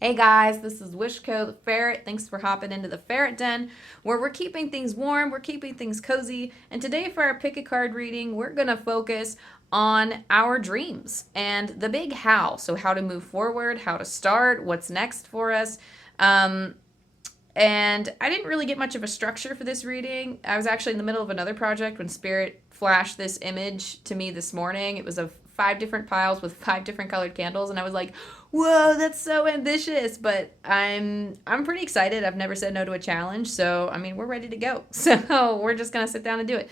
Hey guys, this is Wishko the Ferret. Thanks for hopping into the Ferret Den, where we're keeping things warm, we're keeping things cozy. And today, for our pick a card reading, we're going to focus on our dreams and the big how. So, how to move forward, how to start, what's next for us. Um, and I didn't really get much of a structure for this reading. I was actually in the middle of another project when Spirit flashed this image to me this morning. It was of 5 different piles with 5 different colored candles, and I was like, "Whoa, that's so ambitious!" But I'm pretty excited. I've never said no to a challenge, so I mean, we're ready to go. So we're just gonna sit down and do it.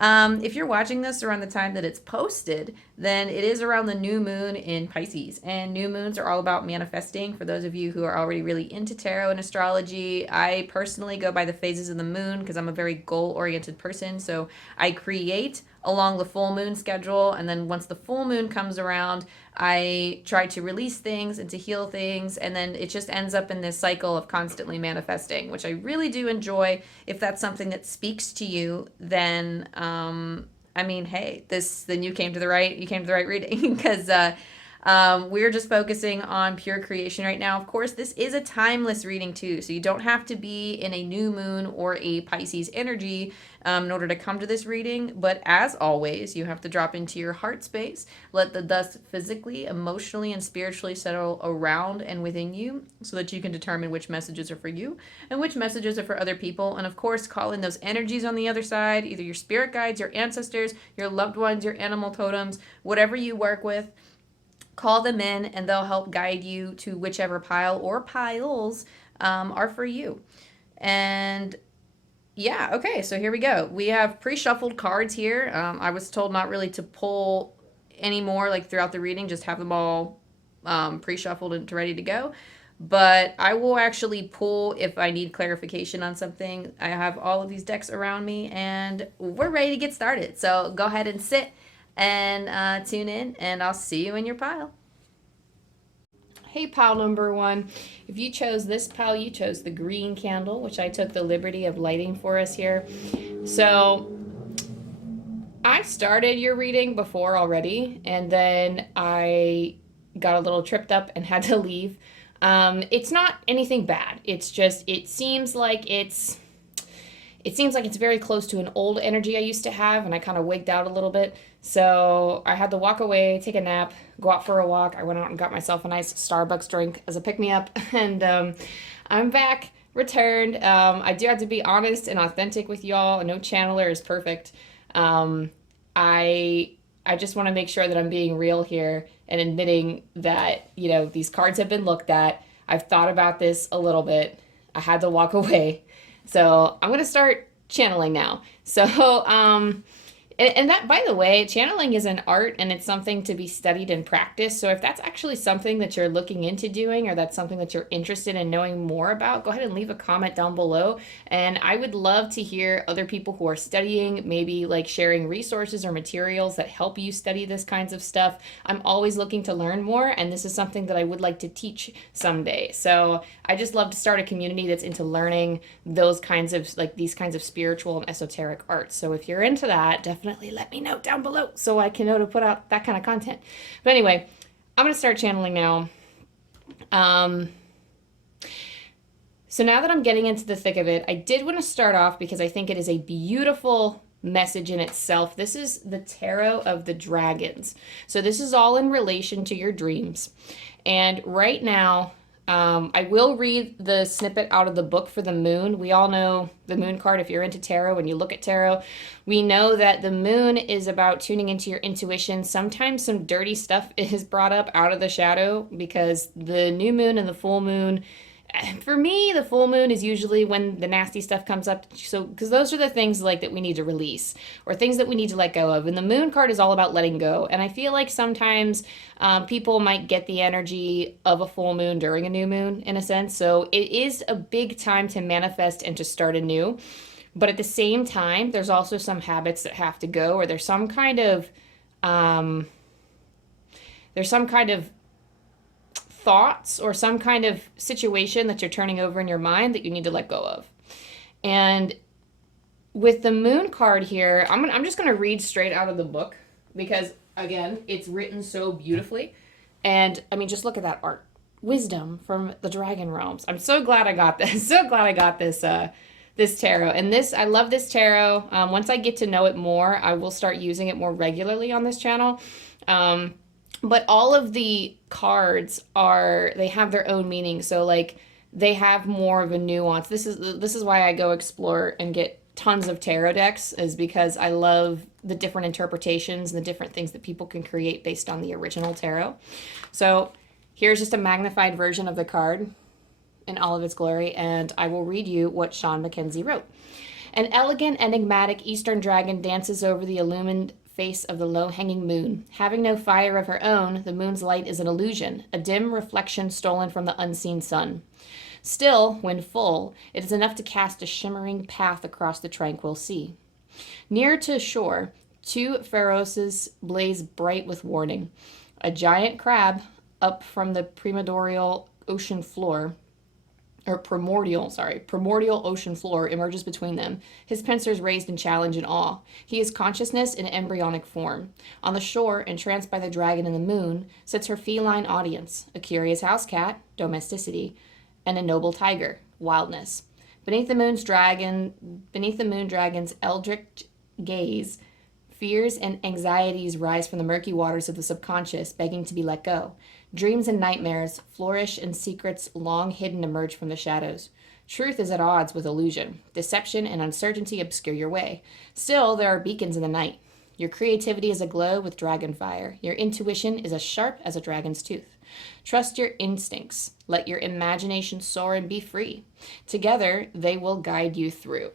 If you're watching this around the time that it's posted, then it is around the new moon in Pisces. And new moons are all about manifesting. For those of you who are already really into tarot and astrology, I personally go by the phases of the moon because I'm a very goal oriented person. So I create along the full moon schedule. And then once the full moon comes around, I try to release things and to heal things. And then it just ends up in this cycle of constantly manifesting, which I really do enjoy. If that's something that speaks to you, then I mean, hey, then you came to the right reading because we're just focusing on pure creation right now. Of course, this is a timeless reading too, so you don't have to be in a new moon or a Pisces energy in order to come to this reading. But as always, you have to drop into your heart space, let the dust physically, emotionally, and spiritually settle around and within you so that you can determine which messages are for you and which messages are for other people. And of course, call in those energies on the other side, either your spirit guides, your ancestors, your loved ones, your animal totems, whatever you work with. Call them in and they'll help guide you to whichever pile or piles are for you. And yeah, okay, so here we go. We have pre-shuffled cards here. I was told not really to pull anymore like throughout the reading, just have them all pre-shuffled and ready to go. But I will actually pull if I need clarification on something. I have all of these decks around me and we're ready to get started. So go ahead and sit and tune in, and I'll see you in your pile. Hey, pile number one. If you chose this pile, you chose the green candle, which I took the liberty of lighting for us here. So I started your reading before already, and then I got a little tripped up and had to leave. It's not anything bad. It's just, it seems like it's very close to an old energy I used to have, and I kind of wigged out a little bit. So I had to walk away, take a nap, go out for a walk. I went out and got myself a nice Starbucks drink as a pick me up, and I'm back, returned. I do have to be honest and authentic with y'all. No channeler is perfect. Um, I I just want to make sure that I'm being real here and admitting that these cards have been looked at. I've thought about this a little bit. I had to walk away. So I'm going to start channeling now. So, and that, by the way, channeling is an art and it's something to be studied and practiced. So if that's actually something that you're looking into doing or that's something that you're interested in knowing more about, go ahead and leave a comment down below. And I would love to hear other people who are studying, maybe like sharing resources or materials that help you study this kinds of stuff. I'm always looking to learn more, and this is something that I would like to teach someday. So I just love to start a community that's into learning those kinds of these kinds of spiritual and esoteric arts. So if you're into that, definitely let me know down below so I can know to put out that kind of content. But anyway, I'm going to start channeling now. Um, so now that I'm getting into the thick of it, I did want to start off because I think it is a beautiful message in itself. This is the Tarot of the Dragons. So this is all in relation to your dreams. And right now, I will read the snippet out of the book for the moon. We all know the moon card. If you're into tarot, when you look at tarot, we know that the moon is about tuning into your intuition. Sometimes some dirty stuff is brought up out of the shadow because the new moon and the full moon, for me, the full moon is usually when the nasty stuff comes up. So, because those are the things that we need to release or things that we need to let go of. And the moon card is all about letting go. And I feel like sometimes people might get the energy of a full moon during a new moon in a sense. So it is a big time to manifest and to start anew. But at the same time, there's also some habits that have to go, or there's some kind of thoughts or some kind of situation that you're turning over in your mind that you need to let go of. And with the moon card here, I'm just going to read straight out of the book because, again, it's written so beautifully. And, I mean, just look at that art. wisdom from the dragon realms. I'm so glad I got this. So glad I got this tarot. And I love this tarot. Once I get to know it more, I will start using it more regularly on this channel. But all of the cards they have their own meaning. So like they have more of a nuance. This is why I go explore and get tons of tarot decks, is because I love the different interpretations and the different things that people can create based on the original tarot. So here's just a magnified version of the card in all of its glory, and I will read you what Shawn MacKenzie wrote. An elegant, enigmatic Eastern dragon dances over the illumined face of the low-hanging moon. Having no fire of her own, the moon's light is an illusion, a dim reflection stolen from the unseen sun. Still, when full, it is enough to cast a shimmering path across the tranquil sea. Near to shore, two pharos blaze bright with warning. A giant crab, up from the primordial ocean floor, emerges between them, his pincers raised in challenge and awe. He is consciousness in embryonic form. On the shore, entranced by the dragon and the moon, sits her feline audience, a curious house cat, domesticity, and a noble tiger, wildness. Beneath the moon dragon's eldritch gaze, fears and anxieties rise from the murky waters of the subconscious, begging to be let go. Dreams and nightmares flourish, and secrets long hidden emerge from the shadows. Truth is at odds with illusion. Deception and uncertainty obscure your way. Still, there are beacons in the night. Your creativity is aglow with dragon fire. Your intuition is as sharp as a dragon's tooth. Trust your instincts. Let your imagination soar and be free. Together, they will guide you through.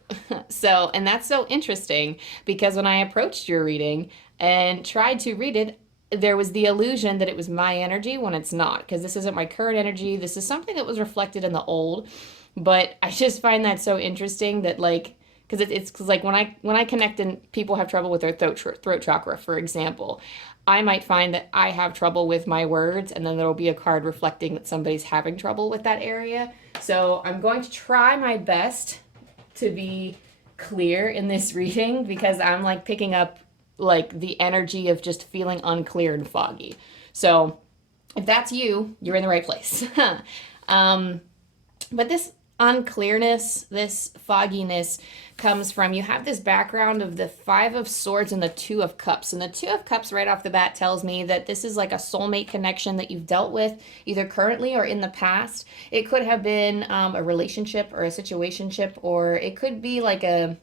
And that's so interesting, because when I approached your reading and tried to read it, there was the illusion that it was my energy when it's not, because this isn't my current energy. This is something that was reflected in the old. But I just find that so interesting that, like, because it's like when I connect and people have trouble with their throat chakra, for example, I might find that I have trouble with my words, and then there'll be a card reflecting that somebody's having trouble with that area. So I'm going to try my best to be clear in this reading, because I'm like picking up like the energy of just feeling unclear and foggy. So if that's you, you're in the right place. But this unclearness, this fogginess comes from, you have this background of the Five of Swords and the Two of Cups. And the Two of Cups right off the bat tells me that this is like a soulmate connection that you've dealt with either currently or in the past. It could have been a relationship or a situationship, or it could be like a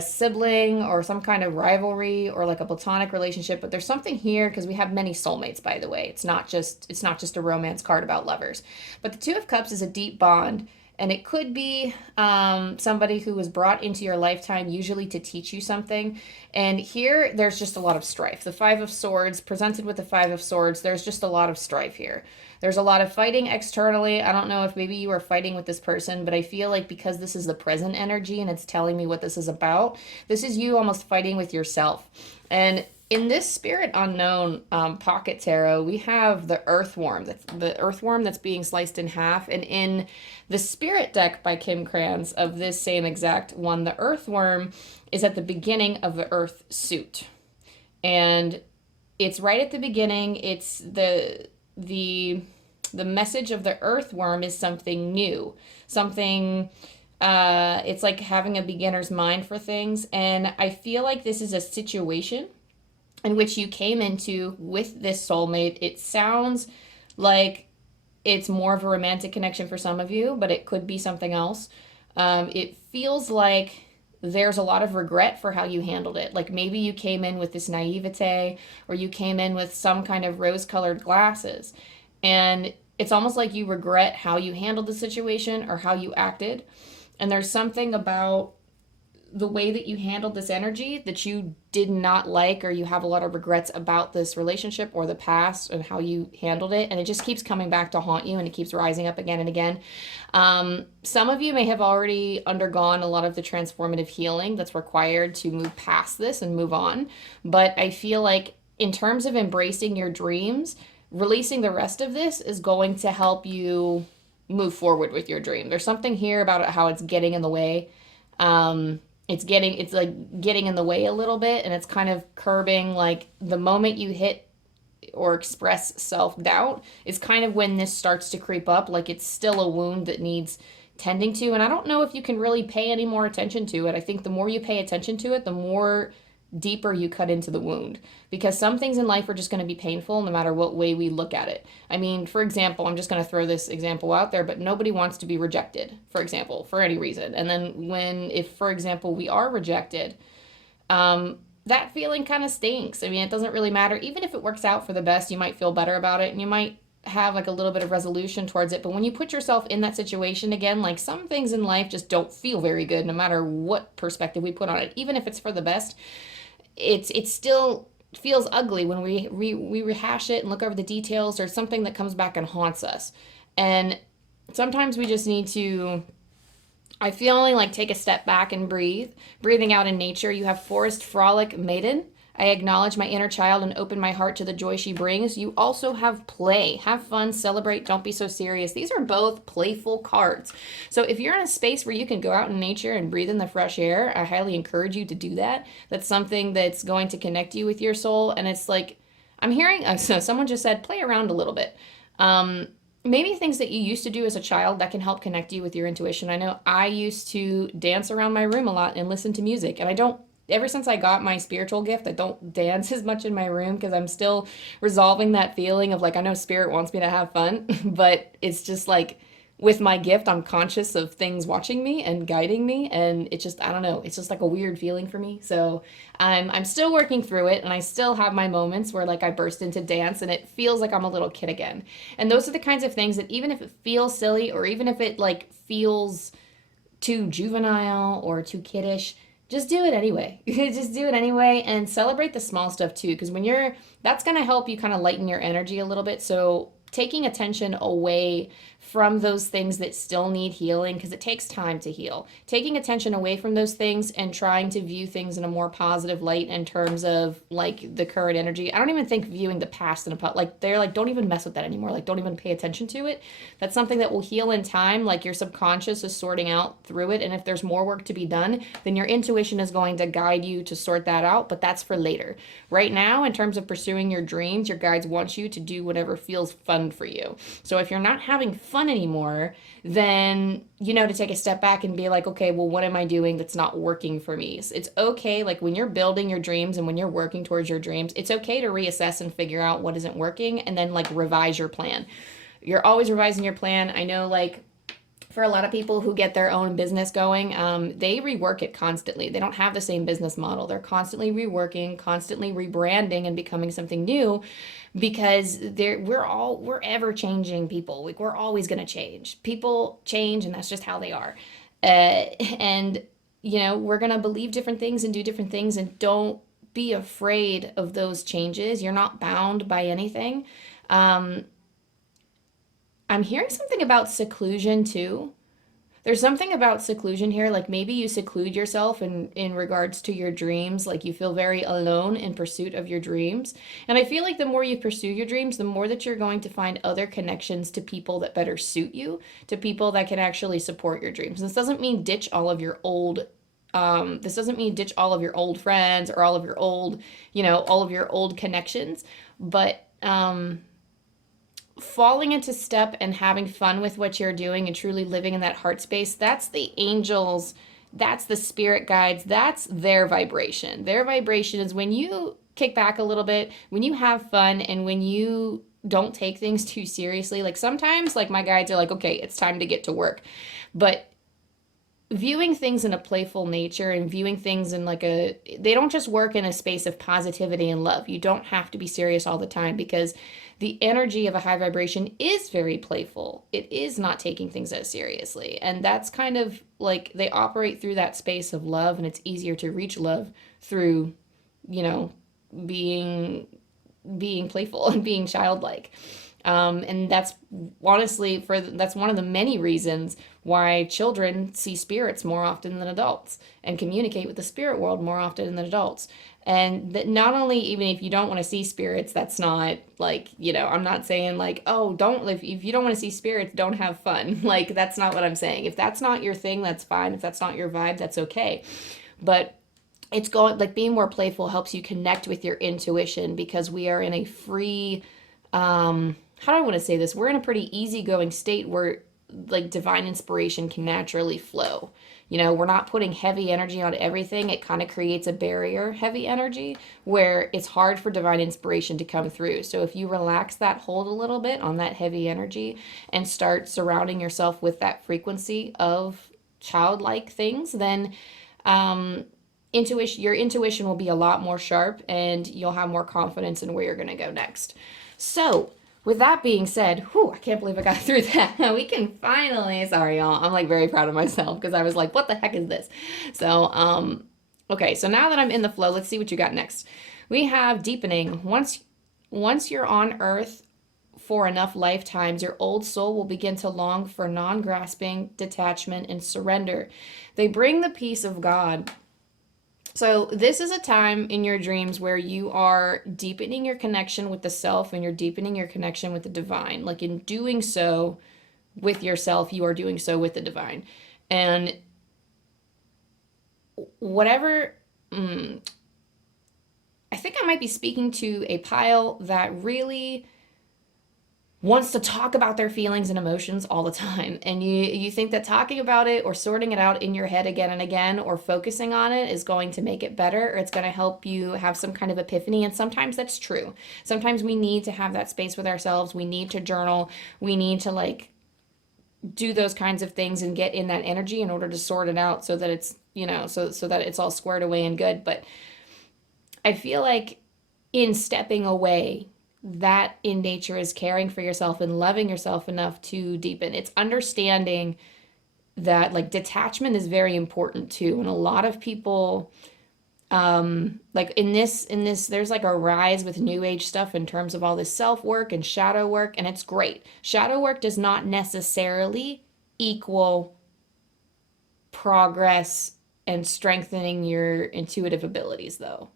sibling or some kind of rivalry or like a platonic relationship. But there's something here, because we have many soulmates, by the way. It's not just a romance card about lovers. But the Two of Cups is a deep bond. And it could be somebody who was brought into your lifetime, usually to teach you something. And here, there's just a lot of strife. The Five of Swords, presented with the Five of Swords, there's just a lot of strife here. There's a lot of fighting externally. I don't know if maybe you are fighting with this person, but I feel like because this is the present energy and it's telling me what this is about, this is you almost fighting with yourself. And in this Spirit Unknown pocket tarot, we have the earthworm. That's the earthworm that's being sliced in half. And in the Spirit deck by Kim Krans of this same exact one, the earthworm is at the beginning of the earth suit. And it's right at the beginning. It's the message of the earthworm is something new. Something, it's like having a beginner's mind for things. And I feel like this is a situation in which you came into with this soulmate. It sounds like it's more of a romantic connection for some of you, but it could be something else. It feels like there's a lot of regret for how you handled it. Like maybe you came in with this naivete, or you came in with some kind of rose-colored glasses. And it's almost like you regret how you handled the situation or how you acted. And there's something about the way that you handled this energy that you did not like, or you have a lot of regrets about this relationship or the past and how you handled it. And it just keeps coming back to haunt you, and it keeps rising up again and again. Some of you may have already undergone a lot of the transformative healing that's required to move past this and move on. But I feel like in terms of embracing your dreams, releasing the rest of this is going to help you move forward with your dream. There's something here about how it's getting in the way. It's like getting in the way a little bit, and it's kind of curbing, like the moment you hit or express self-doubt is kind of when this starts to creep up. Like it's still a wound that needs tending to. And I don't know if you can really pay any more attention to it. I think the more you pay attention to it, the more deeper you cut into the wound, because some things in life are just going to be painful no matter what way we look at it. I mean, for example, I'm just going to throw this example out there, but nobody wants to be rejected, for example, for any reason. And then if, for example, we are rejected, that feeling kind of stinks. I mean, it doesn't really matter. Even if it works out for the best, you might feel better about it and you might have like a little bit of resolution towards it. But when you put yourself in that situation again, like some things in life just don't feel very good no matter what perspective we put on it. Even if it's for the best, it still feels ugly when we rehash it and look over the details, or something that comes back and haunts us. And sometimes we just need to, I feel, only like take a step back and breathe. Breathing out in nature, you have forest frolic maiden. I acknowledge my inner child and open my heart to the joy she brings. You also have play. Have fun, celebrate, don't be so serious. These are both playful cards. So if you're in a space where you can go out in nature and breathe in the fresh air, I highly encourage you to do that. That's something that's going to connect you with your soul. And it's like, I'm hearing, so someone just said, play around a little bit. Maybe things that you used to do as a child that can help connect you with your intuition. I know I used to dance around my room a lot and listen to music, and I don't, ever since I got my spiritual gift, I don't dance as much in my room because I'm still resolving that feeling of like, I know spirit wants me to have fun, but it's just like with my gift, I'm conscious of things watching me and guiding me. And it just, I don't know, it's just like a weird feeling for me. So I'm still working through it, and I still have my moments where like I burst into dance and it feels like I'm a little kid again. And those are the kinds of things that even if it feels silly, or even if it like feels too juvenile or too kiddish, just do it anyway. Just do it anyway, and celebrate the small stuff too, because that's going to help you kind of lighten your energy a little bit. So taking attention away from those things that still need healing, because it takes time to heal. Taking attention away from those things and trying to view things in a more positive light in terms of like the current energy. I don't even think viewing the past in a like, they're like, don't even mess with that anymore. Like, don't even pay attention to it. That's something that will heal in time. Like your subconscious is sorting out through it. And if there's more work to be done, then your intuition is going to guide you to sort that out. But that's for later. Right now, in terms of pursuing your dreams, your guides want you to do whatever feels fun for you. So if you're not having fun anymore, then to take a step back and be like, okay, well, what am I doing that's not working for me? So it's okay, like when you're building your dreams and when you're working towards your dreams, it's okay to reassess and figure out what isn't working, and then like revise your plan. You're always revising your plan. I know, like, for a lot of people who get their own business going, they rework it constantly. They don't have the same business model. They're constantly reworking, constantly rebranding and becoming something new, because we're ever changing people. Like, we're always going to change. People change, and that's just how they are. And we're going to believe different things and do different things, and don't be afraid of those changes. You're not bound by anything. I'm hearing something about seclusion too. There's something about seclusion here, like maybe you seclude yourself in regards to your dreams, like you feel very alone in pursuit of your dreams. And I feel like the more you pursue your dreams, the more that you're going to find other connections to people that better suit you, to people that can actually support your dreams. This doesn't mean ditch all of your old friends or all of your old connections, but falling into step and having fun with what you're doing and truly living in that heart space, that's the angels, that's the spirit guides, that's their vibration. Their vibration is when you kick back a little bit, when you have fun, and when you don't take things too seriously. Like sometimes, like my guides are like, okay, it's time to get to work. But viewing things in a playful nature and viewing things in they don't just work in a space of positivity and love. You don't have to be serious all the time, because the energy of a high vibration is very playful. It is not taking things as seriously. And that's kind of like, they operate through that space of love, and it's easier to reach love through, being playful and being childlike. And that's honestly, that's one of the many reasons why children see spirits more often than adults and communicate with the spirit world more often than adults. And that not only, even if you don't want to see spirits, that's not like, I'm not saying like, oh, if you don't want to see spirits, don't have fun. Like, that's not what I'm saying. If that's not your thing, that's fine. If that's not your vibe, that's okay. But it's going like being more playful helps you connect with your intuition because we are in a free how do I want to say this? We're in a pretty easygoing state where like divine inspiration can naturally flow. You know, we're not putting heavy energy on everything. It kind of creates a barrier, heavy energy, where it's hard for divine inspiration to come through. So if you relax that hold a little bit on that heavy energy and start surrounding yourself with that frequency of childlike things, then your intuition will be a lot more sharp and you'll have more confidence in where you're going to go next. So with that being said, I can't believe I got through that. We can finally, sorry y'all, I'm like very proud of myself because I was like, what the heck is this? So, okay, so now that I'm in the flow, let's see what you got next. We have deepening. Once you're on earth for enough lifetimes, your old soul will begin to long for non-grasping, detachment, and surrender. They bring the peace of God. So this is a time in your dreams where you are deepening your connection with the self and you're deepening your connection with the divine. Like in doing so with yourself, you are doing so with the divine. And whatever, I think I might be speaking to a pile that really wants to talk about their feelings and emotions all the time. And you think that talking about it or sorting it out in your head again and again or focusing on it is going to make it better or it's going to help you have some kind of epiphany. And sometimes that's true. Sometimes we need to have that space with ourselves. We need to journal. We need to like do those kinds of things and get in that energy in order to sort it out so that it's, so that it's all squared away and good. But I feel like in stepping away, that in nature is caring for yourself and loving yourself enough to deepen. It's understanding that like detachment is very important too. And a lot of people, like in this, there's like a rise with new age stuff in terms of all this self work and shadow work. And it's great. Shadow work does not necessarily equal progress and strengthening your intuitive abilities though.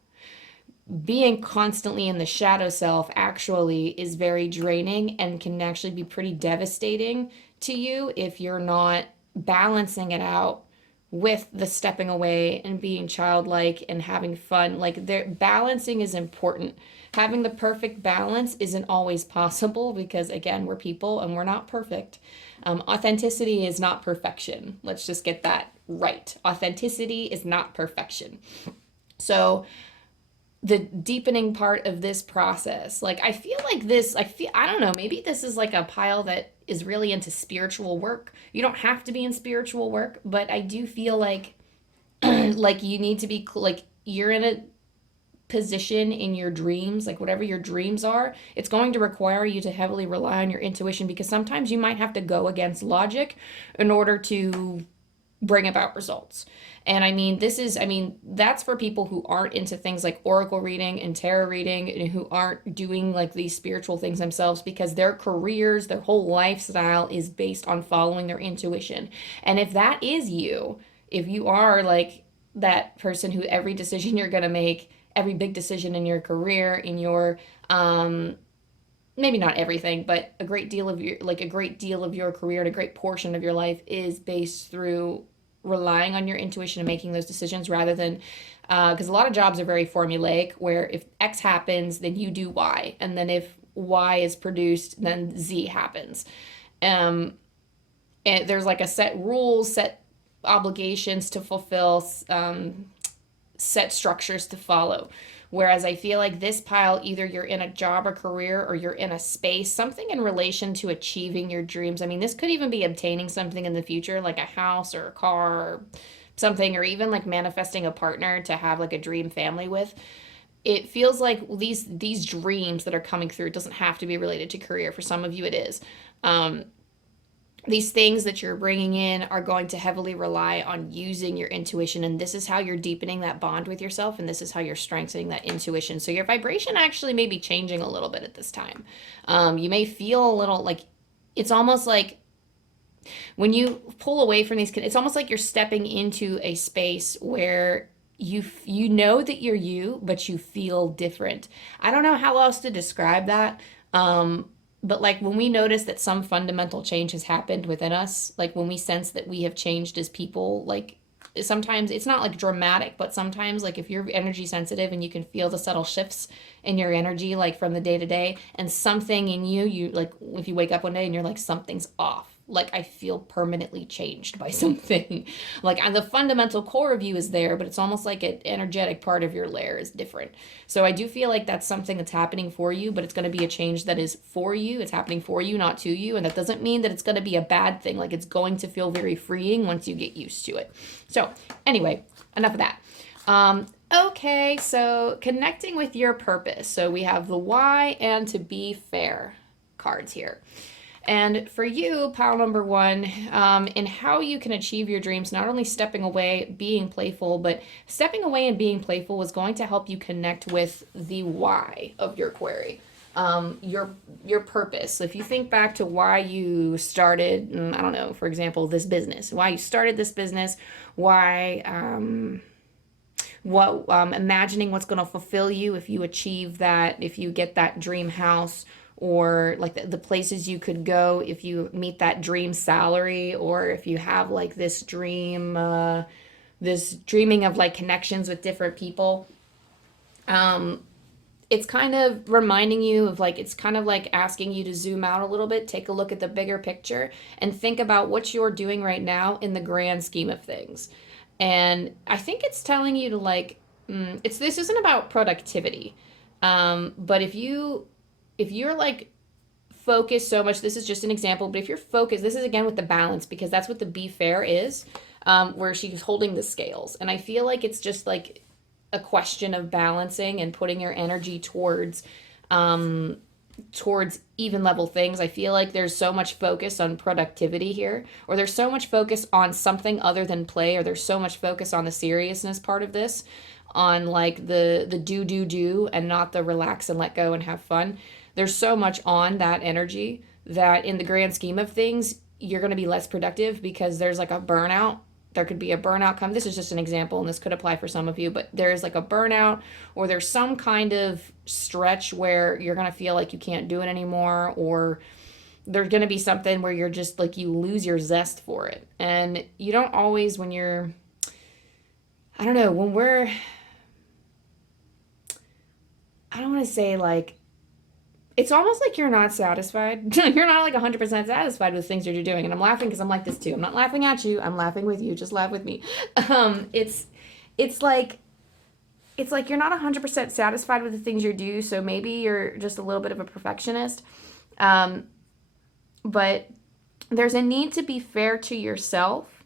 Being constantly in the shadow self actually is very draining and can actually be pretty devastating to you if you're not balancing it out with the stepping away and being childlike and having fun. Like balancing is important. Having the perfect balance isn't always possible because again, we're people and we're not perfect. Authenticity is not perfection. Let's just get that right. Authenticity is not perfection. So the deepening part of this process, like I don't know, maybe this is like a pile that is really into spiritual work. You don't have to be in spiritual work, but I do feel like like you need to be like you're in a position in your dreams, like whatever your dreams are, it's going to require you to heavily rely on your intuition because sometimes you might have to go against logic in order to bring about results. And that's for people who aren't into things like oracle reading and tarot reading and who aren't doing like these spiritual things themselves because their careers, their whole lifestyle is based on following their intuition. And if that is you, if you are like that person who every decision you're going to make, every big decision in your career, in your maybe not everything, but a great deal of your career and a great portion of your life is based through relying on your intuition and making those decisions rather than because a lot of jobs are very formulaic where if X happens, then you do Y. And then if Y is produced, then Z happens. And there's like a set rules, set obligations to fulfill, set structures to follow. Whereas I feel like this pile, either you're in a job or career or you're in a space, something in relation to achieving your dreams. I mean, this could even be obtaining something in the future, like a house or a car or something, or even like manifesting a partner to have like a dream family with. It feels like these dreams that are coming through, it doesn't have to be related to career. For some of you, it is. These things that you're bringing in are going to heavily rely on using your intuition. And this is how you're deepening that bond with yourself. And this is how you're strengthening that intuition. So your vibration actually may be changing a little bit at this time. You may feel a little like, it's almost like when you pull away from these, it's almost like you're stepping into a space where you know that you're you, but you feel different. I don't know how else to describe that. But like when we notice that some fundamental change has happened within us, like when we sense that we have changed as people, like sometimes it's not like dramatic, but sometimes like if you're energy sensitive and you can feel the subtle shifts in your energy, like from the day to day, and something in you like if you wake up one day and you're like, something's off. Like I feel permanently changed by something. Like and the fundamental core of you is there, but it's almost like an energetic part of your layer is different. So I do feel like that's something that's happening for you, but it's going to be a change that is for you. It's happening for you, not to you. And that doesn't mean that it's going to be a bad thing. Like it's going to feel very freeing once you get used to it. So anyway, enough of that. Okay, so connecting with your purpose. So we have the why and to be fair cards here. And for you, pile number one, in how you can achieve your dreams, not only stepping away, being playful, but stepping away and being playful is going to help you connect with the why of your query, your purpose. So if you think back to why you started, I don't know, for example, this business, why you started this business, why, imagining what's going to fulfill you if you achieve that, if you get that dream house, or like the places you could go if you meet that dream salary, or if you have like this dream, this dreaming of like connections with different people. It's kind of reminding you of like, it's kind of like asking you to zoom out a little bit, take a look at the bigger picture, and think about what you're doing right now in the grand scheme of things. And I think it's telling you to like, this isn't about productivity, but if you're like focused so much, this is just an example, but if you're focused, this is again with the balance, because that's what the be fair is, where she's holding the scales. And I feel like it's just like a question of balancing and putting your energy towards even level things. I feel like there's so much focus on productivity here, or there's so much focus on something other than play, or there's so much focus on the seriousness part of this, on like the do and not the relax and let go and have fun. There's so much on that energy that in the grand scheme of things, you're going to be less productive because there's like a burnout. There could be a burnout come. This is just an example, and this could apply for some of you, but there's like a burnout, or there's some kind of stretch where you're going to feel like you can't do it anymore, or there's going to be something where you're just like, you lose your zest for it. And you don't always, when you're, I don't know, when we're, I don't want to say like, it's almost like you're not satisfied. You're not like 100% satisfied with things that you're doing. And I'm laughing because I'm like this too. I'm not laughing at you. I'm laughing with you. Just laugh with me. It's like you're not 100% satisfied with the things you do. So maybe you're just a little bit of a perfectionist. But there's a need to be fair to yourself.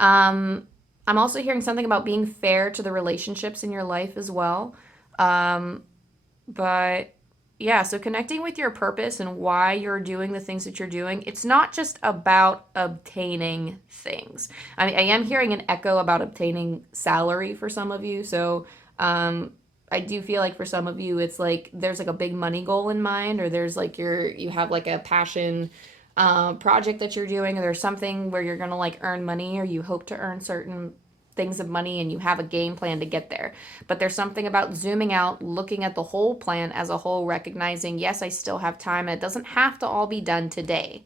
I'm also hearing something about being fair to the relationships in your life as well. But yeah, so connecting with your purpose and why you're doing the things that you're doing, it's not just about obtaining things. I mean, I am hearing an echo about obtaining salary for some of you. So I do feel like for some of you, it's like there's like a big money goal in mind, or there's like you have like a passion project that you're doing, or there's something where you're going to like earn money, or you hope to earn certain things of money, and you have a game plan to get there. But there's something about zooming out, looking at the whole plan as a whole, recognizing, yes, I still have time, and it doesn't have to all be done today.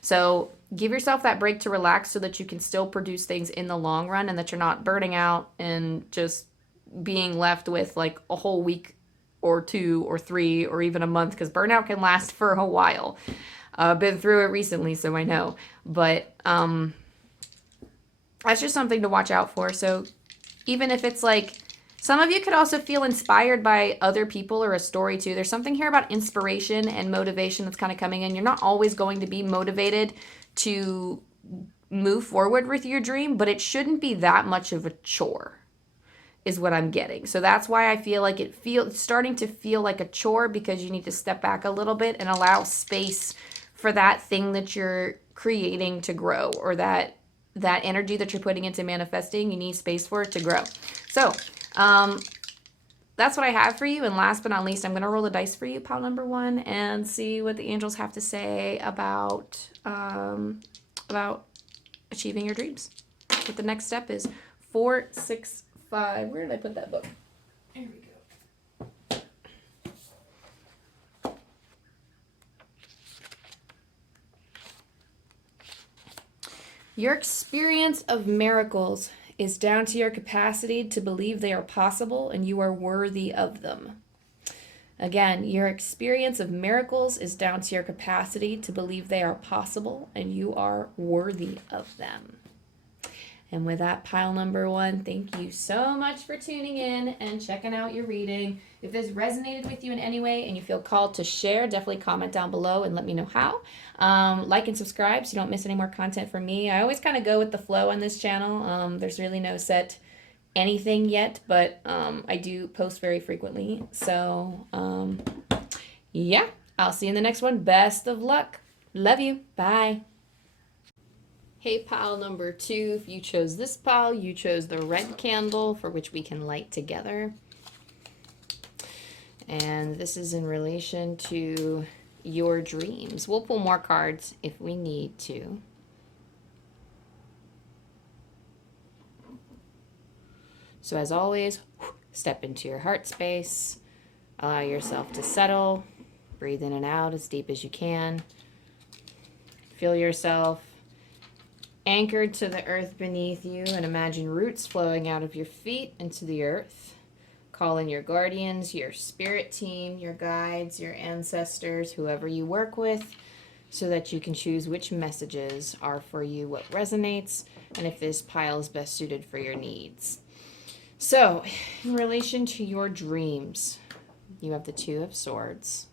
So give yourself that break to relax so that you can still produce things in the long run, and that you're not burning out and just being left with like a whole week or 2 or 3 or even a month, because burnout can last for a while. I've been through it recently, so I know. But that's just something to watch out for. So even if it's like, some of you could also feel inspired by other people or a story too. There's something here about inspiration and motivation that's kind of coming in. You're not always going to be motivated to move forward with your dream, but it shouldn't be that much of a chore is what I'm getting. So that's why I feel like it's starting to feel like a chore, because you need to step back a little bit and allow space for that thing that you're creating to grow, or that energy that you're putting into manifesting. You need space for it to grow. So that's what I have for you. And last but not least, I'm going to roll the dice for you, pile number 1, and see what the angels have to say about achieving your dreams. What the next step is. 4, 6, 5. Where did I put that book? Here we go. Your experience of miracles is down to your capacity to believe they are possible and you are worthy of them. Again, your experience of miracles is down to your capacity to believe they are possible and you are worthy of them. And with that, pile number 1, thank you so much for tuning in and checking out your reading. If this resonated with you in any way and you feel called to share, definitely comment down below and let me know how. Like and subscribe so you don't miss any more content from me. I always kind of go with the flow on this channel. There's really no set anything yet, but I do post very frequently. So, yeah, I'll see you in the next one. Best of luck. Love you. Bye. Hey, pile number 2, if you chose this pile, you chose the red candle for which we can light together. And this is in relation to your dreams. We'll pull more cards if we need to. So as always, step into your heart space. Allow yourself to settle. Breathe in and out as deep as you can. Feel yourself anchored to the earth beneath you, and imagine roots flowing out of your feet into the earth. Call in your guardians, your spirit team, your guides, your ancestors, whoever you work with, so that you can choose which messages are for you, what resonates, and if this pile is best suited for your needs. So, in relation to your dreams, you have the 2 of Swords.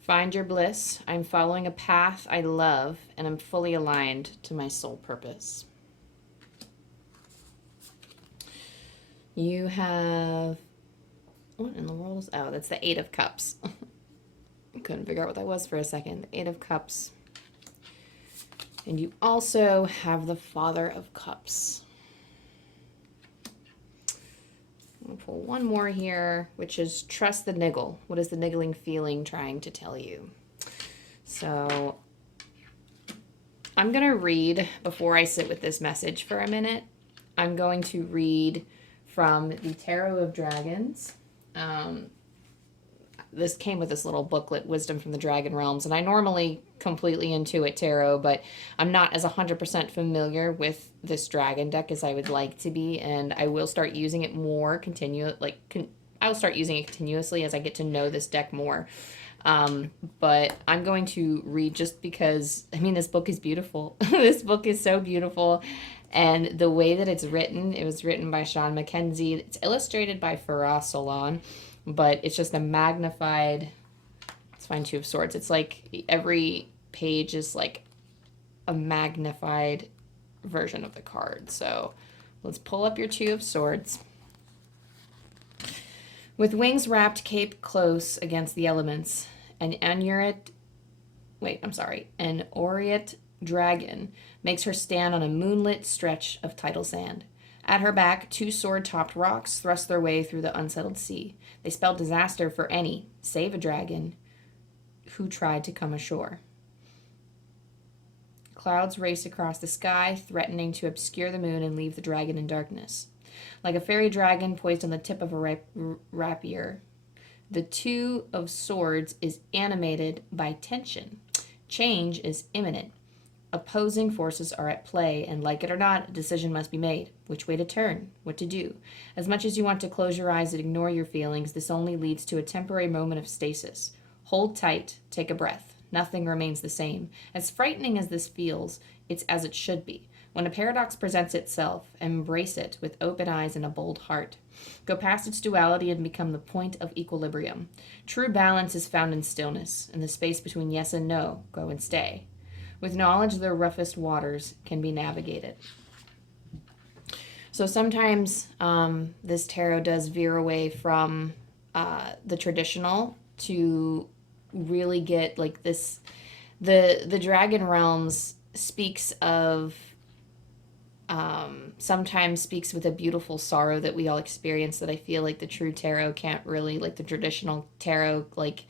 Find your bliss. I'm following a path I love, and I'm fully aligned to my soul purpose. You have... What in the world is... Oh, that's the 8 of Cups. I couldn't figure out what that was for a second. The 8 of Cups. And you also have the Father of Cups. I'll pull one more here, which is trust the niggle. What is the niggling feeling trying to tell you? So I'm going to read, before I sit with this message for a minute, I'm going to read from the Tarot of Dragons. This came with this little booklet, Wisdom from the Dragon Realms, and I normally completely intuit tarot, but I'm not as 100% familiar with this dragon deck as I would like to be, and I will start using it more I'll start using it continuously as I get to know this deck more. But I'm going to read just because, I mean, this book is beautiful. This book is so beautiful, and the way that it's written, it was written by Shawn, MacKenzie. It's illustrated by Solon, but it's just a magnified... Let's find 2 of Swords. It's like every page is like a magnified version of the card. So let's pull up your 2 of Swords. With wings wrapped cape close against the elements, an aureate dragon makes her stand on a moonlit stretch of tidal sand. At her back, 2 sword-topped rocks thrust their way through the unsettled sea. They spell disaster for any, save a dragon, who tried to come ashore. Clouds race across the sky, threatening to obscure the moon and leave the dragon in darkness. Like a fairy dragon poised on the tip of a rapier, the 2 of Swords is animated by tension. Change is imminent. Opposing forces are at play, and like it or not, a decision must be made. Which way to turn? What to do? As much as you want to close your eyes and ignore your feelings, this only leads to a temporary moment of stasis. Hold tight, take a breath. Nothing remains the same. As frightening as this feels, it's as it should be. When a paradox presents itself, embrace it with open eyes and a bold heart. Go past its duality and become the point of equilibrium. True balance is found in stillness. In the space between yes and no, go and stay. With knowledge, the roughest waters can be navigated. So sometimes this tarot does veer away from the traditional to really get like this. The Dragon Realms speaks of, sometimes speaks with a beautiful sorrow that we all experience that I feel like the true tarot can't really, like the traditional tarot, like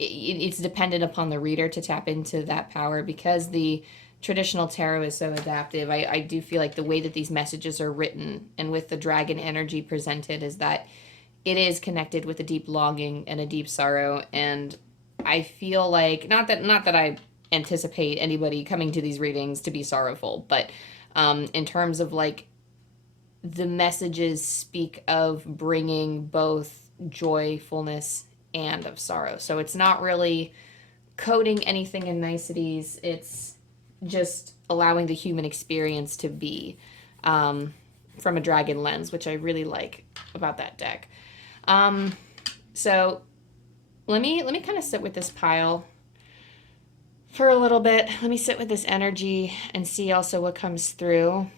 it's dependent upon the reader to tap into that power because the traditional tarot is so adaptive. I do feel like the way that these messages are written and with the dragon energy presented is that it is connected with a deep longing and a deep sorrow. And I feel like, not that I anticipate anybody coming to these readings to be sorrowful, but in terms of like the messages speak of bringing both joyfulness and of sorrow. So it's not really coding anything in niceties. It's just allowing the human experience to be from a dragon lens, which I really like about that deck. So let me kind of sit with this pile for a little bit. Let me sit with this energy and see also what comes through.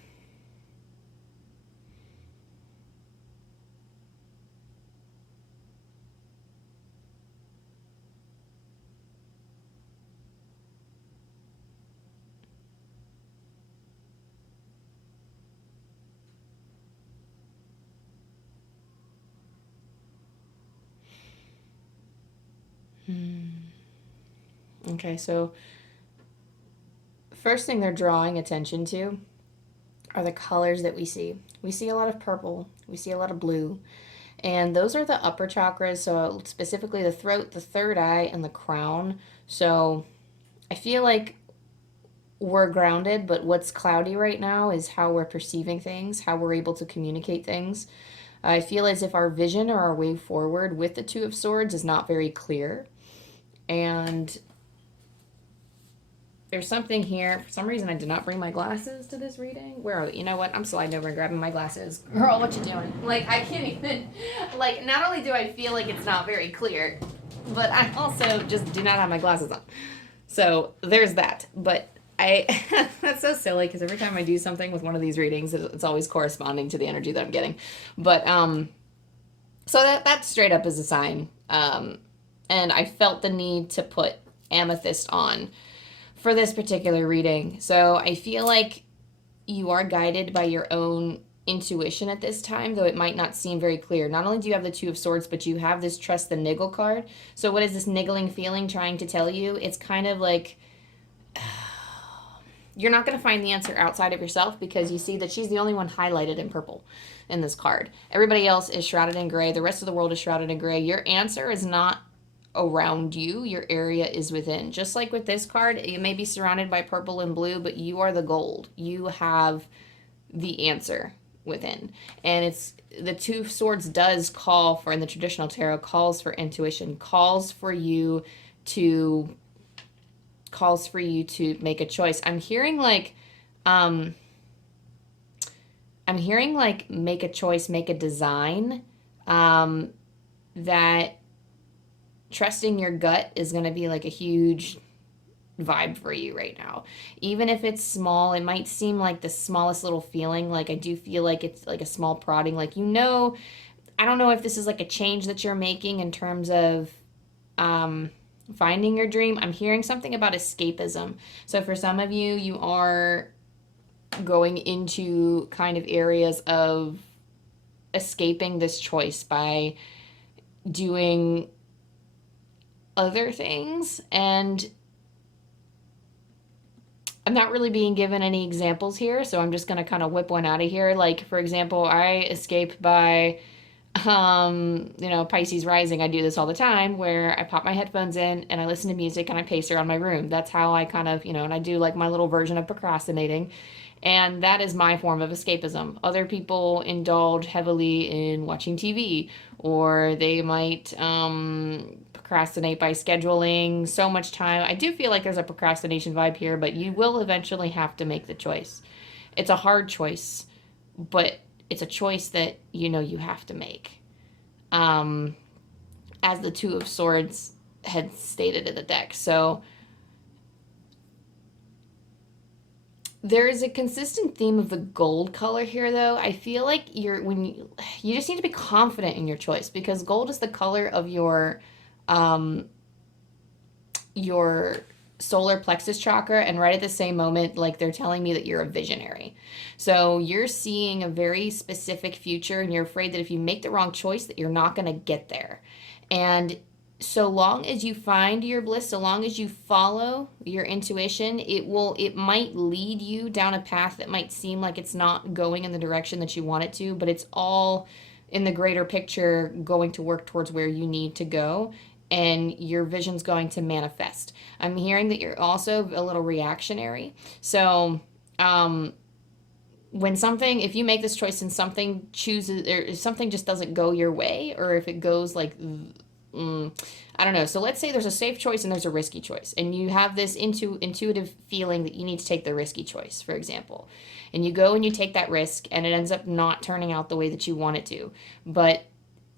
Okay, so first thing they're drawing attention to are the colors that we see. We see a lot of purple, we see a lot of blue, and those are the upper chakras, so specifically the throat, the third eye, and the crown. So I feel like we're grounded, but what's cloudy right now is how we're perceiving things, how we're able to communicate things. I feel as if our vision or our way forward with the Two of Swords is not very clear. And there's something here. For some reason, I did not bring my glasses to this reading. Where are they? You know what? I'm sliding over and grabbing my glasses. Girl, what you doing? Like, I can't even... Like, not only do I feel like it's not very clear, but I also just do not have my glasses on. So, there's that. But that's so silly, because every time I do something with one of these readings, it's always corresponding to the energy that I'm getting. But, so that straight up is a sign. And I felt the need to put amethyst on for this particular reading. So I feel like you are guided by your own intuition at this time, though it might not seem very clear. Not only do you have the Two of Swords, but you have this Trust the Niggle card. So what is this niggling feeling trying to tell you? It's kind of like you're not going to find the answer outside of yourself, because you see that she's the only one highlighted in purple in this card. Everybody else is shrouded in gray. The rest of the world is shrouded in gray. Your answer is not around you, your area is within. Just like with this card, you may be surrounded by purple and blue, but you are the gold. You have the answer within. And it's the Two of Swords does call for, in the traditional tarot, calls for intuition, calls for you to make a choice. I'm hearing like make a choice, make a design, that trusting your gut is going to be like a huge vibe for you right now. Even if it's small, it might seem like the smallest little feeling. Like I do feel like it's like a small prodding. Like, you know, I don't know if this is like a change that you're making in terms of finding your dream. I'm hearing something about escapism. So for some of you, you are going into kind of areas of escaping this choice by doing other things, and I'm not really being given any examples here, so I'm just going to kind of whip one out of here. Like, for example, I escape by Pisces rising. I do this all the time, where I pop my headphones in and I listen to music and I pace around my room. That's how I kind of, and I do like my little version of procrastinating. And that is my form of escapism. Other people indulge heavily in watching TV, or they might procrastinate by scheduling so much time. I do feel like there's a procrastination vibe here, but you will eventually have to make the choice. It's a hard choice, but it's a choice that you have to make. As the Two of Swords had stated in the deck. So there is a consistent theme of the gold color here, though. I feel like you just need to be confident in your choice, because gold is the color of your solar plexus chakra, and right at the same moment, like, they're telling me that you're a visionary. So you're seeing a very specific future, and you're afraid that if you make the wrong choice, that you're not going to get there. And so long as you find your bliss, so long as you follow your intuition, it might lead you down a path that might seem like it's not going in the direction that you want it to, but it's all in the greater picture going to work towards where you need to go. and your vision's going to manifest. I'm hearing that you're also a little reactionary. So, when something, if you make this choice and something chooses, or if something just doesn't go your way, or if it goes like, I don't know. So let's say there's a safe choice and there's a risky choice, and you have this intuitive feeling that you need to take the risky choice, for example, and you go and you take that risk, and it ends up not turning out the way that you want it to, but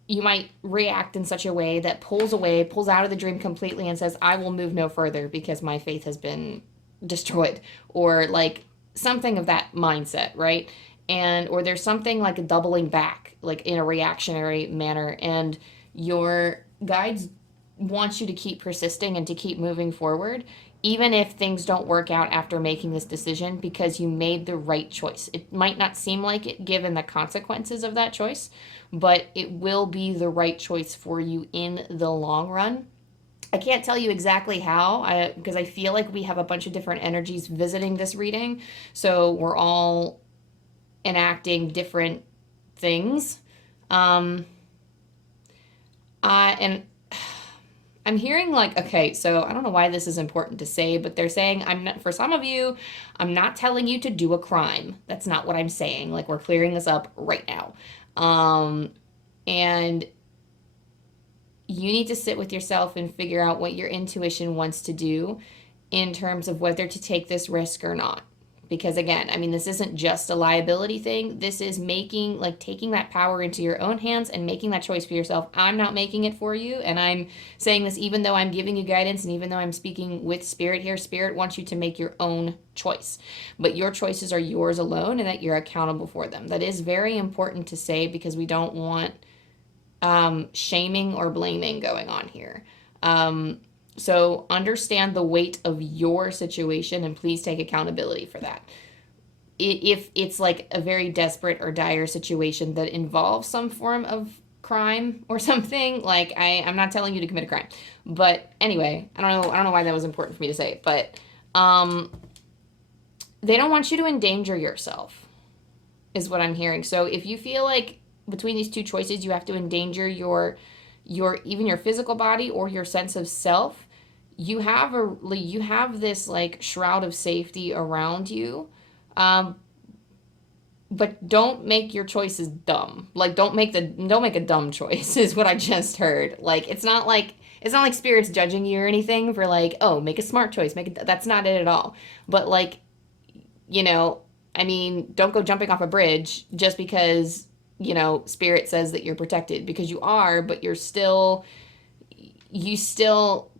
you might react in such a way that pulls out of the dream completely and says, I will move no further because my faith has been destroyed, or like something of that mindset, right? And or there's something like a doubling back, like in a reactionary manner, and your guides want you to keep persisting and to keep moving forward, even if things don't work out after making this decision, because you made the right choice. It might not seem like it given the consequences of that choice, but it will be the right choice for you in the long run. I can't tell you exactly how, because I feel like we have a bunch of different energies visiting this reading, so we're all enacting different things. And I'm hearing like, okay, so I don't know why this is important to say, but they're saying, for some of you, I'm not telling you to do a crime. That's not what I'm saying. Like, we're clearing this up right now. And you need to sit with yourself and figure out what your intuition wants to do in terms of whether to take this risk or not. Because again, I mean, this isn't just a liability thing. This is taking that power into your own hands and making that choice for yourself. I'm not making it for you. And I'm saying this even though I'm giving you guidance and even though I'm speaking with Spirit here. Spirit wants you to make your own choice. But your choices are yours alone and that you're accountable for them. That is very important to say because we don't want shaming or blaming going on here. So understand the weight of your situation and please take accountability for that. If it's like a very desperate or dire situation that involves some form of crime or something, like I'm not telling you to commit a crime. But anyway, I don't know why that was important for me to say. But they don't want you to endanger yourself, is what I'm hearing. So if you feel like between these two choices you have to endanger your even your physical body or your sense of self, you have this like shroud of safety around you, but don't make your choices dumb. Like don't make a dumb choice is what I just heard. Like it's not like Spirit's judging you or anything for like, oh, make a smart choice, that's not it at all. But like, I mean, don't go jumping off a bridge just because Spirit says that you're protected, because you are, but you still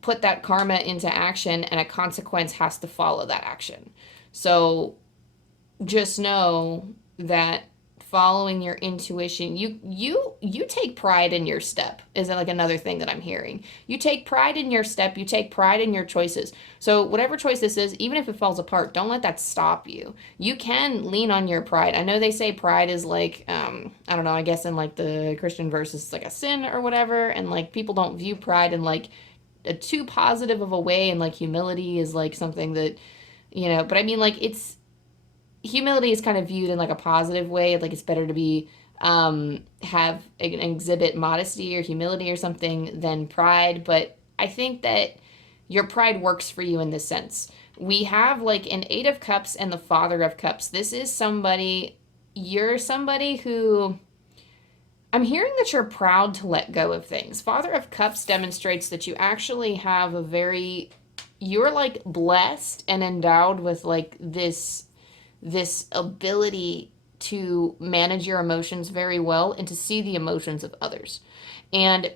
put that karma into action and a consequence has to follow that action. So just know that following your intuition, you take pride in your step is like another thing that I'm hearing. You take pride in your step, you take pride in your choices. So whatever choice this is, even if it falls apart, don't let that stop you. You can lean on your pride. I know they say pride is like, I don't know, I guess in like the Christian verse it's like a sin or whatever, and like people don't view pride in like a too positive of a way, and like humility is like something that, but I mean like humility is kind of viewed in like a positive way. Like it's better to be exhibit modesty or humility or something than pride. But I think that your pride works for you in this sense. We have like an 8 of Cups and the Father of Cups. This is you're somebody who, I'm hearing that you're proud to let go of things. Father of Cups demonstrates that you actually have you're like blessed and endowed with like this ability to manage your emotions very well and to see the emotions of others. And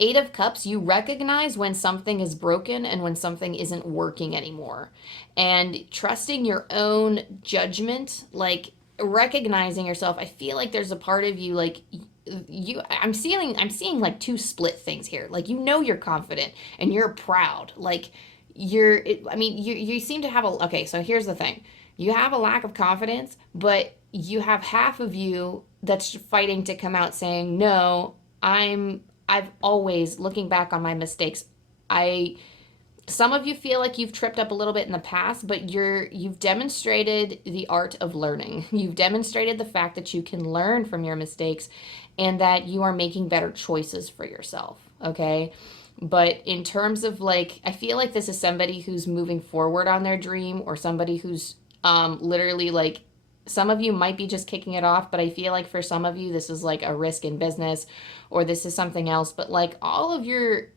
8 of Cups, you recognize when something is broken and when something isn't working anymore. And trusting your own judgment, like recognizing yourself, I feel like there's a part of you like I'm seeing like two split things here. Like you're confident and you're proud. Like you seem to have okay, so here's the thing. You have a lack of confidence, but you have half of you that's fighting to come out saying, no, I've always, looking back on my mistakes, some of you feel like you've tripped up a little bit in the past, but you've demonstrated the art of learning. You've demonstrated the fact that you can learn from your mistakes and that you are making better choices for yourself, okay? But in terms of like, I feel like this is somebody who's moving forward on their dream, or somebody who's literally like, some of you might be just kicking it off, but I feel like for some of you, this is like a risk in business, or this is something else. But like all of you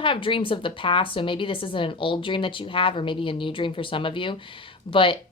have dreams of the past, so maybe this isn't an old dream that you have, or maybe a new dream for some of you, but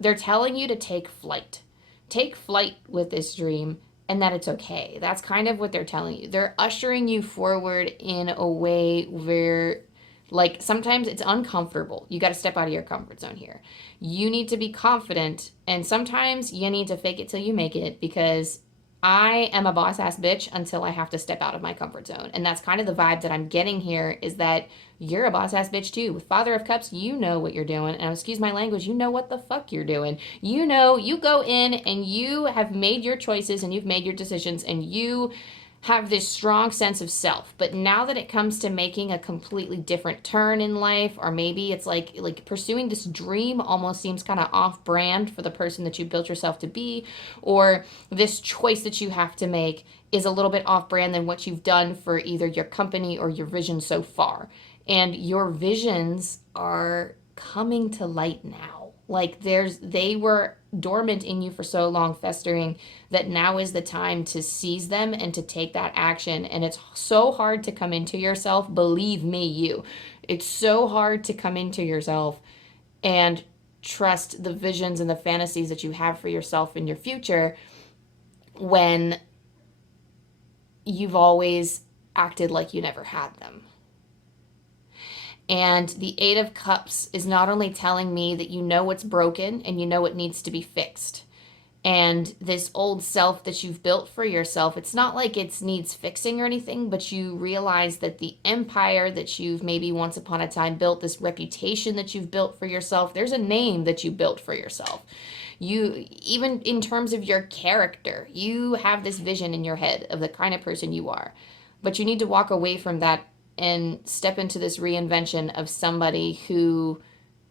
they're telling you to take flight. Take flight with this dream, and that it's okay. That's kind of what they're telling you. They're ushering you forward in a way where, like, sometimes it's uncomfortable. You got to step out of your comfort zone here. You need to be confident, and sometimes you need to fake it till you make it, because I am a boss ass bitch until I have to step out of my comfort zone. And that's kind of the vibe that I'm getting here, is that you're a boss ass bitch too. With Father of Cups, you know what you're doing. And excuse my language, you know what the fuck you're doing. You know, you go in and you have made your choices and you've made your decisions and you have this strong sense of self. But now that it comes to making a completely different turn in life, or maybe it's like pursuing this dream almost seems kind of off brand for the person that you built yourself to be, or this choice that you have to make is a little bit off brand than what you've done for either your company or your vision so far. And your visions are coming to light now. Like they were dormant in you for so long, festering, that now is the time to seize them and to take that action. And it's so hard to come into yourself. Believe me, it's so hard to come into yourself and trust the visions and the fantasies that you have for yourself in your future when you've always acted like you never had them. And the Eight of Cups is not only telling me that you know what's broken and you know what needs to be fixed. And this old self that you've built for yourself, it's not like it needs fixing or anything, but you realize that the empire that you've maybe once upon a time built, this reputation that you've built for yourself, there's a name that you built for yourself. You, even in terms of your character, you have this vision in your head of the kind of person you are. But you need to walk away from that and step into this reinvention of somebody who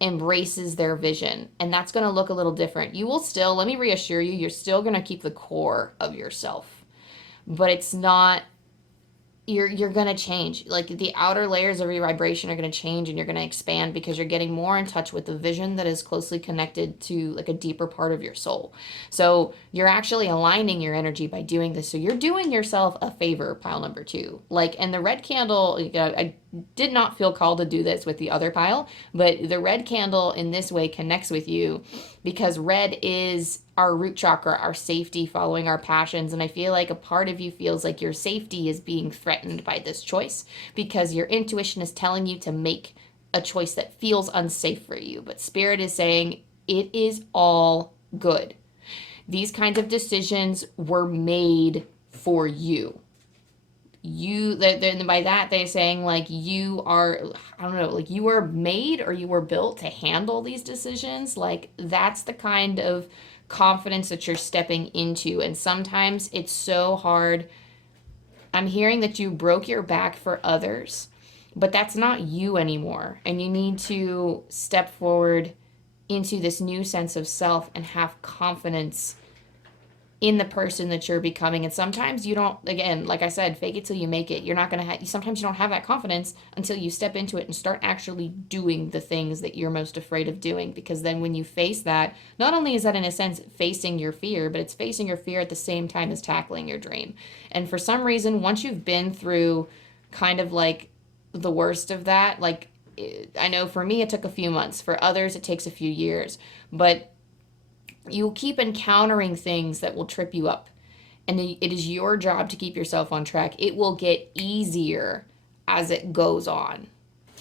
embraces their vision. And that's going to look a little different. You will still, let me reassure you, you're still going to keep the core of yourself. But it's not, you're going to change. Like the outer layers of your vibration are going to change, and you're going to expand because you're getting more in touch with the vision that is closely connected to like a deeper part of your soul. So you're actually aligning your energy by doing this. So you're doing yourself a favor, pile number 2. Like, and the red candle, I did not feel called to do this with the other pile, but the red candle in this way connects with you because red is our root chakra, our safety, following our passions. And I feel like a part of you feels like your safety is being threatened by this choice because your intuition is telling you to make a choice that feels unsafe for you. But Spirit is saying it is all good. These kinds of decisions were made for you. By that they're saying like you are, I don't know, like you were made or you were built to handle these decisions. Like that's the kind of confidence that you're stepping into. And sometimes it's so hard. I'm hearing that you broke your back for others, but that's not you anymore. And you need to step forward into this new sense of self and have confidence in the person that you're becoming. And sometimes you don't, again, like I said, fake it till you make it. You're not going to have, sometimes you don't have that confidence until you step into it and start actually doing the things that you're most afraid of doing. Because then when you face that, not only is that in a sense facing your fear, but it's facing your fear at the same time as tackling your dream. And for some reason, once you've been through kind of like the worst of that, like I know for me, it took a few months. For others, it takes a few years. But you'll keep encountering things that will trip you up. And it is your job to keep yourself on track. It will get easier as it goes on.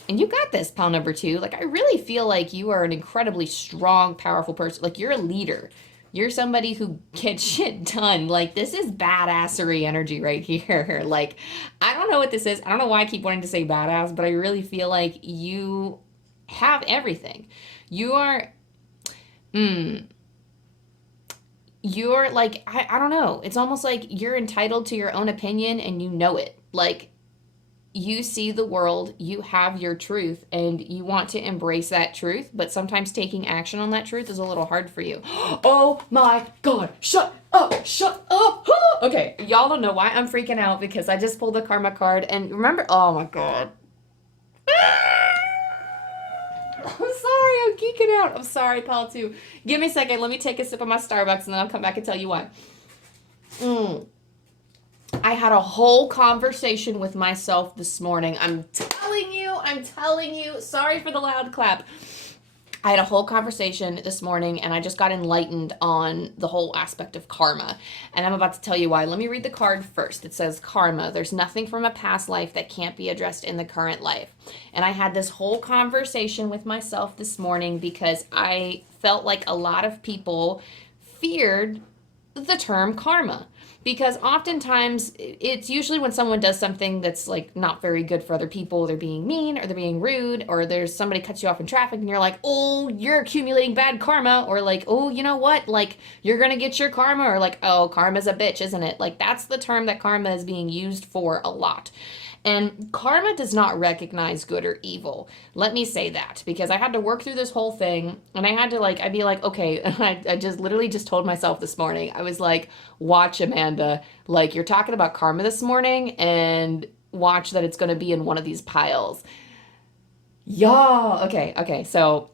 And you got this, pal number 2. Like, I really feel like you are an incredibly strong, powerful person. Like, you're a leader. You're somebody who gets shit done. Like, this is badassery energy right here. Like, I don't know what this is. I don't know why I keep wanting to say badass, but I really feel like you have everything. You are... You're like, I don't know. It's almost like you're entitled to your own opinion and you know it. Like, you see the world, you have your truth, and you want to embrace that truth, but sometimes taking action on that truth is a little hard for you. Oh my God, shut up, shut up. Okay, y'all don't know why I'm freaking out because I just pulled the karma card, and remember, oh my God. I'm sorry, I'm geeking out. I'm sorry, Paul, too. Give me a second, let me take a sip of my Starbucks, and then I'll come back and tell you why. I had a whole conversation with myself this morning. I'm telling you, sorry for the loud clap. I had a whole conversation this morning and I just got enlightened on the whole aspect of karma. And I'm about to tell you why. Let me read the card first. It says karma. There's nothing from a past life that can't be addressed in the current life. And I had this whole conversation with myself this morning because I felt like a lot of people feared the term karma. Because oftentimes it's usually when someone does something that's like not very good for other people, they're being mean or they're being rude, or there's somebody cuts you off in traffic and you're like, oh, you're accumulating bad karma, or like, oh, you know what, like you're gonna get your karma, or like, oh, karma's a bitch, isn't it? Like that's the term that karma is being used for a lot. And karma does not recognize good or evil. Let me say that, because I had to work through this whole thing, and I had to I'd be like, okay, I just literally just told myself this morning, I was like, watch, Amanda, like you're talking about karma this morning, and watch that it's going to be in one of these piles. Yeah, okay. So,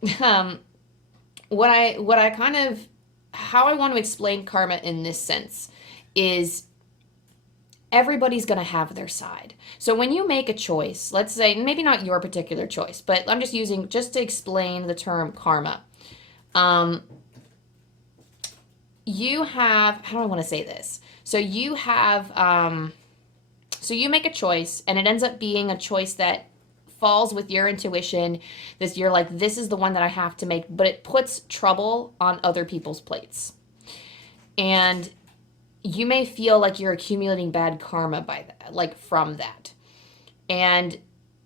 what I kind of, how I want to explain karma in this sense is everybody's going to have their side. So when you make a choice, let's say, maybe not your particular choice, but I'm just using, just to explain the term karma. You have, how do I want to say this? So you have, so you make a choice and it ends up being a choice that falls with your intuition. You're like, this is the one that I have to make, but it puts trouble on other people's plates. And you may feel like you're accumulating bad karma by that, like from that. And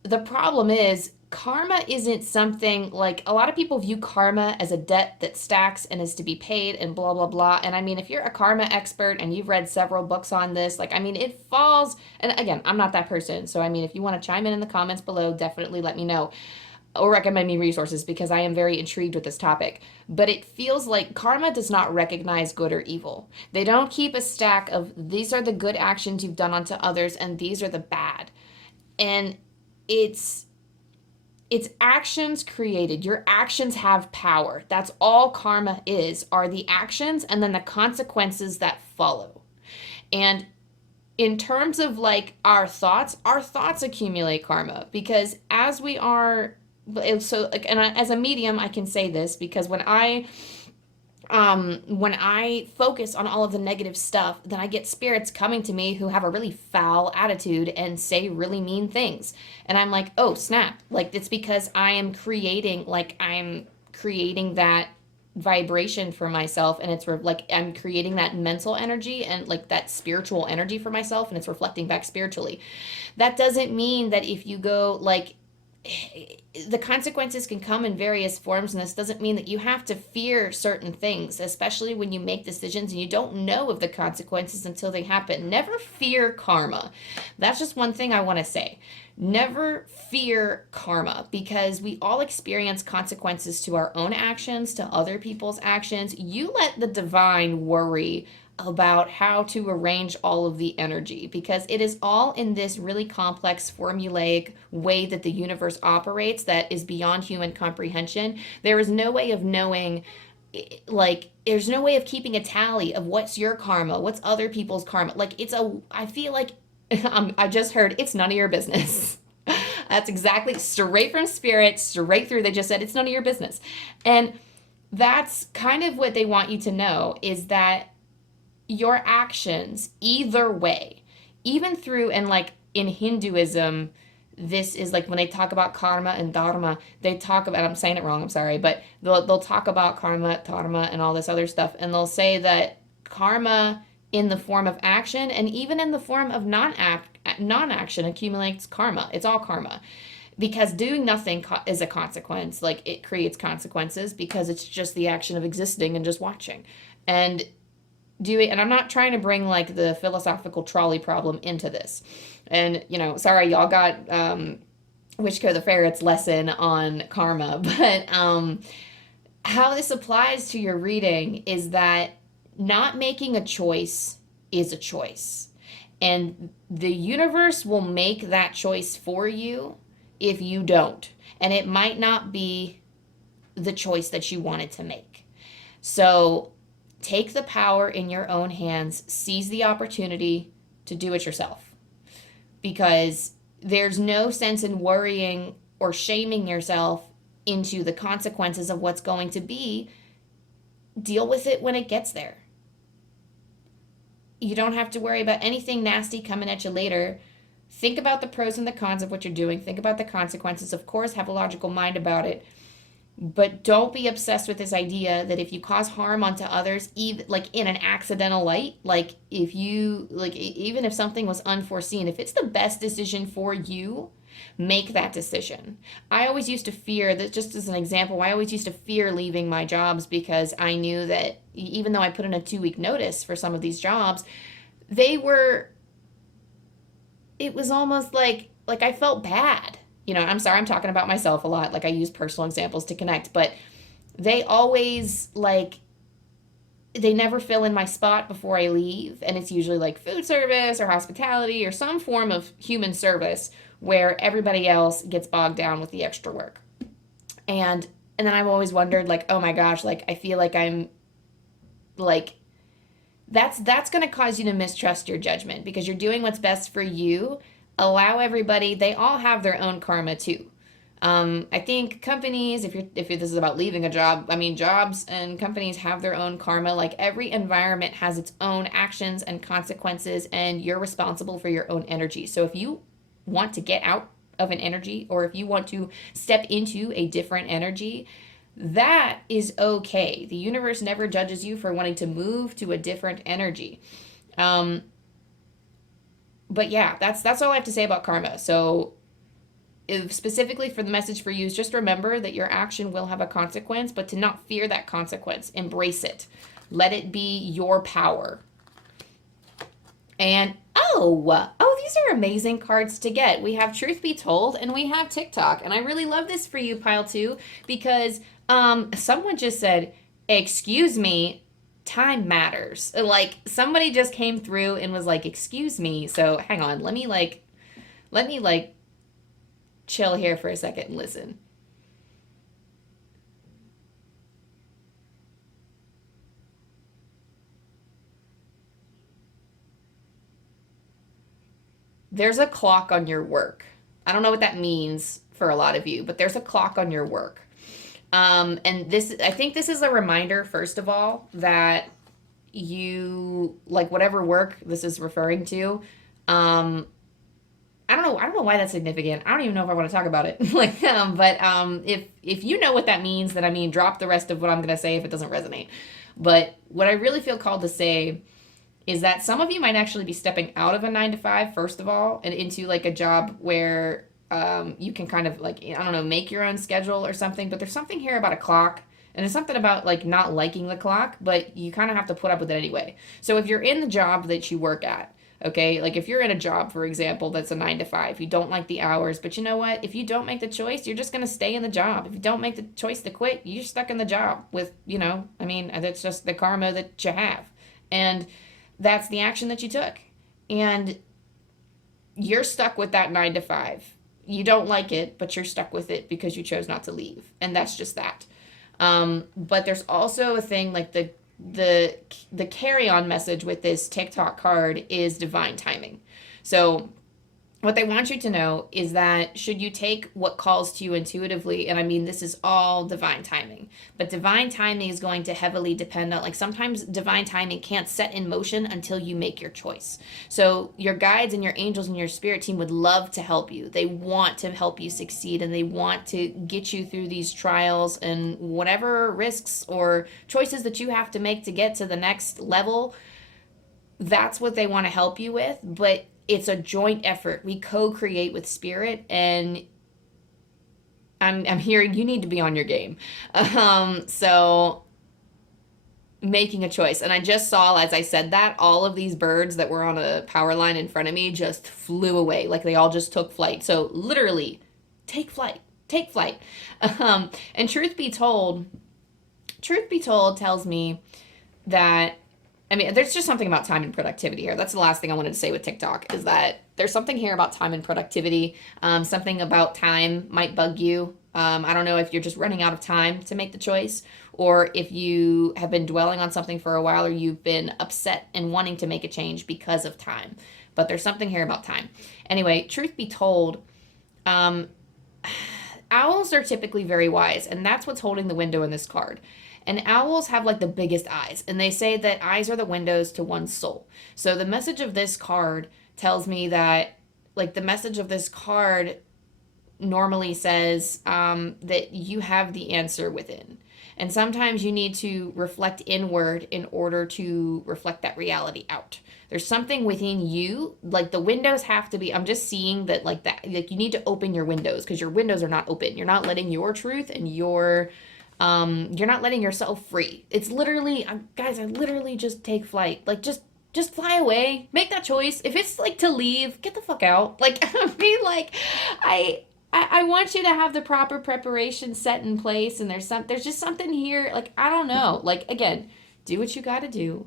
the problem is, karma isn't something like, a lot of people view karma as a debt that stacks and is to be paid and blah, blah, blah. And I mean, if you're a karma expert and you've read several books on this, like, I mean, it falls, and again, I'm not that person. So, I mean, if you want to chime in the comments below, definitely let me know. Or recommend me resources, because I am very intrigued with this topic. But it feels like karma does not recognize good or evil. They don't keep a stack of, these are the good actions you've done unto others and these are the bad. And it's actions created. Your actions have power. That's all karma is, are the actions and then the consequences that follow. And in terms of like our thoughts accumulate karma, because as we are, so like, and as a medium, I can say this because when I focus on all of the negative stuff, then I get spirits coming to me who have a really foul attitude and say really mean things. And I'm like, oh, snap. Like, it's because I'm creating that vibration for myself, and it's like I'm creating that mental energy and like that spiritual energy for myself, and it's reflecting back spiritually. That doesn't mean that if you go like, the consequences can come in various forms, and this doesn't mean that you have to fear certain things, especially when you make decisions and you don't know of the consequences until they happen. Never fear karma. That's just one thing I want to say. Never fear karma, because we all experience consequences to our own actions, to other people's actions. You let the divine worry about how to arrange all of the energy, because it is all in this really complex formulaic way that the universe operates that is beyond human comprehension. There is no way of knowing, like, there's no way of keeping a tally of what's your karma, what's other people's karma. Like, I feel like I just heard, it's none of your business. That's exactly straight from spirit, straight through. They just said it's none of your business. And that's kind of what they want you to know, is that your actions, either way, even through, and like in Hinduism, this is like when they talk about karma and dharma, they talk about, I'm saying it wrong, I'm sorry, but they'll talk about karma, dharma, and all this other stuff, and they'll say that karma in the form of action and even in the form of non-action accumulates karma. It's all karma. Because doing nothing is a consequence. Like, it creates consequences because it's just the action of existing and just watching. And I'm not trying to bring like the philosophical trolley problem into this. And, sorry, y'all got Wishko the Ferret's lesson on karma, but how this applies to your reading is that not making a choice is a choice. And the universe will make that choice for you if you don't. And it might not be the choice that you wanted to make. So take the power in your own hands, seize the opportunity to do it yourself. Because there's no sense in worrying or shaming yourself into the consequences of what's going to be. Deal with it when it gets there. You don't have to worry about anything nasty coming at you later. Think about the pros and the cons of what you're doing. Think about the consequences. Of course, have a logical mind about it. But don't be obsessed with this idea that if you cause harm onto others, even like in an accidental light, like if you, like even if something was unforeseen, if it's the best decision for you, make that decision. I always used to fear that, just as an example, I always used to fear leaving my jobs because I knew that even though I put in a 2-week notice for some of these jobs, it was almost like I felt bad. I'm sorry, I'm talking about myself a lot. Like I use personal examples to connect, but they always they never fill in my spot before I leave. And it's usually like food service or hospitality or some form of human service where everybody else gets bogged down with the extra work. And then I've always wondered oh my gosh, I feel like I'm that's going to cause you to mistrust your judgment because you're doing what's best for you. Allow everybody, they all have their own karma too. I think companies, if this is about leaving a job, jobs and companies have their own karma. Like every environment has its own actions and consequences, and you're responsible for your own energy. So if you want to get out of an energy, or if you want to step into a different energy, that is okay. The universe never judges you for wanting to move to a different energy. But yeah, that's all I have to say about karma. So if specifically for the message for you is just remember that your action will have a consequence, but to not fear that consequence. Embrace it. Let it be your power. And these are amazing cards to get. We have Truth Be Told and we have TikTok. And I really love this for you, Pile 2, because someone just said, excuse me, time matters. Like somebody just came through and was like, excuse me. So hang on, let me chill here for a second and listen. There's a clock on your work. I don't know what that means for a lot of you, but there's a clock on your work. And I think this is a reminder, first of all, that you, whatever work this is referring to, I don't know why that's significant. I don't even know if I want to talk about it. If you know what that means, then drop the rest of what I'm going to say if it doesn't resonate. But what I really feel called to say is that some of you might actually be stepping out of a 9-to-5, first of all, and into a job where you can kind of make your own schedule or something. But there's something here about a clock, and there's something about not liking the clock, but you kind of have to put up with it anyway. So if you're in the job that you work at, okay, if you're in a job, for example, that's a 9-to-5, you don't like the hours, but you know what? If you don't make the choice, you're just going to stay in the job. If you don't make the choice to quit, you're stuck in the job with, that's just the karma that you have. And that's the action that you took. And you're stuck with that 9-to-5. You don't like it, but you're stuck with it because you chose not to leave. And that's just that. But there's also a thing the carry-on message with this TikTok card is divine timing. So what they want you to know is that should you take what calls to you intuitively, and this is all divine timing, but divine timing is going to heavily depend on, sometimes divine timing can't set in motion until you make your choice. So your guides and your angels and your spirit team would love to help you. They want to help you succeed, and they want to get you through these trials and whatever risks or choices that you have to make to get to the next level. That's what they want to help you with, but it's a joint effort. We co-create with spirit, and I'm hearing you need to be on your game. So making a choice. And I just saw, as I said that, all of these birds that were on a power line in front of me just flew away. Like they all just took flight. So literally, take flight. Take flight. And truth be told tells me that, I mean, there's just something about time and productivity here. That's the last thing I wanted to say with TikTok, is that there's something here about time and productivity. Something about time might bug you. I don't know if you're just running out of time to make the choice, or if you have been dwelling on something for a while, or you've been upset and wanting to make a change because of time. But there's something here about time. Anyway, truth be told, owls are typically very wise, and that's what's holding the window in this card. And owls have like the biggest eyes, and they say that eyes are the windows to one's soul. So the message of this card tells me that, like, the message of this card normally says that you have the answer within. And sometimes you need to reflect inward in order to reflect that reality out. There's something within you, like the windows have to be, I'm just seeing that, like that, like you need to open your windows, because your windows are not open. You're not letting your truth and you're not letting yourself free. It's literally, guys, I literally just take flight. Like just fly away. Make that choice. If it's like to leave, get the fuck out. Like, I mean, like, I want you to have the proper preparation set in place, and there's just something here, like, I don't know. Like, again, do what you gotta do.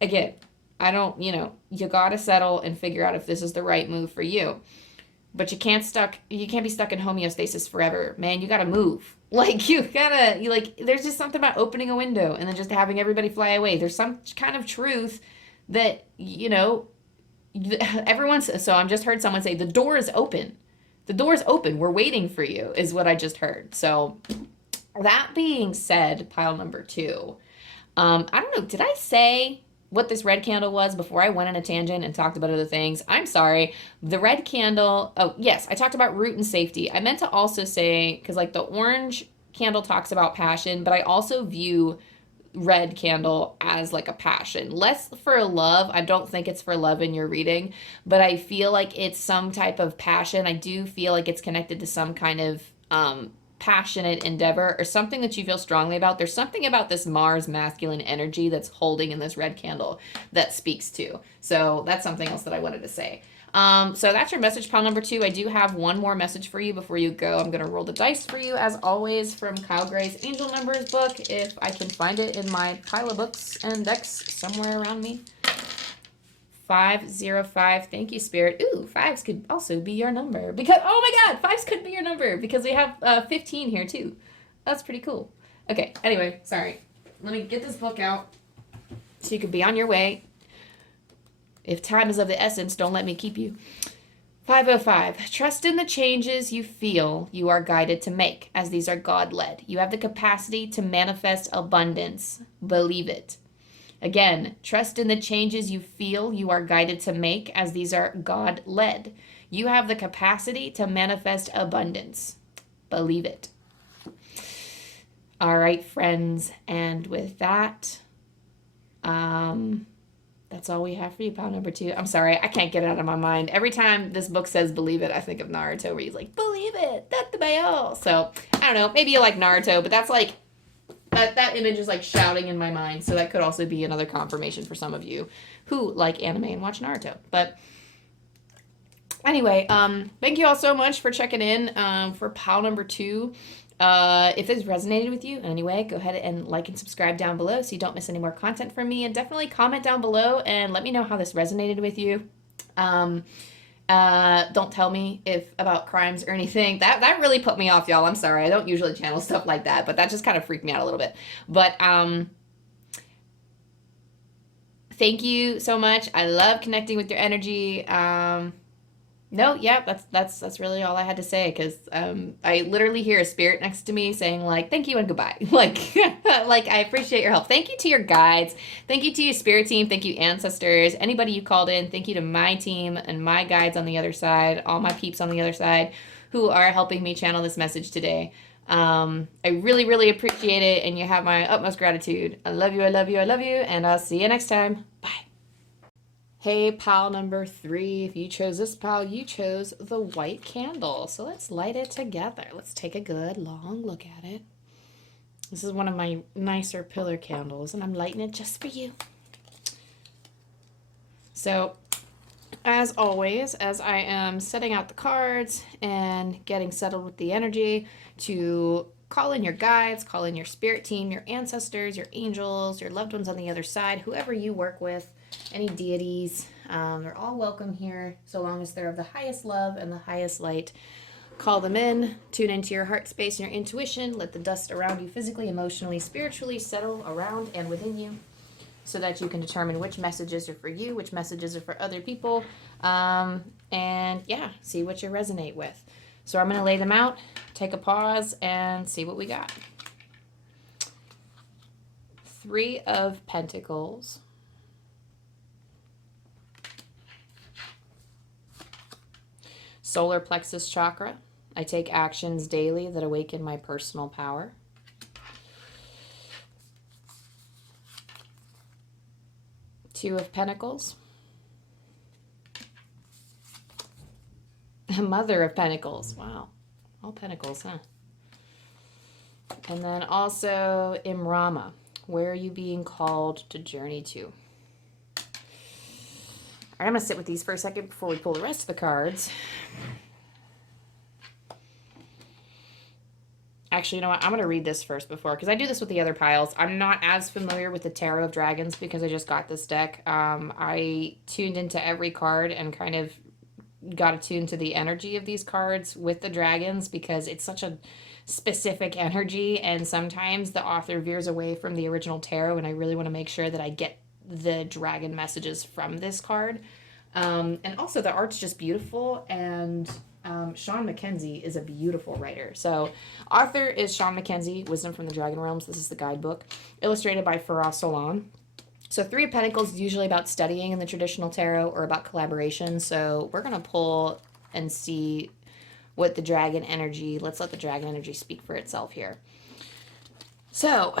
Again, you gotta settle and figure out if this is the right move for you. But you can't be stuck in homeostasis forever. Man, you gotta move. Like, there's just something about opening a window and then just having everybody fly away. There's some kind of truth that, so I'm just heard someone say, the door is open. The door is open. We're waiting for you, is what I just heard. So that being said, pile number 2. I don't know, did I say what this red candle was before I went on a tangent and talked about other things? I'm sorry. The red candle, oh yes, I talked about root and safety. I meant to also say, because like the orange candle talks about passion, but I also view red candle as like a passion. Less for love. I don't think it's for love in your reading, but I feel like it's some type of passion. I do feel like it's connected to some kind of passionate endeavor or something that you feel strongly about. There's something about this Mars masculine energy that's holding in this red candle that speaks to. So that's something else that I wanted to say. So that's your message, pile number 2. I do have one more message for you before you go. I'm going to roll the dice for you, as always, from Kyle Gray's Angel Numbers book, if I can find it in my pile of books and decks somewhere around me. 505. Thank you, Spirit. Ooh, 5s could also be your number. Because, oh my God, 5s could be your number because we have 15 here too. That's pretty cool. Okay, anyway, sorry. Let me get this book out so you can be on your way. If time is of the essence, don't let me keep you. 505. Trust in the changes you feel you are guided to make, as these are God-led. You have the capacity to manifest abundance. Believe it. Again, trust in the changes you feel you are guided to make, as these are God-led. You have the capacity to manifest abundance. Believe it. All right, friends. And with that, that's all we have for you, pile number 2. I'm sorry, I can't get it out of my mind. Every time this book says believe it, I think of Naruto, where he's like, believe it, that's the bayo. So, I don't know, maybe you like Naruto, but that's like, that image is like shouting in my mind. So that could also be another confirmation for some of you who like anime and watch Naruto. But anyway, thank you all so much for checking in for pile number 2. If this resonated with you in any way, go ahead and like and subscribe down below so you don't miss any more content from me. And definitely comment down below and let me know how this resonated with you. Don't tell me about crimes or anything. That really put me off, y'all. I'm sorry. I don't usually channel stuff like that, but that just kind of freaked me out a little bit. But thank you so much. I love connecting with your energy. That's really all I had to say, because I literally hear a spirit next to me saying like, thank you and goodbye. Like I appreciate your help. Thank you to your guides. Thank you to your spirit team. Thank you, ancestors. Anybody you called in. Thank you to my team and my guides on the other side, all my peeps on the other side who are helping me channel this message today. I really, really appreciate it, and you have my utmost gratitude. I love you, I love you, I love you, and I'll see you next time. Bye. Hey, pile number 3, if you chose this pile, you chose the white candle. So let's light it together. Let's take a good long look at it. This is one of my nicer pillar candles, and I'm lighting it just for you. So, as always, as I am setting out the cards and getting settled with the energy, to call in your guides, call in your spirit team, your ancestors, your angels, your loved ones on the other side, whoever you work with, any deities, they're all welcome here so long as they're of the highest love and the highest light. Call them in, tune into your heart space and your intuition, let the dust around you physically, emotionally, spiritually settle around and within you so that you can determine which messages are for you, which messages are for other people, and yeah, see what you resonate with. So I'm going to lay them out, take a pause, and see what we got. 3 of Pentacles. Solar plexus chakra. I take actions daily that awaken my personal power. Two of Pentacles. Mother of Pentacles. Wow. All Pentacles, huh? And then also Imrama. Where are you being called to journey to? All right, I'm going to sit with these for a second before we pull the rest of the cards. Actually, you know what? I'm going to read this first before, because I do this with the other piles. I'm not as familiar with the Tarot of Dragons because I just got this deck. I tuned into every card and kind of got attuned to the energy of these cards with the dragons because it's such a specific energy, and sometimes the author veers away from the original tarot, and I really want to make sure that I get the dragon messages from this card. And also the art's just beautiful, and Shawn MacKenzie is a beautiful writer. So author is Shawn MacKenzie, Wisdom from the Dragon Realms. This is the guidebook, illustrated by Farah Solon. So 3 of Pentacles is usually about studying in the traditional tarot or about collaboration. So we're going to pull and see what the dragon energy, let's let the dragon energy speak for itself here. So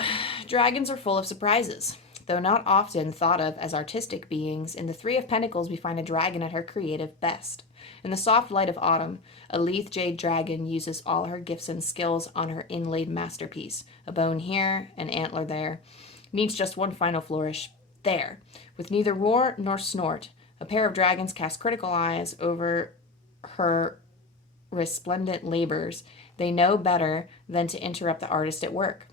dragons are full of surprises. Though not often thought of as artistic beings, in the 3 of Pentacles we find a dragon at her creative best. In the soft light of autumn, a Leith Jade dragon uses all her gifts and skills on her inlaid masterpiece. A bone here, an antler there. Needs just one final flourish. There. With neither roar nor snort, a pair of dragons cast critical eyes over her resplendent labors. They know better than to interrupt the artist at work.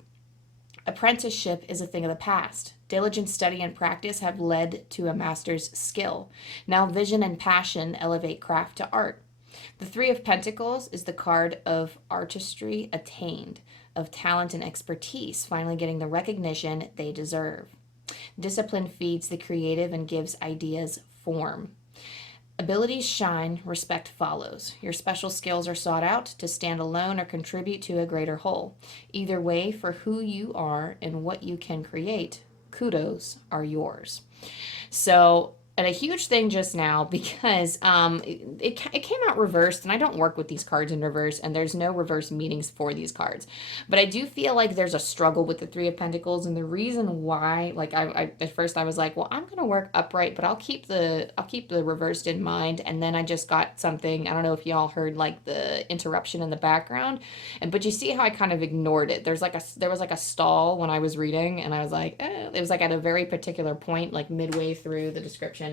Apprenticeship is a thing of the past. Diligent study and practice have led to a master's skill. Now vision and passion elevate craft to art. The 3 of Pentacles is the card of artistry attained, of talent and expertise finally getting the recognition they deserve. Discipline feeds the creative and gives ideas form. Abilities shine, respect follows. Your special skills are sought out to stand alone or contribute to a greater whole. Either way, for who you are and what you can create, kudos are yours. So, and a huge thing just now because it came out reversed, and I don't work with these cards in reverse, and there's no reverse meanings for these cards. But I do feel like there's a struggle with the 3 of Pentacles, and the reason why, like I at first I was like, well, I'm gonna work upright, but I'll keep the reversed in mind. And then I just got something. I don't know if y'all heard like the interruption in the background, but you see how I kind of ignored it. There was like a stall when I was reading, and I was like, it was like at a very particular point, like midway through the description.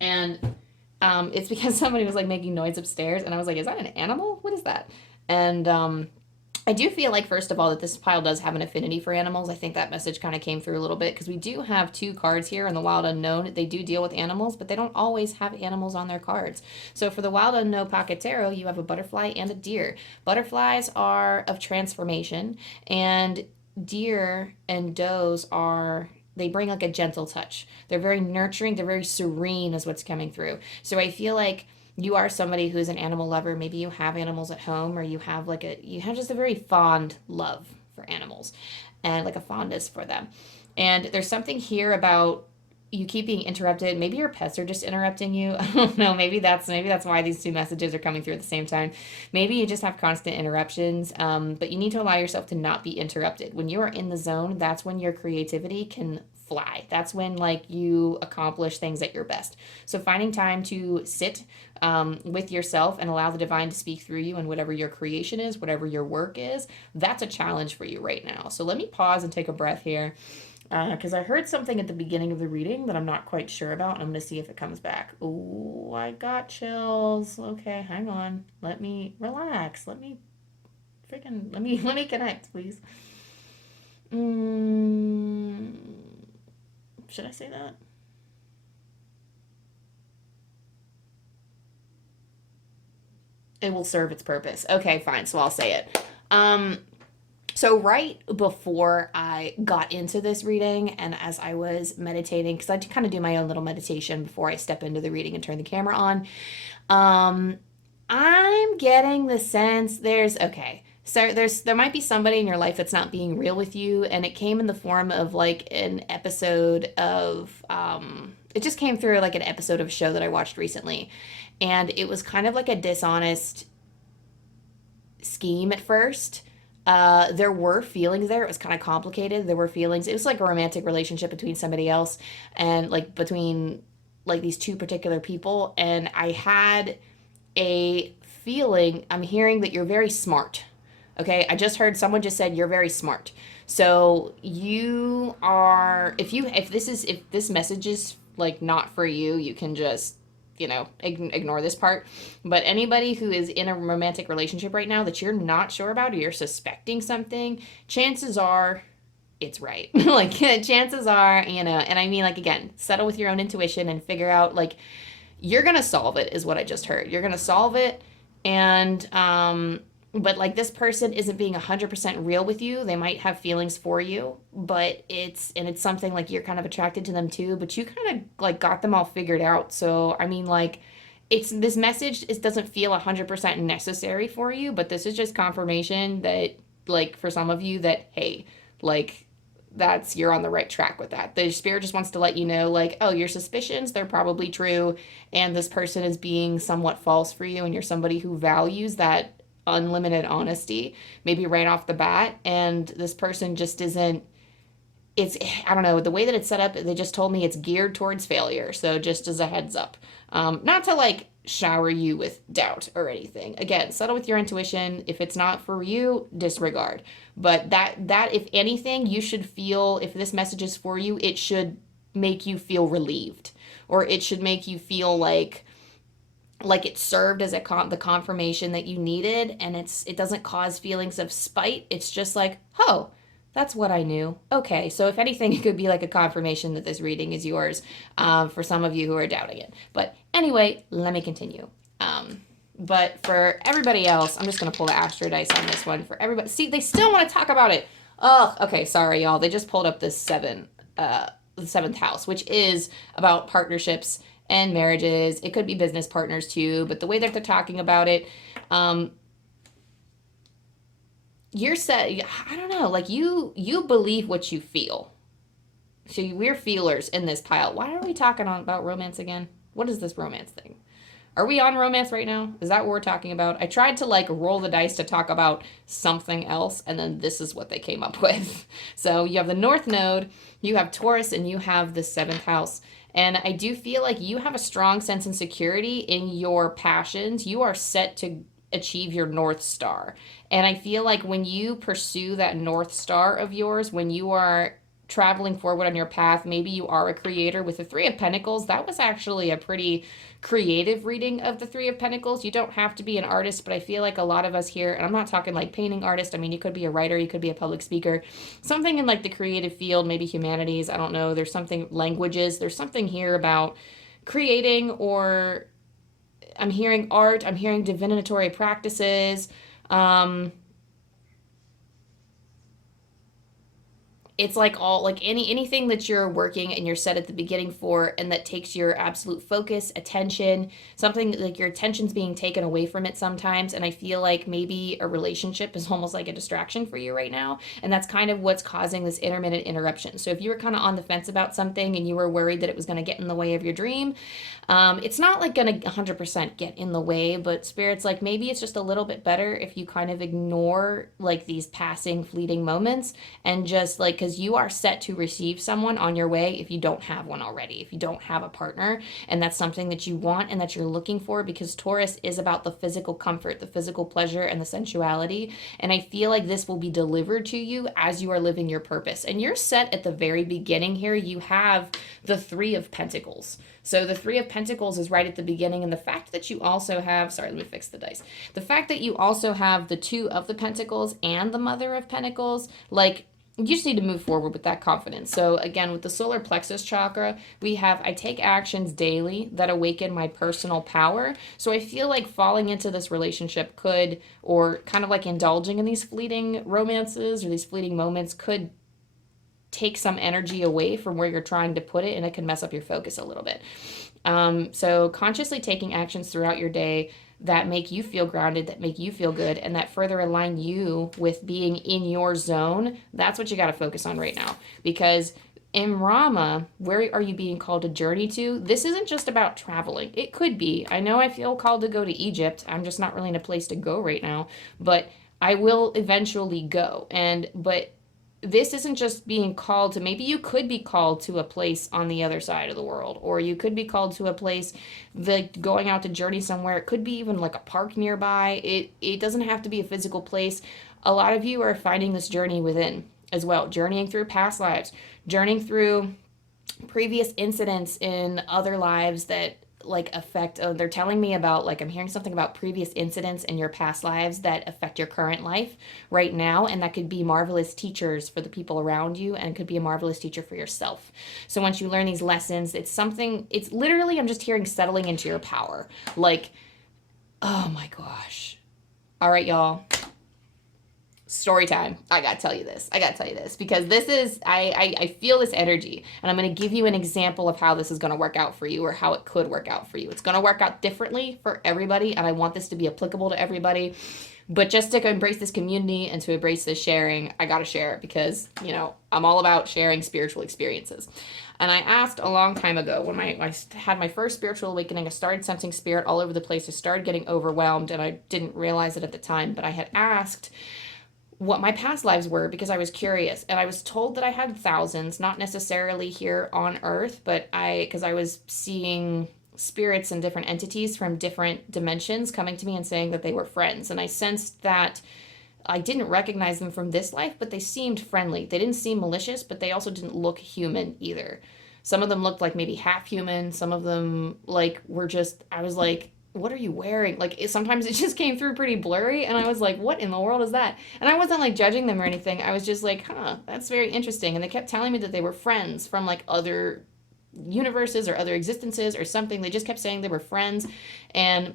And it's because somebody was like making noise upstairs, and I was like, is that an animal? What is that? And I do feel like, first of all, that this pile does have an affinity for animals. I think that message kind of came through a little bit because we do have 2 cards here in the Wild Unknown. They do deal with animals, but they don't always have animals on their cards. So for the Wild Unknown Pocket Tarot, you have a butterfly and a deer. Butterflies are of transformation, and deer and does they bring like a gentle touch. They're very nurturing. They're very serene is what's coming through. So I feel like you are somebody who's an animal lover. Maybe you have animals at home, or you have just a very fond love for animals and like a fondness for them. And there's something here about you keep being interrupted. Maybe your pets are just interrupting you. I don't know. Maybe that's why these 2 messages are coming through at the same time. Maybe you just have constant interruptions, but you need to allow yourself to not be interrupted. When you are in the zone, that's when your creativity can fly. That's when like you accomplish things at your best. So finding time to sit with yourself and allow the divine to speak through you and whatever your creation is, whatever your work is, that's a challenge for you right now. So let me pause and take a breath here. Because I heard something at the beginning of the reading that I'm not quite sure about. I'm going to see if it comes back. Oh, I got chills. Okay, hang on. Let me relax. Let me connect, please. Should I say that? It will serve its purpose. Okay, fine. So I'll say it. So right before I got into this reading and as I was meditating, because I kind of do my own little meditation before I step into the reading and turn the camera on, I'm getting the sense so there might be somebody in your life that's not being real with you, and it came in the form of like an episode of it just came through like an episode of a show that I watched recently, and it was kind of like a dishonest scheme at first. There were feelings there. It was kind of complicated. There were feelings. It was like a romantic relationship between somebody else and like between like these two particular people, and I had a feeling, I'm hearing that you're very smart. Okay, I just heard someone just said you're very smart. So you are, if this message is like not for you, you can just, ignore this part. But anybody who is in a romantic relationship right now that you're not sure about or you're suspecting something, chances are it's right. Like chances are, and I mean, like, again, settle with your own intuition and figure out, like, you're going to solve it is what I just heard. You're going to solve it. And, but like this person isn't being 100% real with you. They might have feelings for you, but it's something like you're kind of attracted to them too, but you kind of like got them all figured out. So, I mean, like this message, it doesn't feel 100% necessary for you, but this is just confirmation that like for some of you that, hey, like you're on the right track with that. The spirit just wants to let you know, like, oh, your suspicions, they're probably true. And this person is being somewhat false for you. And you're somebody who values that unlimited honesty, maybe right off the bat. And this person just isn't, I don't know, the way that it's set up, they just told me it's geared towards failure. So just as a heads up, not to like shower you with doubt or anything. Again, settle with your intuition. If it's not for you, disregard. But that if anything, you should feel, if this message is for you, it should make you feel relieved, or it should make you feel like it served as the confirmation that you needed, and it doesn't cause feelings of spite. It's just like, oh, that's what I knew. Okay, so if anything, it could be like a confirmation that this reading is yours, for some of you who are doubting it. But anyway, let me continue. But for everybody else, I'm just going to pull the Astro dice on this one for everybody. See, they still want to talk about it. Oh, okay, sorry, y'all. They just pulled up the seventh house, which is about partnerships and marriages. It could be business partners too, but the way that they're talking about it, you're set, I don't know, like you believe what you feel. So we're feelers in this pile. Why are we talking about romance again? What is this romance thing? Are we on romance right now? Is that what we're talking about? I tried to like roll the dice to talk about something else, and then this is what they came up with. So you have the North Node, you have Taurus, and you have the 7th house. And I do feel like you have a strong sense of security in your passions. You are set to achieve your North Star. And I feel like when you pursue that North Star of yours, when you are traveling forward on your path, maybe you are a creator with the 3 of Pentacles. That was actually a pretty creative reading of the 3 of Pentacles. You don't have to be an artist, but I feel like a lot of us here, and I'm not talking like painting artist, I mean, you could be a writer, you could be a public speaker, something in like the creative field, maybe humanities, I don't know, there's something, languages, there's something here about creating, or I'm hearing art, I'm hearing divinatory practices, it's like all like anything that you're working and you're set at the beginning for, and that takes your absolute focus, attention, something like your attention's being taken away from it sometimes. And I feel like maybe a relationship is almost like a distraction for you right now, and that's kind of what's causing this intermittent interruption. So if you were kind of on the fence about something and you were worried that it was going to get in the way of your dream, it's not like going to 100% get in the way, but Spirit's like, maybe it's just a little bit better if you kind of ignore like these passing fleeting moments and just like because you are set to receive someone on your way if you don't have one already, if you don't have a partner, and that's something that you want and that you're looking for, because Taurus is about the physical comfort, the physical pleasure, and the sensuality. And I feel like this will be delivered to you as you are living your purpose. And you're set at the very beginning here. You have the Three of Pentacles. So the Three of Pentacles is right at the beginning, and the fact that you also have, sorry, let me fix the dice. The fact that you also have the Two of the Pentacles and the Mother of Pentacles, like, you just need to move forward with that confidence. So again, with the solar plexus chakra, we have, I take actions daily that awaken my personal power. So I feel like falling into this relationship could, or kind of like indulging in these fleeting romances or these fleeting moments, could take some energy away from where you're trying to put it, and it can mess up your focus a little bit. So consciously taking actions throughout your day that make you feel grounded, that make you feel good, and that further align you with being in your zone, that's what you got to focus on right now. Because in Rama, where are you being called to journey to? This isn't just about traveling. It could be. I know I feel called to go to Egypt. I'm just not really in a place to go right now, but I will eventually go. But this isn't just being called to, maybe you could be called to a place on the other side of the world, or you could be called to a place that going out to journey somewhere. It could be even like a park nearby. It doesn't have to be a physical place. A lot of you are finding this journey within as well, journeying through past lives, journeying through previous incidents in other lives that like affect, they're telling me about, like, I'm hearing something about previous incidents in your past lives that affect your current life right now, and that could be marvelous teachers for the people around you, and could be a marvelous teacher for yourself. So once you learn these lessons, it's literally, I'm just hearing settling into your power. Like, oh my gosh. All right, y'all. Story time. I gotta tell you this because this is, I feel this energy, and I'm going to give you an example of how this is going to work out for you, or how it could work out for you. It's going to work out differently for everybody, and I want this to be applicable to everybody. But just to embrace this community and to embrace this sharing, I got to share it because, I'm all about sharing spiritual experiences. And I asked a long time ago when I had my first spiritual awakening, I started sensing spirit all over the place. I started getting overwhelmed, and I didn't realize it at the time, but I had asked what my past lives were because I was curious, and I was told that I had thousands, not necessarily here on earth, but because I was seeing spirits and different entities from different dimensions coming to me and saying that they were friends. And I sensed that I didn't recognize them from this life, but they seemed friendly. They didn't seem malicious, but they also didn't look human either. Some of them looked like maybe half human. Some of them were just, I was like, what are you wearing? Sometimes it just came through pretty blurry, and I was like, what in the world is that? And I wasn't judging them or anything. I was just like, that's very interesting. And they kept telling me that they were friends from other universes or other existences or something. They just kept saying they were friends. And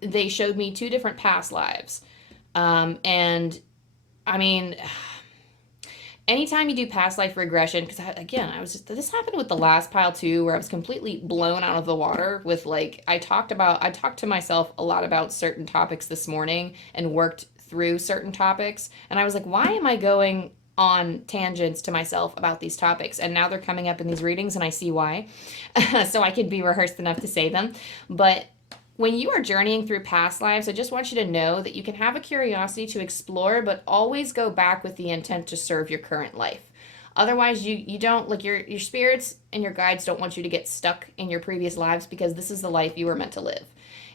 they showed me 2 different past lives. And I mean, anytime you do past life regression, because this happened with the last pile too, where I was completely blown out of the water with I talked to myself a lot about certain topics this morning and worked through certain topics. And I was like, why am I going on tangents to myself about these topics? And now they're coming up in these readings, and I see why. So I could be rehearsed enough to say them. But when you are journeying through past lives, I just want you to know that you can have a curiosity to explore, but always go back with the intent to serve your current life. Otherwise, you don't, your spirits and your guides don't want you to get stuck in your previous lives, because this is the life you were meant to live.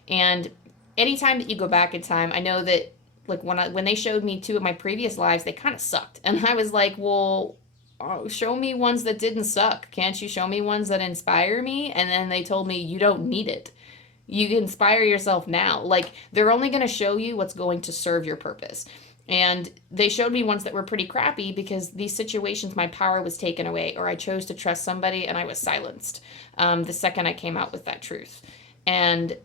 And anytime that you go back in time, I know that when they showed me 2 of my previous lives, they kind of sucked. And I was like, well, show me ones that didn't suck. Can't you show me ones that inspire me? And then they told me, you don't need it. You inspire yourself now. They're only going to show you what's going to serve your purpose. And they showed me ones that were pretty crappy because these situations, my power was taken away, or I chose to trust somebody and I was silenced the second I came out with that truth. And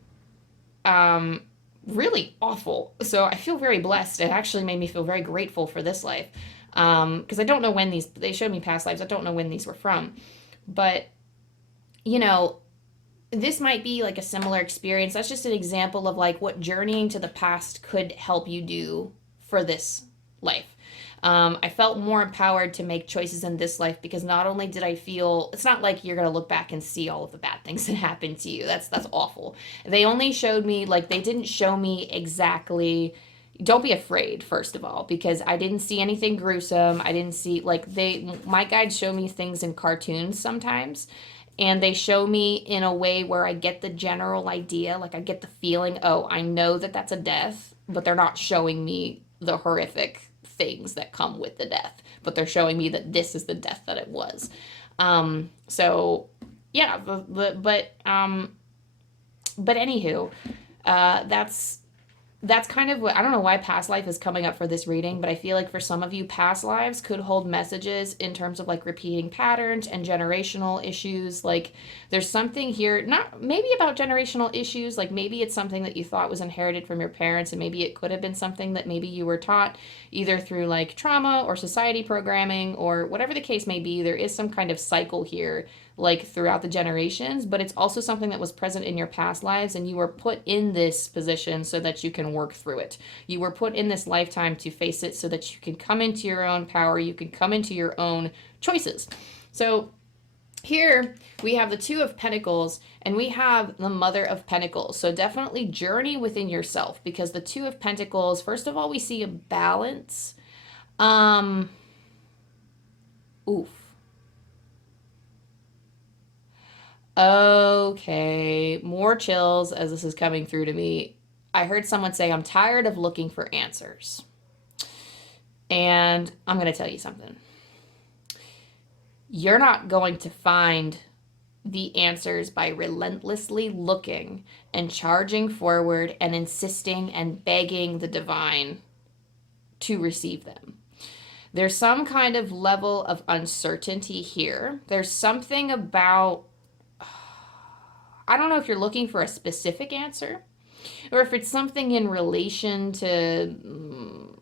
really awful. So I feel very blessed. It actually made me feel very grateful for this life. Because I don't know when they showed me past lives. I don't know when these were from. But, this might be a similar experience. That's just an example of what journeying to the past could help you do for this life. I felt more empowered to make choices in this life because not only did I feel, it's not like you're going to look back and see all of the bad things that happened to you. That's awful. They only showed me, they didn't show me exactly don't be afraid, first of all, because I didn't see anything gruesome. I didn't see, like, my guides show me things in cartoons sometimes, and they show me in a way where I get the general idea, like I get the feeling, oh, I know that that's a death, but they're not showing me the horrific things that come with the death, but they're showing me that this is the death that it was. So yeah, but anywho, that's kind of what, I don't know why past life is coming up for this reading, but I feel like for some of you, past lives could hold messages in terms of like repeating patterns and generational issues. Like there's something here, not maybe about generational issues, like maybe it's something that you thought was inherited from your parents, and maybe it could have been something that maybe you were taught either through like trauma or society programming or whatever the case may be. There is some kind of cycle here like throughout the generations, but it's also something that was present in your past lives, and you were put in this position so that you can work through it. You were put in this lifetime to face it so that you can come into your own power, you can come into your own choices. So here we have the Two of Pentacles and we have the Mother of Pentacles. So definitely journey within yourself, because the Two of Pentacles, first of all, we see a balance. Oof. Okay, more chills as this is coming through to me. I heard someone say, I'm tired of looking for answers. And I'm going to tell you something. You're not going to find the answers by relentlessly looking and charging forward and insisting and begging the divine to receive them. There's some kind of level of uncertainty here. There's something about, I don't know if you're looking for a specific answer or if it's something in relation to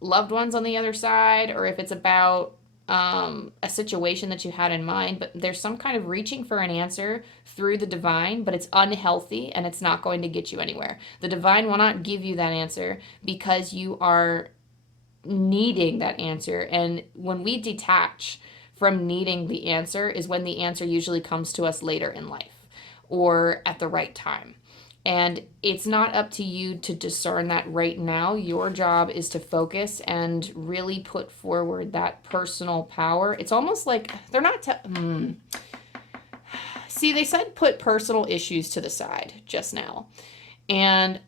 loved ones on the other side, or if it's about a situation that you had in mind, but there's some kind of reaching for an answer through the divine, but it's unhealthy and it's not going to get you anywhere. The divine will not give you that answer because you are needing that answer. And when we detach from needing the answer is when the answer usually comes to us later in life or at the right time. And it's not up to you to discern that right now. Your job is to focus and really put forward that personal power. It's almost like they're not... See, they said put personal issues to the side just now. And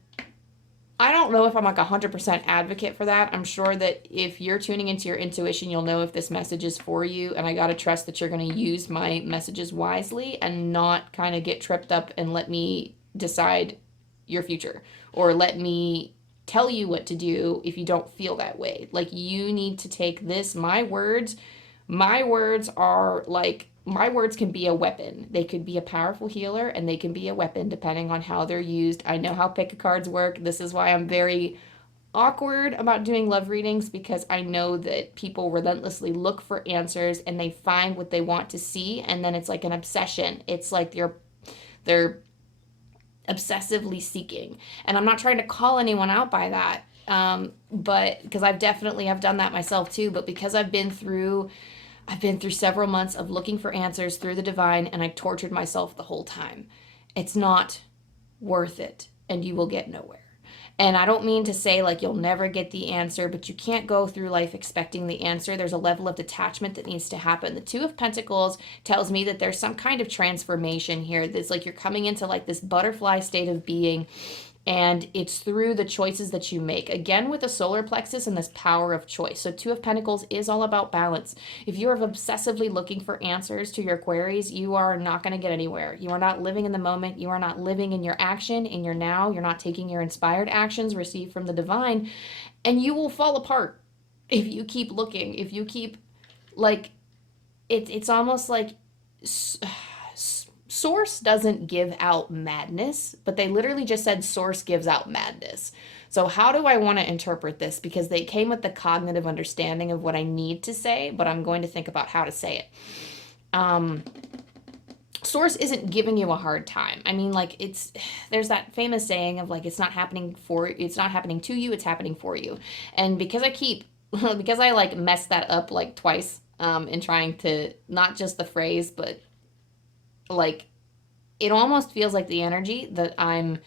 I don't know if I'm like 100% advocate for that. I'm sure that if you're tuning into your intuition, you'll know if this message is for you. And I got to trust that you're going to use my messages wisely and not kind of get tripped up and let me decide your future or let me tell you what to do if you don't feel that way. Like, you need to take this, my words are like, my words can be a weapon. They could be a powerful healer and they can be a weapon depending on how they're used. I know how pick a cards work. This is why I'm very awkward about doing love readings, because I know that people relentlessly look for answers and they find what they want to see, and then it's like an obsession. It's like they're obsessively seeking. And I'm not trying to call anyone out by that, but because I've definitely have done that myself too. But because I've been through several months of looking for answers through the divine, and I tortured myself the whole time. It's not worth it, and you will get nowhere. And I don't mean to say like you'll never get the answer, but you can't go through life expecting the answer. There's a level of detachment that needs to happen. The Two of Pentacles tells me that there's some kind of transformation here. That's like you're coming into like this butterfly state of being, and it's through the choices that you make. Again, with the solar plexus and this power of choice. So Two of Pentacles is all about balance. If you are obsessively looking for answers to your queries, you are not going to get anywhere. You are not living in the moment. You are not living in your action, in your now. You're not taking your inspired actions received from the divine. And you will fall apart if you keep looking. If you keep, like, it's almost like... Source doesn't give out madness, but they literally just said Source gives out madness. So how do I want to interpret this? Because they came with the cognitive understanding of what I need to say, but I'm going to think about how to say it. Source isn't giving you a hard time. I mean, like, there's that famous saying of like, it's not happening to you, it's happening for you. And because I like messed that up like twice in trying to, not just the phrase, but like, it almost feels like the energy that I'm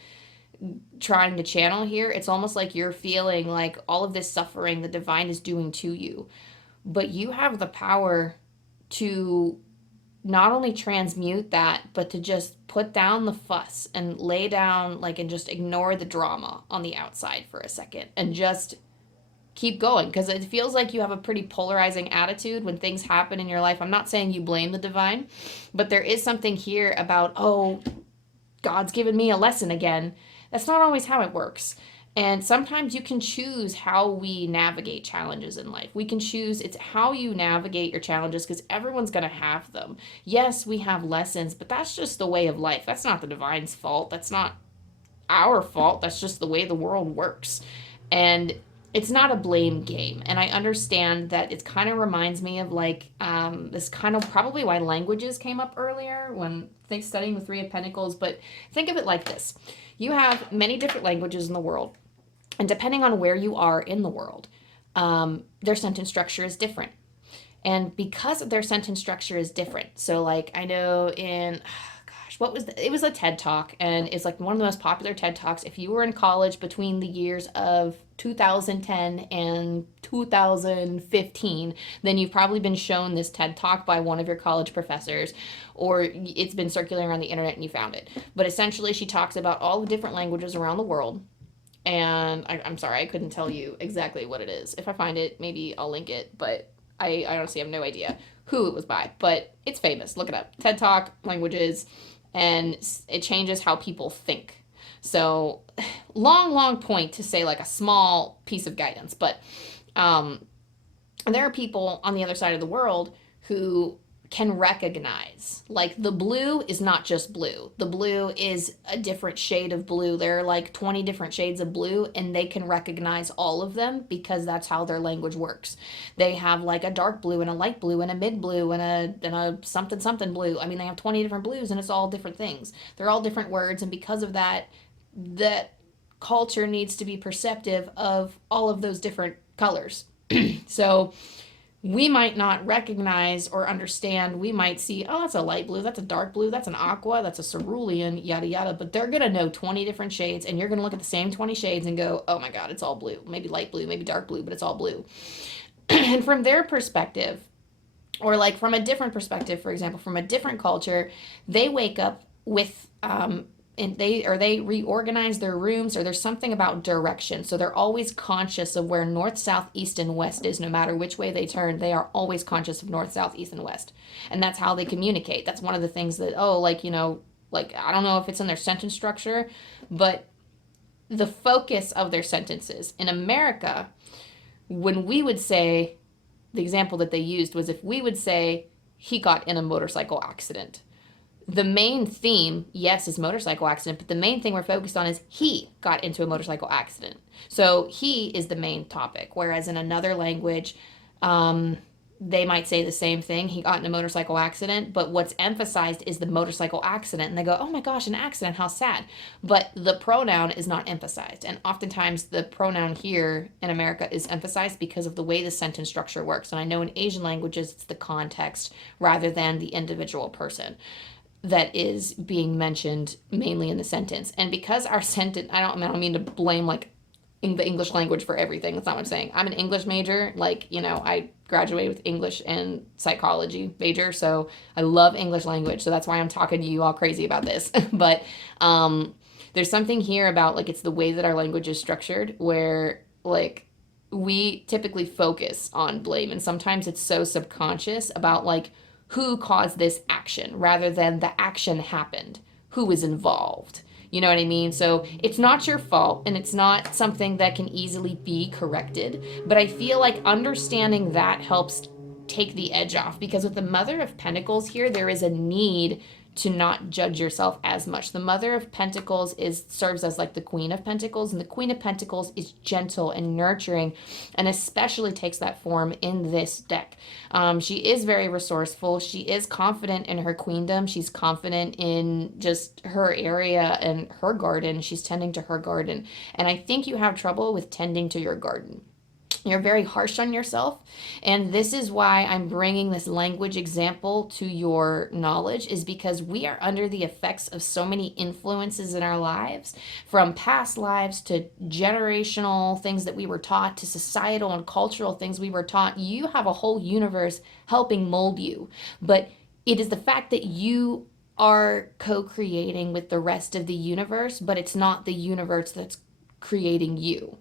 trying to channel here, it's almost like you're feeling like all of this suffering the divine is doing to you. But you have the power to not only transmute that, but to just put down the fuss and lay down, like, and just ignore the drama on the outside for a second and just keep going. Because it feels like you have a pretty polarizing attitude when things happen in your life. I'm not saying you blame the divine, but there is something here about, oh, God's given me a lesson again. That's not always how it works. And sometimes you can choose how we navigate challenges in life. We can choose, it's how you navigate your challenges, because everyone's going to have them. Yes, we have lessons, but that's just the way of life. That's not the divine's fault. That's not our fault. That's just the way the world works. And it's not a blame game. And I understand that it kind of reminds me of like this kind of probably why languages came up earlier when studying the Three of Pentacles. But think of it like this. You have many different languages in the world. And depending on where you are in the world, their sentence structure is different. And because their sentence structure is different, so like I know in, it was a TED Talk, and it's like one of the most popular TED Talks. If you were in college between the years of 2010 and 2015, then you've probably been shown this TED Talk by one of your college professors, or it's been circulating around the internet and you found it. But essentially she talks about all the different languages around the world. And I'm sorry, I couldn't tell you exactly what it is. If I find it, maybe I'll link it, but I honestly have no idea who it was by. But it's famous. Look it up. TED Talk, languages, and it changes how people think. So long point to say like a small piece of guidance. But there are people on the other side of the world who can recognize, like, the blue is not just blue. The blue is a different shade of blue. There are like 20 different shades of blue, and they can recognize all of them because that's how their language works. They have like a dark blue and a light blue and a mid blue and a something blue. I mean, they have 20 different blues, and it's all different things. They're all different words, and because of that, that culture needs to be perceptive of all of those different colors. So we might not recognize or understand. We might see, oh, that's a light blue, that's a dark blue, that's an aqua, that's a cerulean, yada, yada. But they're going to know 20 different shades, and you're going to look at the same 20 shades and go, oh my God, it's all blue. Maybe light blue, maybe dark blue, but it's all blue. And from their perspective, or like from a different perspective, for example, from a different culture, they wake up with, and they reorganize their rooms, or there's something about direction. So they're always conscious of where north, south, east, and west is. No matter which way they turn, they are always conscious of north, south, east, and west. And that's how they communicate. That's one of the things that, like, I don't know if it's in their sentence structure, but the focus of their sentences. In America, when we would say, the example that they used was if we would say, he got in a motorcycle accident. The main theme, yes, is motorcycle accident, but the main thing we're focused on is he got into a motorcycle accident. So he is the main topic, whereas in another language, they might say the same thing, he got in a motorcycle accident, but what's emphasized is the motorcycle accident, and they go, oh my gosh, an accident, how sad. But the pronoun is not emphasized, and oftentimes the pronoun here in America is emphasized because of the way the sentence structure works. And I know in Asian languages, it's the context rather than the individual person that is being mentioned mainly in the sentence. And because our sentence, I don't mean to blame like in the English language for everything. That's not what I'm saying. I'm an English major. Like, I graduated with English and psychology major. So I love English language. So that's why I'm talking to you all crazy about this. But there's something here about like, it's the way that our language is structured where like we typically focus on blame. And sometimes it's so subconscious about like, who caused this action rather than the action happened, who is involved. You know what I mean? So it's not your fault, and it's not something that can easily be corrected. But I feel like understanding that helps take the edge off, because with the Mother of Pentacles here, there is a need to not judge yourself as much. The Mother of Pentacles serves as like the Queen of Pentacles, and the Queen of Pentacles is gentle and nurturing, and especially takes that form in this deck. She is very resourceful. She is confident in her queendom. She's confident in just her area and her garden. She's tending to her garden. And I think you have trouble with tending to your garden. You're very harsh on yourself. And this is why I'm bringing this language example to your knowledge, is because we are under the effects of so many influences in our lives, from past lives to generational things that we were taught to societal and cultural things we were taught. You have a whole universe helping mold you. But it is the fact that you are co-creating with the rest of the universe, but it's not the universe that's creating you.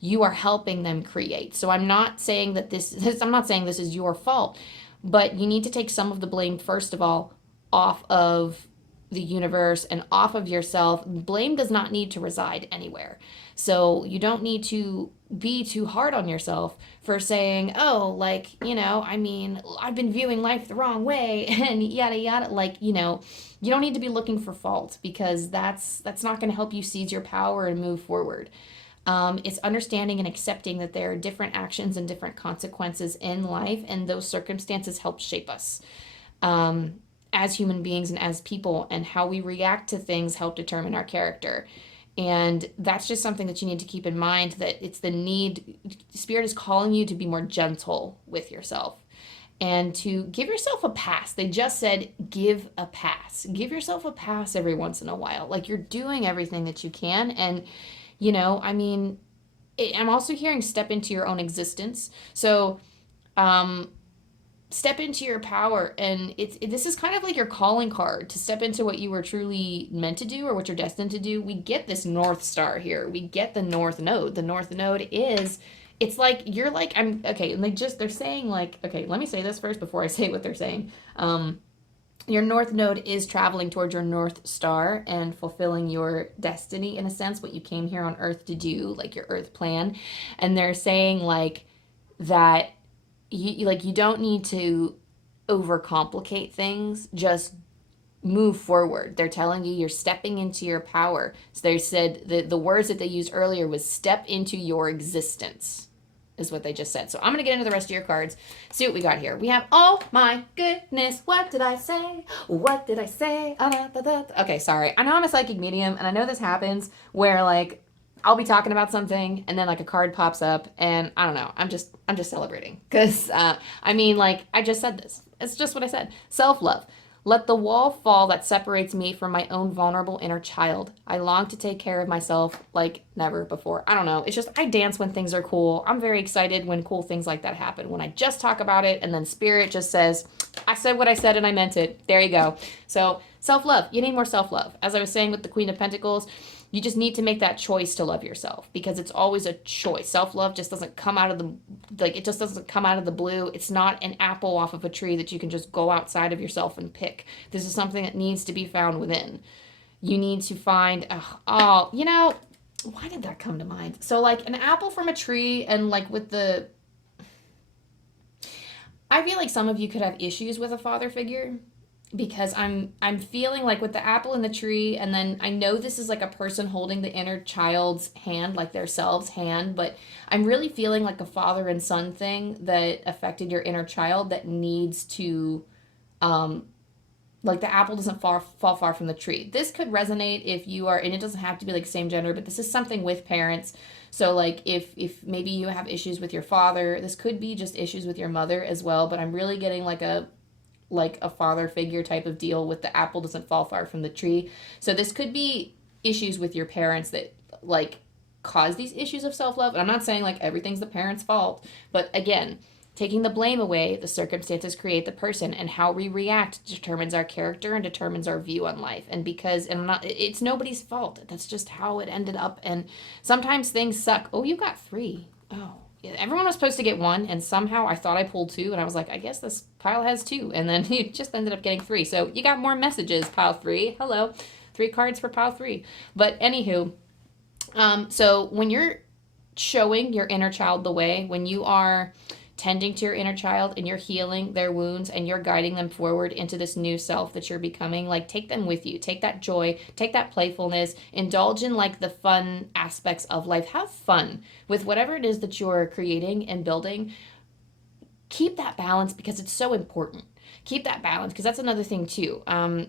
You are helping them create. So I'm not saying that I'm not saying this is your fault, but you need to take some of the blame, first of all, off of the universe and off of yourself. Blame does not need to reside anywhere. So you don't need to be too hard on yourself for saying, oh, like, I mean, I've been viewing life the wrong way and yada, yada. Like, you don't need to be looking for fault, because that's not going to help you seize your power and move forward. It's understanding and accepting that there are different actions and different consequences in life, and those circumstances help shape us as human beings and as people, and how we react to things help determine our character. And that's just something that you need to keep in mind, that it's the need. Spirit is calling you to be more gentle with yourself and to give yourself a pass. They just said, give a pass. Give yourself a pass every once in a while. Like, you're doing everything that you can. And I mean, I'm also hearing step into your own existence. So, step into your power. And this is kind of like your calling card to step into what you were truly meant to do, or what you're destined to do. We get this North Star here. We get the North Node. The North Node it's like, you're like, okay. And they're saying like, okay, let me say this first before I say what they're saying. Your North Node is traveling towards your North Star and fulfilling your destiny, in a sense, what you came here on Earth to do, like your Earth plan. And they're saying like that you don't need to overcomplicate things, just move forward. They're telling you you're stepping into your power. So they said the words that they used earlier was step into your existence, is what they just said. So I'm going to get into the rest of your cards, see what we got here. We have, oh my goodness, what did I say? What did I say? Okay, sorry. I know I'm a psychic medium, and I know this happens where, like, I'll be talking about something, and then, like, a card pops up, and I don't know. I'm just celebrating. Because, I mean, like, I just said this. It's just what I said. Self-love. Let the wall fall that separates me from my own vulnerable inner child. I long to take care of myself like never before. I don't know. It's just, I dance when things are cool. I'm very excited when cool things like that happen. When I just talk about it and then Spirit just says, I said what I said and I meant it. There you go. So self-love. You need more self-love. As I was saying with the Queen of Pentacles, you just need to make that choice to love yourself, because it's always a choice. Self-love just doesn't come out of it just doesn't come out of the blue. It's not an apple off of a tree that you can just go outside of yourself and pick. This is something that needs to be found within. You need to find, why did that come to mind? So like an apple from a tree, and like I feel like some of you could have issues with a father figure, because I'm feeling like with the apple in the tree, and then I know this is like a person holding the inner child's hand, like their self's hand, but I'm really feeling like a father and son thing that affected your inner child that needs to, like the apple doesn't fall far from the tree. This could resonate if you are, and it doesn't have to be like same gender, but this is something with parents. So like if maybe you have issues with your father, this could be just issues with your mother as well, but I'm really getting like a father figure type of deal with the apple doesn't fall far from the tree. So this could be issues with your parents that like cause these issues of self-love. And I'm not saying like everything's the parent's fault, but again, taking the blame away, the circumstances create the person, and how we react determines our character and determines our view on life. And it's nobody's fault. That's just how it ended up. And sometimes things suck. Oh, you got 3. Oh. Yeah, everyone was supposed to get 1, and somehow I thought I pulled 2, and I was like, I guess this pile has 2, and then you just ended up getting 3. So you got more messages, pile 3. Hello. 3 cards for pile 3. But anywho, so when you're showing your inner child the way, when you are tending to your inner child and you're healing their wounds and you're guiding them forward into this new self that you're becoming, like take them with you. Take that joy, take that playfulness, indulge in like the fun aspects of life. Have fun with whatever it is that you're creating and building. Keep that balance, because it's so important. Keep that balance, because that's another thing too.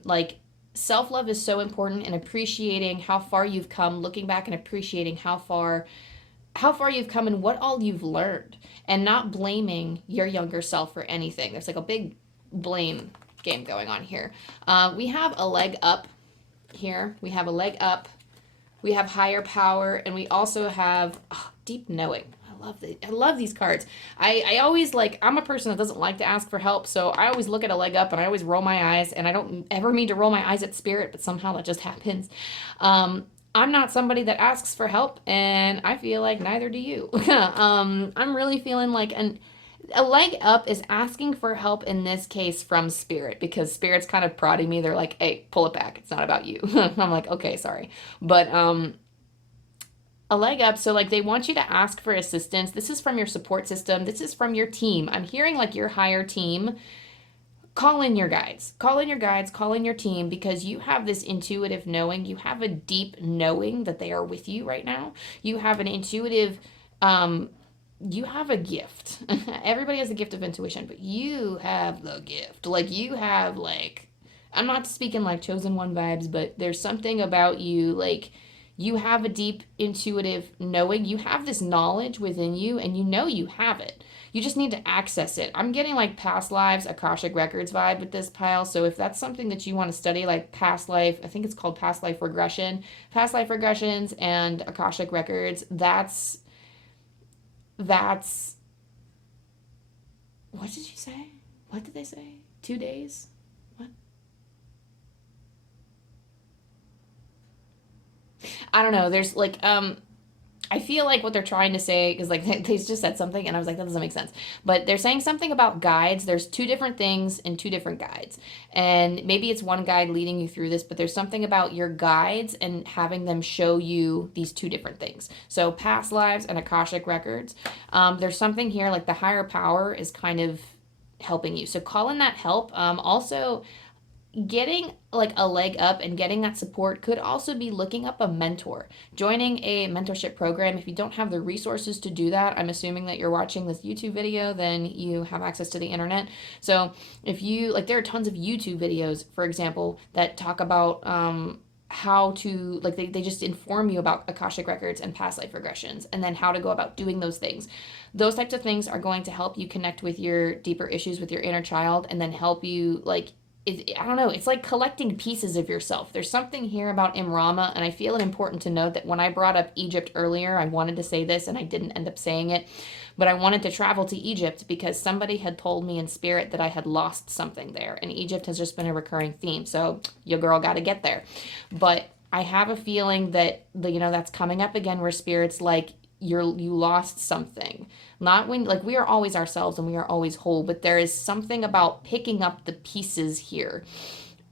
Like self-love is so important, and appreciating how far you've come, looking back and appreciating how far how far you've come and what all you've learned, and not blaming your younger self for anything. There's like a big blame game going on here. We have a leg up here. We have a leg up. We have higher power, and we also have deep knowing. I love these cards. I always I'm a person that doesn't like to ask for help, so I always look at a leg up and I always roll my eyes, and I don't ever mean to roll my eyes at spirit, but somehow that just happens. I'm not somebody that asks for help, and I feel like neither do you. I'm really feeling like a leg up is asking for help in this case from spirit, because spirit's kind of prodding me. They're like, hey, pull it back. It's not about you. I'm like, okay, sorry. But a leg up, so they want you to ask for assistance. This is from your support system. This is from your team. I'm hearing your higher team. Call in your guides. Call in your guides. Call in your team, because you have this intuitive knowing. You have a deep knowing that they are with you right now. You have an intuitive, you have a gift. Everybody has the gift of intuition, but you have the gift. You have I'm not speaking chosen one vibes, but there's something about you, you have a deep intuitive knowing. You have this knowledge within you, and you have it. You just need to access it. I'm getting past lives, Akashic Records vibe with this pile. So if that's something that you want to study, past life, I think it's called past life regression, past life regressions and Akashic Records, that's, what did you say? What did they say? 2 days? What? I don't know. There's I feel what they're trying to say is they just said something, and I was like, that doesn't make sense. But they're saying something about guides. There's 2 different things and 2 different guides. And maybe it's one guide leading you through this, but there's something about your guides and having them show you these 2 different things. So past lives and Akashic Records. There's something here the higher power is kind of helping you. So call in that help. Also, getting a leg up and getting that support could also be looking up a mentor, joining a mentorship program. If you don't have the resources to do that, I'm assuming that you're watching this YouTube video, then you have access to the internet. So if you there are tons of YouTube videos, for example, that talk about how to they just inform you about Akashic Records and past life regressions, and then how to go about doing those things. Those types of things are going to help you connect with your deeper issues with your inner child, and then help you I don't know, it's collecting pieces of yourself. There's something here about Imrama, and I feel it important to note that when I brought up Egypt earlier, I wanted to say this and I didn't end up saying it, but I wanted to travel to Egypt because somebody had told me in spirit that I had lost something there, and Egypt has just been a recurring theme, so your girl got to get there. But I have a feeling that that's coming up again, where spirit's you lost something. Not when we are always ourselves and we are always whole, but there is something about picking up the pieces here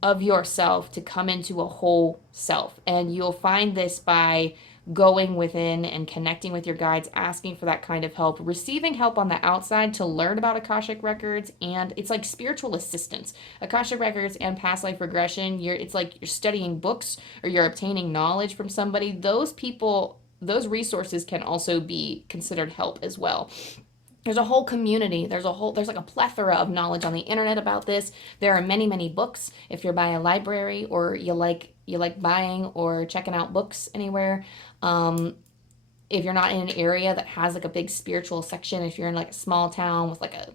of yourself to come into a whole self. And you'll find this by going within and connecting with your guides, asking for that kind of help, receiving help on the outside to learn about Akashic Records, and it's spiritual assistance. Akashic Records and past life regression, it's you're studying books or you're obtaining knowledge from somebody. Those people, those resources can also be considered help as well. There's a whole community. There's a plethora of knowledge on the internet about this. There are many, many books. If you're by a library, or you like buying or checking out books anywhere, if you're not in an area that has a big spiritual section, if you're in a small town with a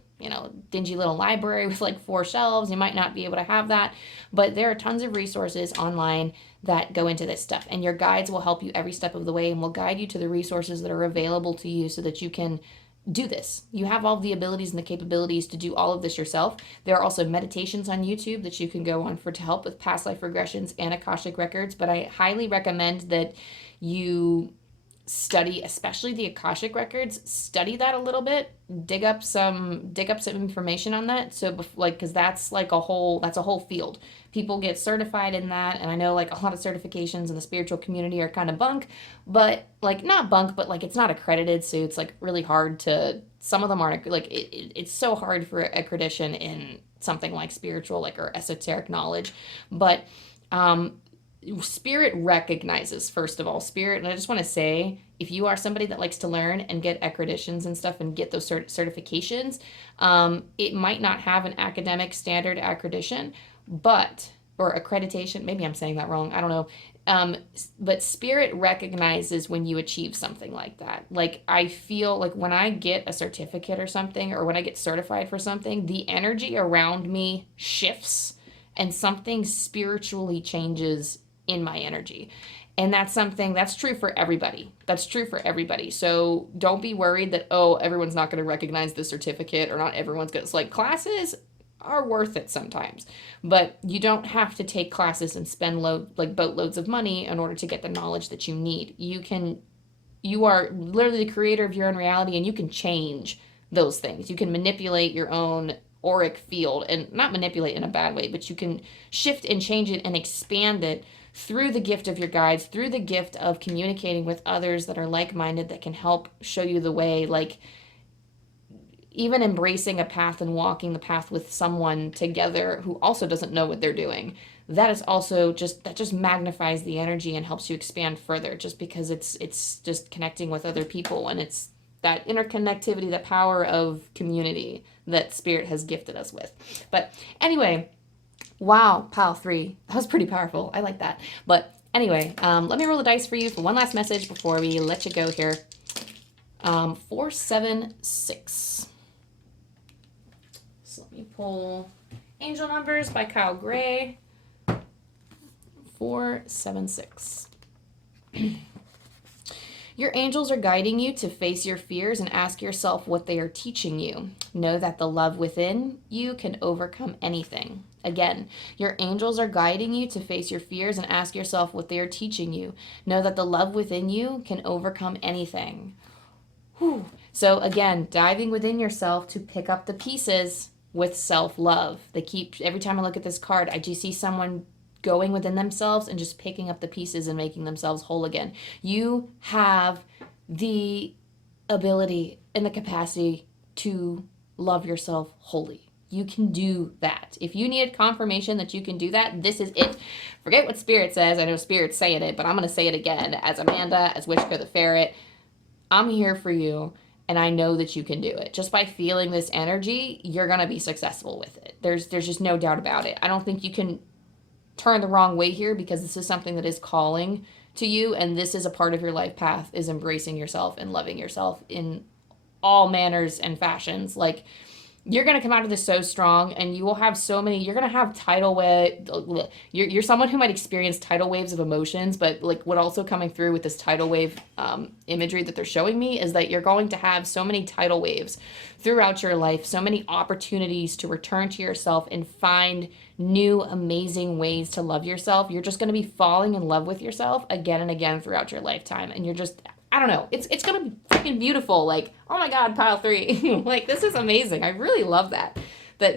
dingy little library with 4 shelves, you might not be able to have that. But there are tons of resources online that go into this stuff, and your guides will help you every step of the way and will guide you to the resources that are available to you so that you can do this. You have all the abilities and the capabilities to do all of this yourself. There are also meditations on YouTube that you can go on to help with past life regressions and Akashic Records, but I highly recommend that you study, especially the Akashic Records, study that a little bit, dig up some information on that. So because that's a whole field. People get certified in that, and I know a lot of certifications in the spiritual community are kind of bunk, but not bunk, but it's not accredited, so it's really hard to, some of them aren't it's so hard for accreditation in something like spiritual or esoteric knowledge. But spirit recognizes, first of all, spirit, and I just want to say, if you are somebody that likes to learn and get accreditations and stuff and get those certifications, it might not have an academic standard accreditation, or accreditation, maybe I'm saying that wrong, I don't know, But spirit recognizes when you achieve something like that. Like, I feel like when I get a certificate or something, or when I get certified for something, the energy around me shifts and something spiritually changes in my energy. And that's something that's true for everybody. That's true for everybody. So don't be worried that, oh, everyone's not going to recognize the certificate, or not everyone's going to. It's like, classes are worth it sometimes, but you don't have to take classes and spend boatloads of money in order to get the knowledge that you need. You are literally the creator of your own reality, and you can change those things. You can manipulate your own auric field, and not manipulate in a bad way, but you can shift and change it and expand it through the gift of your guides, through the gift of communicating with others that are like-minded, that can help show you the way. Like, even embracing a path and walking the path with someone together who also doesn't know what they're doing, that is also that just magnifies the energy and helps you expand further, just because it's just connecting with other people, and it's that interconnectivity, that power of community that spirit has gifted us with. But anyway, wow, pile 3. That was pretty powerful. I like that. But anyway, let me roll the dice for you for one last message before we let you go here. 4, 7, 6. So let me pull Angel Numbers by Kyle Gray. 4, 7, 6. Your angels are guiding you to face your fears and ask yourself what they are teaching you. Know that the love within you can overcome anything. Again, your angels are guiding you to face your fears and ask yourself what they are teaching you. Know that the love within you can overcome anything. Whew. So again, diving within yourself to pick up the pieces with self-love. Every time I look at this card, I just see someone going within themselves and just picking up the pieces and making themselves whole again. You have the ability and the capacity to love yourself wholly. You can do that. If you needed confirmation that you can do that, this is it. Forget what Spirit says. I know Spirit's saying it, but I'm going to say it again. As Amanda, as Wishko the Ferret, I'm here for you, and I know that you can do it. Just by feeling this energy, you're going to be successful with it. There's just no doubt about it. I don't think you can turn the wrong way here, because this is something that is calling to you, and this is a part of your life path, is embracing yourself and loving yourself in all manners and fashions. Like, you're going to come out of this so strong, and you will have so many, you're going to have tidal wave. You're someone who might experience tidal waves of emotions, but like what also coming through with this tidal wave imagery that they're showing me is that you're going to have so many tidal waves throughout your life, so many opportunities to return to yourself and find new amazing ways to love yourself. You're just going to be falling in love with yourself again and again throughout your lifetime. And you're just, I don't know, it's going to be freaking beautiful. Like, oh my God, pile 3. Like, this is amazing. I really love that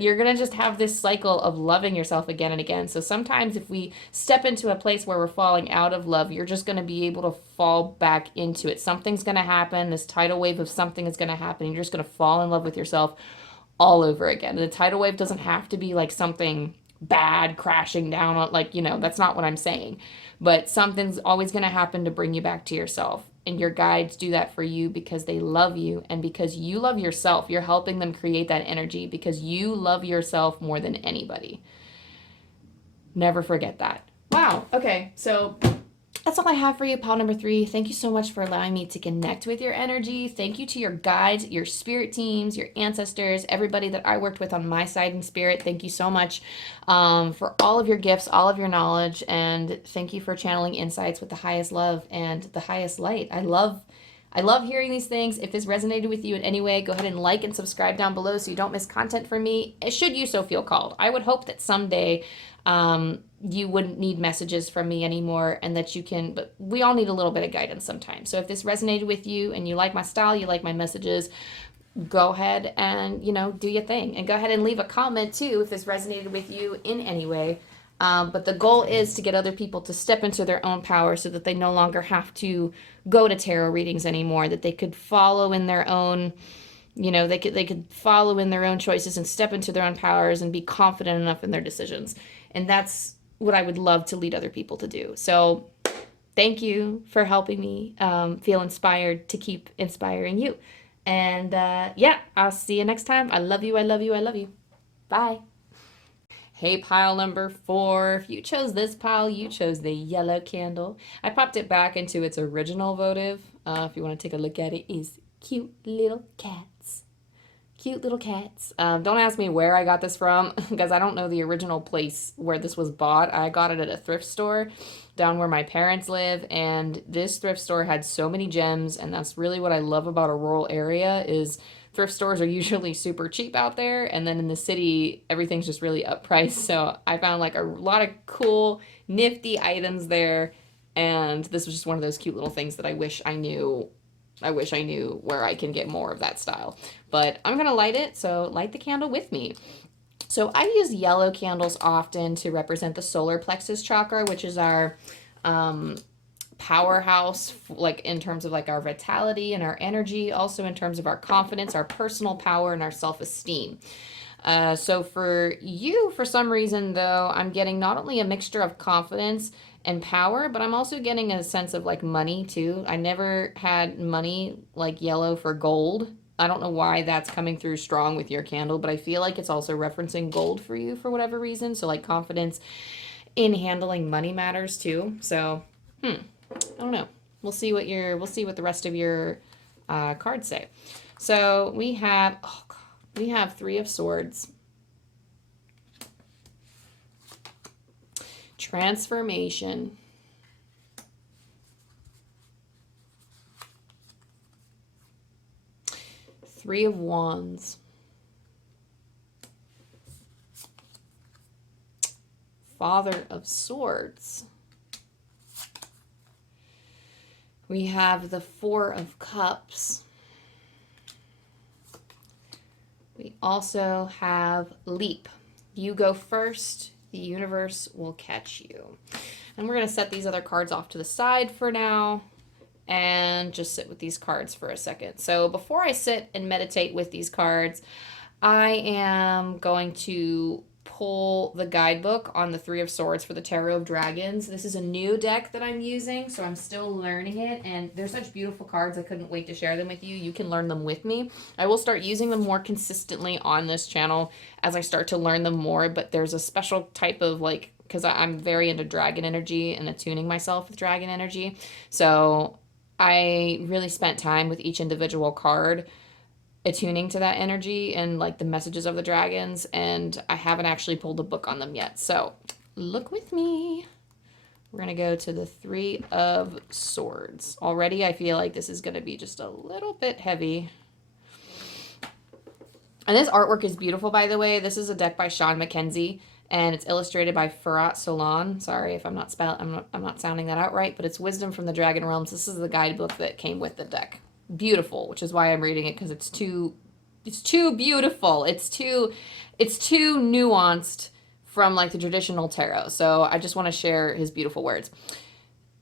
you're going to just have this cycle of loving yourself again and again. So sometimes if we step into a place where we're falling out of love, you're just going to be able to fall back into it. Something's going to happen. This tidal wave of something is going to happen. You're just going to fall in love with yourself all over again. And the tidal wave doesn't have to be like something bad crashing down on, like, that's not what I'm saying. But something's always going to happen to bring you back to yourself. And your guides do that for you because they love you, and because you love yourself. You're helping them create that energy because you love yourself more than anybody. Never forget that. Wow. Okay. So that's all I have for you, pile number 3. Thank you so much for allowing me to connect with your energy. Thank you to your guides, your spirit teams, your ancestors, everybody that I worked with on my side in spirit. Thank you so much for all of your gifts, all of your knowledge, and thank you for channeling insights with the highest love and the highest light. I love hearing these things. If this resonated with you in any way, go ahead and like and subscribe down below so you don't miss content from me, should you so feel called. I would hope that someday you wouldn't need messages from me anymore, and that you can, but we all need a little bit of guidance sometimes. So if this resonated with you and you like my style, you like my messages, go ahead and, do your thing, and go ahead and leave a comment too if this resonated with you in any way. But the goal is to get other people to step into their own power so that they no longer have to go to tarot readings anymore, that they could follow in their own, they could follow in their own choices and step into their own powers and be confident enough in their decisions. And that's what I would love to lead other people to do. So thank you for helping me feel inspired to keep inspiring you. And I'll see you next time. I love you. I love you. I love you. Bye. Hey, pile number 4. If you chose this pile, you chose the yellow candle. I popped it back into its original votive. If you want to take a look at it, is cute little cats. Cute little cats. Don't ask me where I got this from because I don't know the original place where this was bought. I got it at a thrift store down where my parents live, and this thrift store had so many gems, and that's really what I love about a rural area is thrift stores are usually super cheap out there, and then in the city everything's just really uppriced. So I found like a lot of cool nifty items there, and this was just one of those cute little things that I wish I knew where I can get more of that style. But I'm going to light it, so light the candle with me. So I use yellow candles often to represent the solar plexus chakra, which is our powerhouse, like in terms of like our vitality and our energy, also in terms of our confidence, our personal power, and our self-esteem. So for you, for some reason, though, I'm getting not only a mixture of confidence and power, but I'm also getting a sense of like money too. I never had money like yellow for gold. I don't know why that's coming through strong with your candle, but I feel like it's also referencing gold for you for whatever reason. So like confidence in handling money matters too. So, I don't know. We'll see what the rest of your cards say. So we have 3 of Swords. Transformation. Three of Wands. Father of Swords. We have the 4 of Cups. We also have Leap. You go first. The universe will catch you. And we're going to set these other cards off to the side for now and just sit with these cards for a second. So before I sit and meditate with these cards, I am going to pull the guidebook on the 3 of Swords for the Tarot of Dragons. This is a new deck that I'm using, so I'm still learning it, and they're such beautiful cards. I couldn't wait to share them with you. You can learn them with me. I will start using them more consistently on this channel as I start to learn them more, but there's a special type of like, because I'm very into dragon energy and attuning myself with dragon energy, so I really spent time with each individual card attuning to that energy and like the messages of the dragons, and I haven't actually pulled a book on them yet. So look with me. We're going to go to the 3 of Swords. Already I feel like this is going to be just a little bit heavy. And this artwork is beautiful, by the way. This is a deck by Shawn, MacKenzie, and it's illustrated by Ferrat Solon. Sorry if I'm not sounding that out right, but it's Wisdom from the Dragon Realms. This is the guidebook that came with the deck. Beautiful, which is why I'm reading it, because it's too beautiful. It's too nuanced from like the traditional tarot. So I just want to share his beautiful words.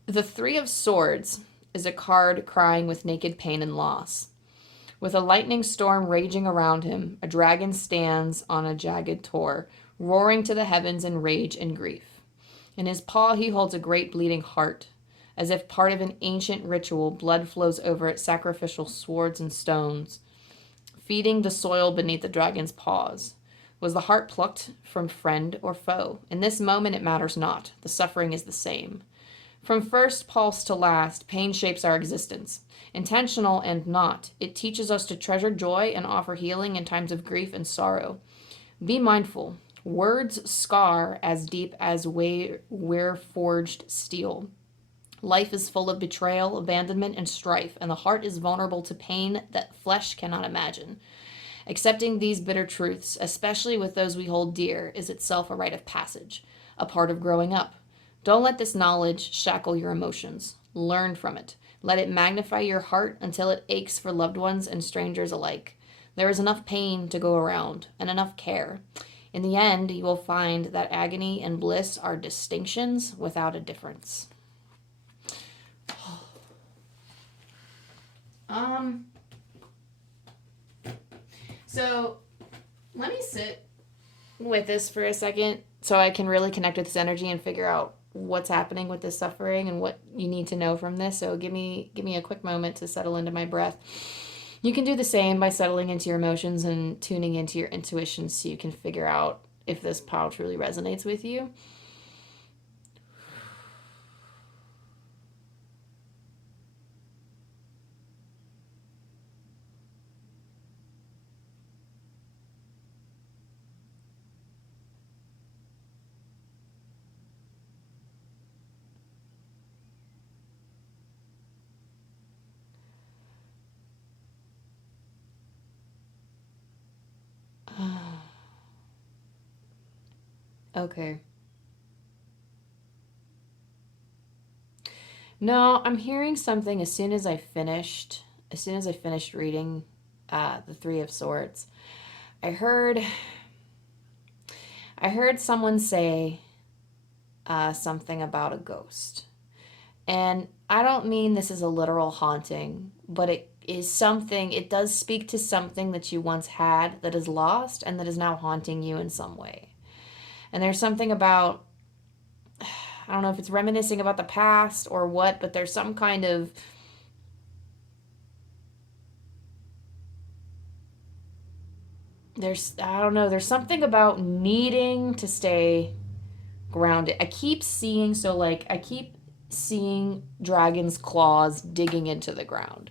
The 3 of Swords is a card crying with naked pain and loss. With a lightning storm raging around him, a dragon stands on a jagged tor, roaring to the heavens in rage and grief. In his paw he holds a great bleeding heart. As if part of an ancient ritual, blood flows over its sacrificial swords and stones, feeding the soil beneath the dragon's paws. Was the heart plucked from friend or foe? In this moment it matters not. The suffering is the same. From first pulse to last, pain shapes our existence. Intentional and not, it teaches us to treasure joy and offer healing in times of grief and sorrow. Be mindful. Words scar as deep as we're forged steel. Life is full of betrayal, abandonment, and strife, and the heart is vulnerable to pain that flesh cannot imagine. Accepting these bitter truths, especially with those we hold dear, is itself a rite of passage, a part of growing up. Don't let this knowledge shackle your emotions. Learn from it. Let it magnify your heart until it aches for loved ones and strangers alike. There is enough pain to go around, and enough care. In the end, you will find that agony and bliss are distinctions without a difference. So let me sit with this for a second so I can really connect with this energy and figure out what's happening with this suffering and what you need to know from this. So give me a quick moment to settle into my breath. You can do the same by settling into your emotions and tuning into your intuition so you can figure out if this pile truly resonates with you. Okay. No, I'm hearing something as soon as I finished reading the Three of Swords. I heard I heard someone say something about a ghost. And I don't mean this is a literal haunting, but it does speak to something that you once had that is lost and that is now haunting you in some way. And there's something about, I don't know if it's reminiscing about the past or what, but there's some kind of, I don't know, there's something about needing to stay grounded. I keep seeing dragon's claws digging into the ground.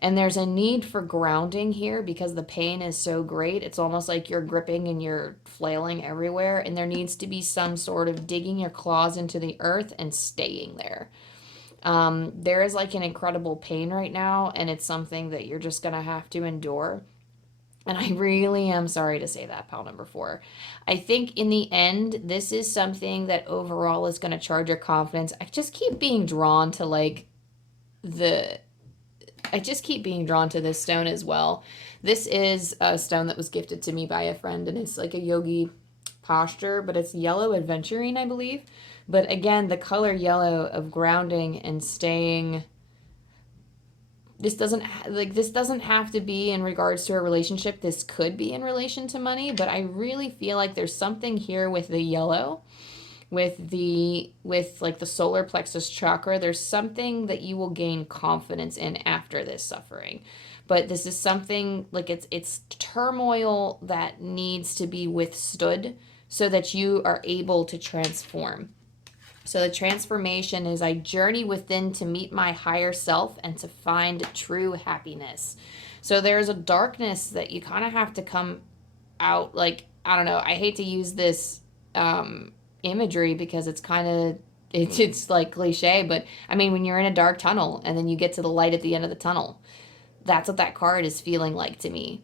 And there's a need for grounding here because the pain is so great. It's almost like you're gripping and you're flailing everywhere. And there needs to be some sort of digging your claws into the earth and staying there. There is like an incredible pain right now, and it's something that you're just going to have to endure. And I really am sorry to say that, pal number 4. I think in the end, this is something that overall is going to charge your confidence. I just keep being drawn to the I just keep being drawn to this stone as well. This is a stone that was gifted to me by a friend, and it's like a yogi posture, but it's yellow aventurine, I believe. But again, the color yellow of grounding and staying. This doesn't have to be in regards to a relationship. This could be in relation to money, but I really feel like there's something here with the yellow, with like the solar plexus chakra. There's something that you will gain confidence in after this suffering. But this is something like it's turmoil that needs to be withstood so that you are able to transform. So the transformation is I journey within to meet my higher self and to find true happiness. So there's a darkness that you kind of have to come out. Like, I don't know, I hate to use this imagery because it's kind of, it's like cliche, but I mean, when you're in a dark tunnel and then you get to the light at the end of the tunnel, that's what that card is feeling like to me.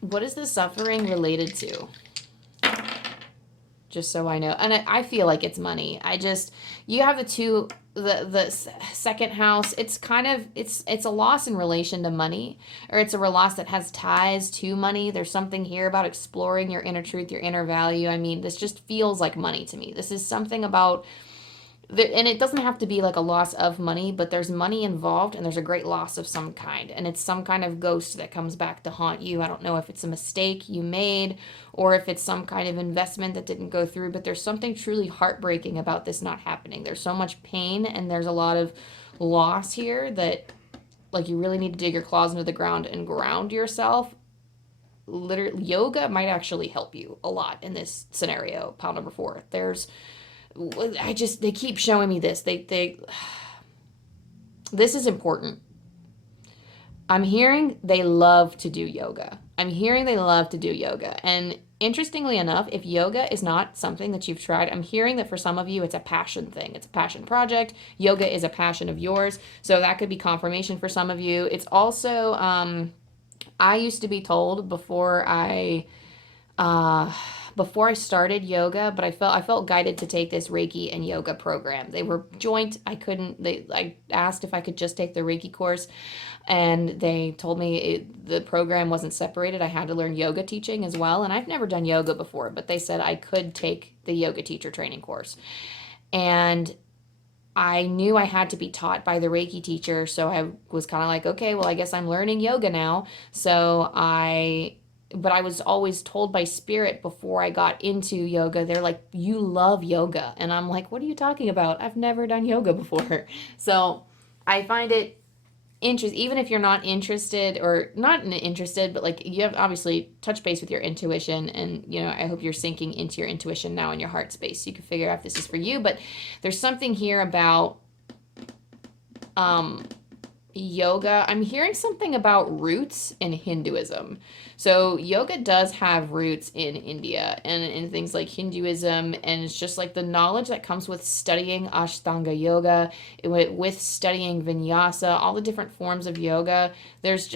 What is the suffering related to? Just so I know. And I feel like it's money. You have the second house. It's kind of, it's a loss in relation to money, or it's a loss that has ties to money. There's something here about exploring your inner truth, your inner value. I mean, this just feels like money to me. This is something about, and it doesn't have to be like a loss of money, but there's money involved and there's a great loss of some kind. And it's some kind of ghost that comes back to haunt you. I don't know if it's a mistake you made or if it's some kind of investment that didn't go through, but there's something truly heartbreaking about this not happening. There's so much pain and there's a lot of loss here that like you really need to dig your claws into the ground and ground yourself. Literally, yoga might actually help you a lot in this scenario. Pile number 4. They keep showing me this. This is important. I'm hearing they love to do yoga. And interestingly enough, if yoga is not something that you've tried, I'm hearing that for some of you, it's a passion thing. It's a passion project. Yoga is a passion of yours. So that could be confirmation for some of you. It's also, I used to be told before I started yoga, but I felt guided to take this Reiki and yoga program. They were joint. I asked if I could just take the Reiki course, and they told me the program wasn't separated. I had to learn yoga teaching as well, and I've never done yoga before, but they said I could take the yoga teacher training course. And I knew I had to be taught by the Reiki teacher, so I was kind of like, okay, well, I guess I'm learning yoga now. But I was always told by spirit before I got into yoga, they're like, you love yoga. And I'm like, what are you talking about? I've never done yoga before. So I find it even if you're not interested or not interested, but like you have obviously touch base with your intuition, and I hope you're sinking into your intuition now in your heart space so you can figure out if this is for you. But there's something here about yoga. I'm hearing something about roots in Hinduism. So yoga does have roots in India and in things like Hinduism, and it's just like the knowledge that comes with studying Ashtanga yoga, with studying vinyasa, all the different forms of yoga. There's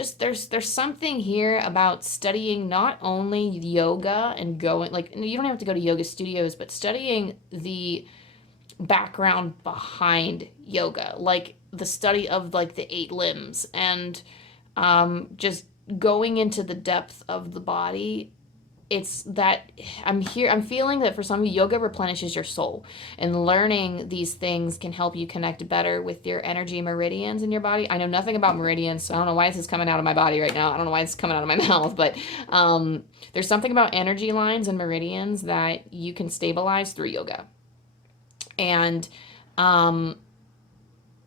something here about studying not only yoga and going, like, you don't have to go to yoga studios, but studying the background behind yoga, like the study of like the 8 limbs, and just going into the depth of the body. It's that I'm feeling that for some of you, yoga replenishes your soul, and learning these things can help you connect better with your energy meridians in your body. I know nothing about meridians, so I don't know why this is coming out of my body right now. I don't know why it's coming out of my mouth, but there's something about energy lines and meridians that you can stabilize through yoga. And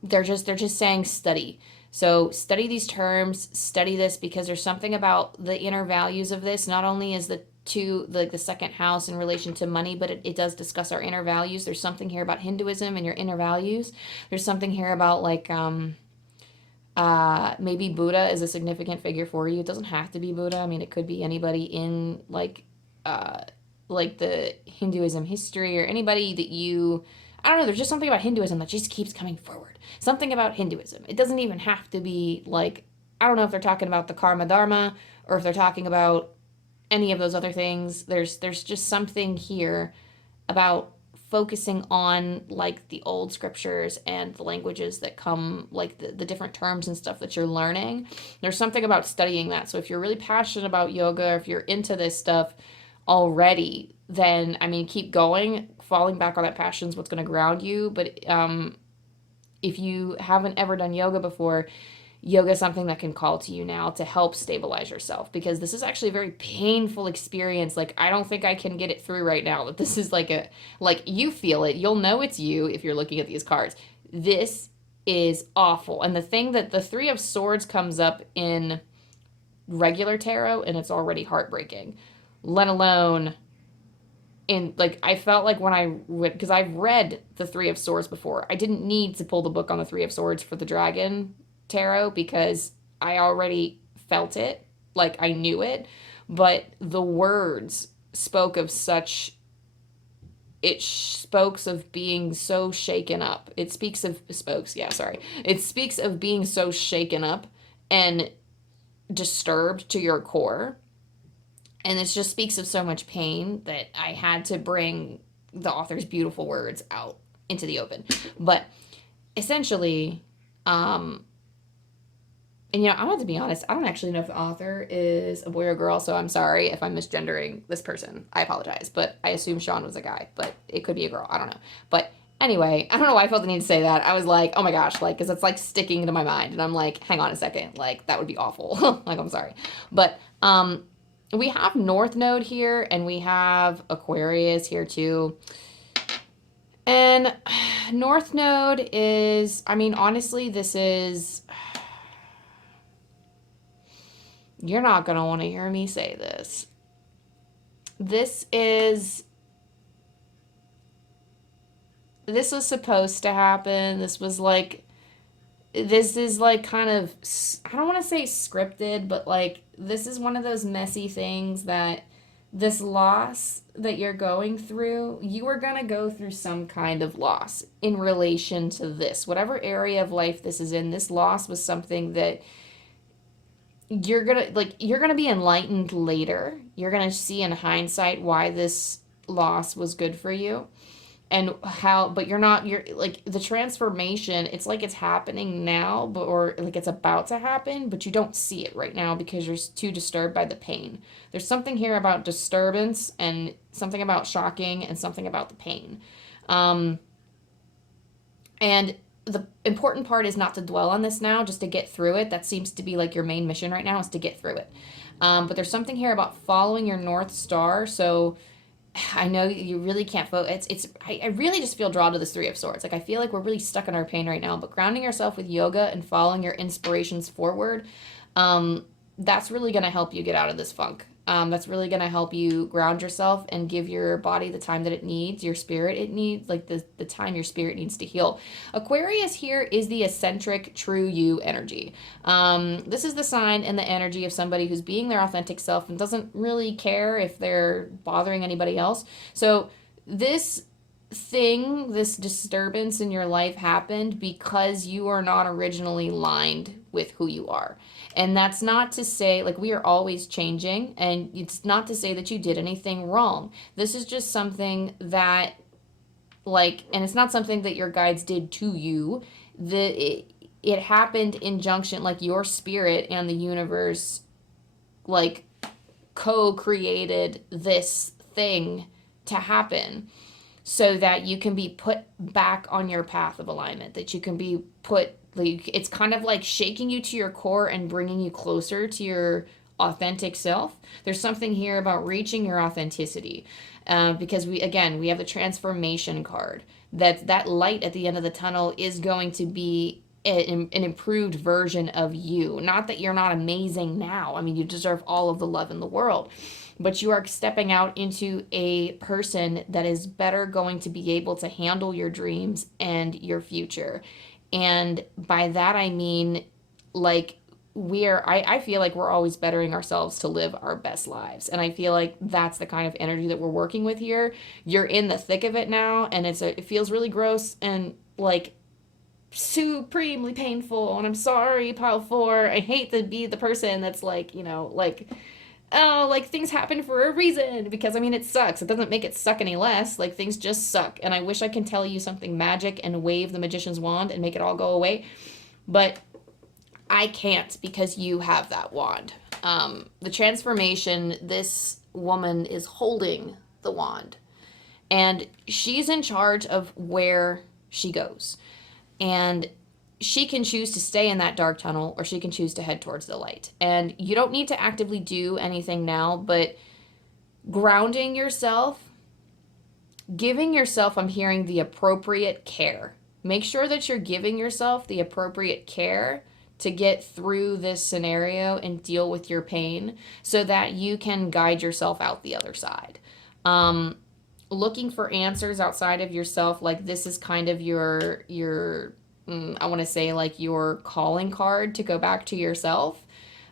they're just saying study. So study these terms, study this, because there's something about the inner values of this. Not only is the second house in relation to money, but it does discuss our inner values. There's something here about Hinduism and your inner values. There's something here about like maybe Buddha is a significant figure for you. It doesn't have to be Buddha. I mean, it could be anybody in like the Hinduism history, or anybody that I don't know, there's just something about Hinduism that just keeps coming forward. Something about Hinduism. It doesn't even have to be like, I don't know if they're talking about the Karma Dharma or if they're talking about any of those other things. There's just something here about focusing on like the old scriptures and the languages that come, like the different terms and stuff that you're learning. There's something about studying that. So if you're really passionate about yoga, or if you're into this stuff already, then I mean, keep going. Falling back on that passion is what's going to ground you. But if you haven't ever done yoga before, yoga is something that can call to you now to help stabilize yourself, because this is actually a very painful experience. Like, I don't think I can get it through right now, that this is like you feel it. You'll know it's you if you're looking at these cards. This is awful. And the thing that the 3 of Swords comes up in regular tarot, and it's already heartbreaking, let alone in, like, I felt like when I read, because I've read the 3 of Swords before, I didn't need to pull the book on the 3 of Swords for the Dragon tarot, because I already felt it, like I knew it, but the words spoke of such, it speaks of being so shaken up. It speaks of being so shaken up and disturbed to your core. And it just speaks of so much pain that I had to bring the author's beautiful words out into the open. But essentially, and I'm going to be honest, I don't actually know if the author is a boy or girl, so I'm sorry if I'm misgendering this person. I apologize, but I assume Shawn was a guy, but it could be a girl. I don't know. But anyway, I don't know why I felt the need to say that. I was like, oh my gosh, like, because it's like sticking to my mind. And I'm like, hang on a second, like, that would be awful. Like, I'm sorry. But, we have North Node here, and we have Aquarius here too. And North Node is, I mean, honestly, this is, you're not going to want to hear me say this. This was supposed to happen. This is like kind of, I don't want to say scripted, but like, this is one of those messy things that this loss that you're going through, you are going to go through some kind of loss in relation to this. Whatever area of life this is in, this loss was something that you're going to be enlightened later. You're going to see in hindsight why this loss was good for you. And but you're like, the transformation, it's like it's happening now, or like it's about to happen, but you don't see it right now because you're too disturbed by the pain. There's something here about disturbance, and something about shocking, and something about the pain. And the important part is not to dwell on this now, just to get through it. That seems to be like your main mission right now, is to get through it. But there's something here about following your North Star. So I know you really can't focus. I really just feel drawn to this Three of Swords. Like, I feel like we're really stuck in our pain right now, but grounding yourself with yoga and following your inspirations forward, that's really going to help you get out of this funk. That's really going to help you ground yourself and give your body the time that it needs, your spirit it needs, like the time your spirit needs to heal. Aquarius here is the eccentric, true you energy. This is the sign and the energy of somebody who's being their authentic self and doesn't really care if they're bothering anybody else. So this this disturbance in your life happened because you are not originally lined with who you are. And that's not to say, like, we are always changing, and it's not to say that you did anything wrong. This is just something that, like, and it's not something that your guides did to you. It happened in junction, like, your spirit and the universe, like, co-created this thing to happen so that you can be put back on your path of alignment, that you can be put, like, it's kind of like shaking you to your core and bringing you closer to your authentic self. There's something here about reaching your authenticity, because we have the transformation card. That light at the end of the tunnel is going to be an improved version of you. Not that you're not amazing now. I mean, you deserve all of the love in the world. But you are stepping out into a person that is better going to be able to handle your dreams and your future. And by that, I mean, like, I feel like we're always bettering ourselves to live our best lives. And I feel like that's the kind of energy that we're working with here. You're in the thick of it now, and it feels really gross and, like, supremely painful. And I'm sorry, pile 4. I hate to be the person that's like, like, oh, like, things happen for a reason, because, I mean, it sucks. It doesn't make it suck any less. Like, things just suck. And I wish I can tell you something magic and wave the magician's wand and make it all go away. But I can't, because you have that wand. The transformation, this woman is holding the wand. And she's in charge of where she goes. And she can choose to stay in that dark tunnel, or she can choose to head towards the light. And you don't need to actively do anything now, but grounding yourself, giving yourself, I'm hearing, the appropriate care. Make sure that you're giving yourself the appropriate care to get through this scenario and deal with your pain so that you can guide yourself out the other side. Looking for answers outside of yourself, like, this is kind of your I want to say, like, your calling card to go back to yourself,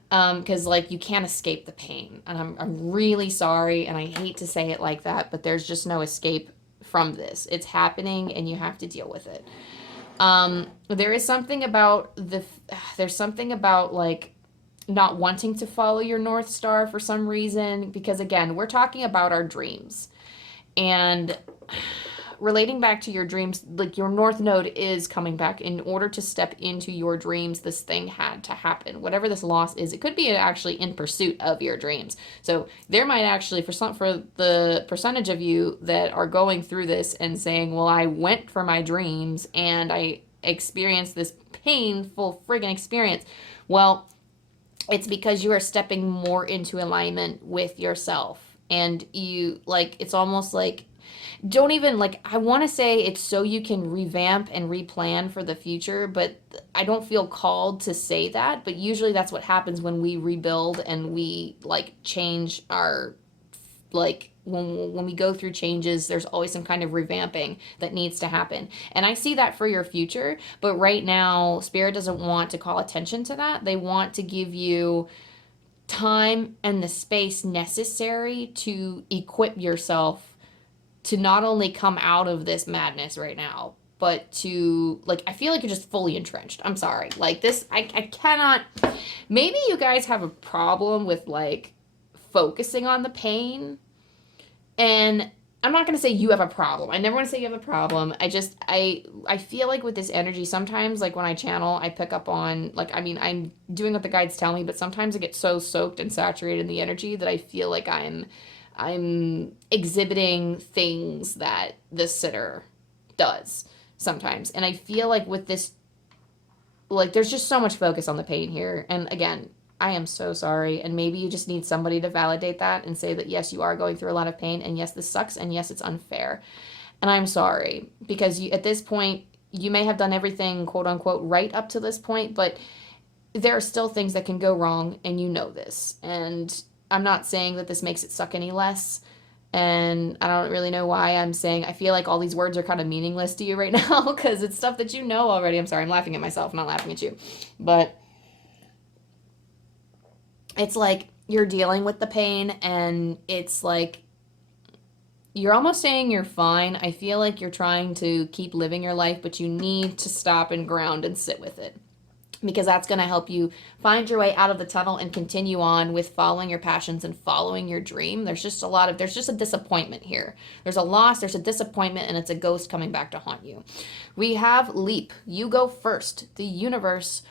because, like, you can't escape the pain. And I'm really sorry, and I hate to say it like that, but there's just no escape from this. It's happening, and you have to deal with it. There's something about, like, not wanting to follow your North Star for some reason, because, again, we're talking about our dreams. And relating back to your dreams, like, your North Node is coming back. In order to step into your dreams, this thing had to happen. Whatever this loss is, it could be actually in pursuit of your dreams. So there might actually, for the percentage of you that are going through this and saying, well, I went for my dreams and I experienced this painful friggin' experience. Well, it's because you are stepping more into alignment with yourself. And you, like, it's almost like, don't even, like, I want to say it's so you can revamp and replan for the future, but I don't feel called to say that. But usually that's what happens when we rebuild and we, like, change our, like, when we go through changes, there's always some kind of revamping that needs to happen. And I see that for your future, but right now, Spirit doesn't want to call attention to that. They want to give you time and the space necessary to equip yourself to not only come out of this madness right now, but to, like, I feel like you're just fully entrenched. I'm sorry. Like, this, I cannot, maybe you guys have a problem with, like, focusing on the pain. And I'm not going to say you have a problem. I never want to say you have a problem. I feel like with this energy, sometimes, like, when I channel, I pick up on, like, I mean, I'm doing what the guides tell me, but sometimes I get so soaked and saturated in the energy that I feel like I'm exhibiting things that the sitter does sometimes. And I feel like with this, like, there's just so much focus on the pain here. And again, I am so sorry. And maybe you just need somebody to validate that and say that, yes, you are going through a lot of pain. And yes, this sucks. And yes, it's unfair. And I'm sorry because at this point, you may have done everything, quote unquote, right up to this point, but there are still things that can go wrong. And you know this. And I'm not saying that this makes it suck any less. And I don't really know why I'm saying, I feel like all these words are kind of meaningless to you right now because it's stuff that you know already. I'm sorry, I'm laughing at myself, I'm not laughing at you. But it's like you're dealing with the pain and it's like you're almost saying you're fine. I feel like you're trying to keep living your life, but you need to stop and ground and sit with it, because that's going to help you find your way out of the tunnel and continue on with following your passions and following your dream. There's just a disappointment here. There's a loss, there's a disappointment, and it's a ghost coming back to haunt you. We have leap. You go first. The universe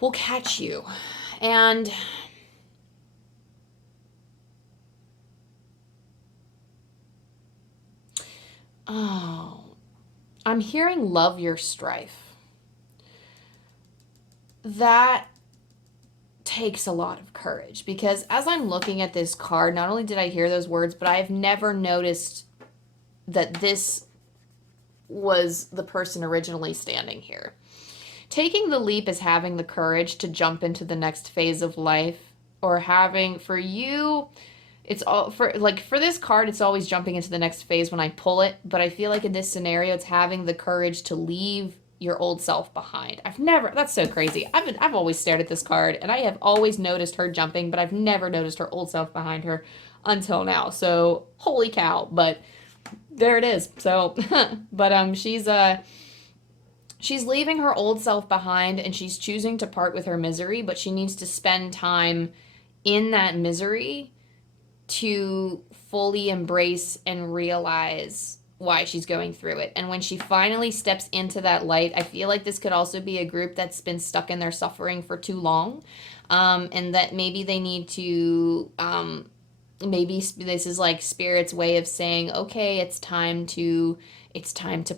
will catch you. And I'm hearing love your strife. That takes a lot of courage, because as I'm looking at this card, not only did I hear those words, but I've never noticed that this was the person originally standing here. Taking the leap is having the courage to jump into the next phase of life, or having, for you, it's all for this card, it's always jumping into the next phase when I pull it, but I feel like in this scenario, it's having the courage to leave your old self behind. That's so crazy. I've always stared at this card and I have always noticed her jumping, but I've never noticed her old self behind her until now. So holy cow, but there it is. So, but she's leaving her old self behind and she's choosing to part with her misery, but she needs to spend time in that misery to fully embrace and realize why she's going through it. And when she finally steps into that light, I feel like this could also be a group that's been stuck in their suffering for too long, and that maybe they need to, maybe this is like Spirit's way of saying, okay, it's time to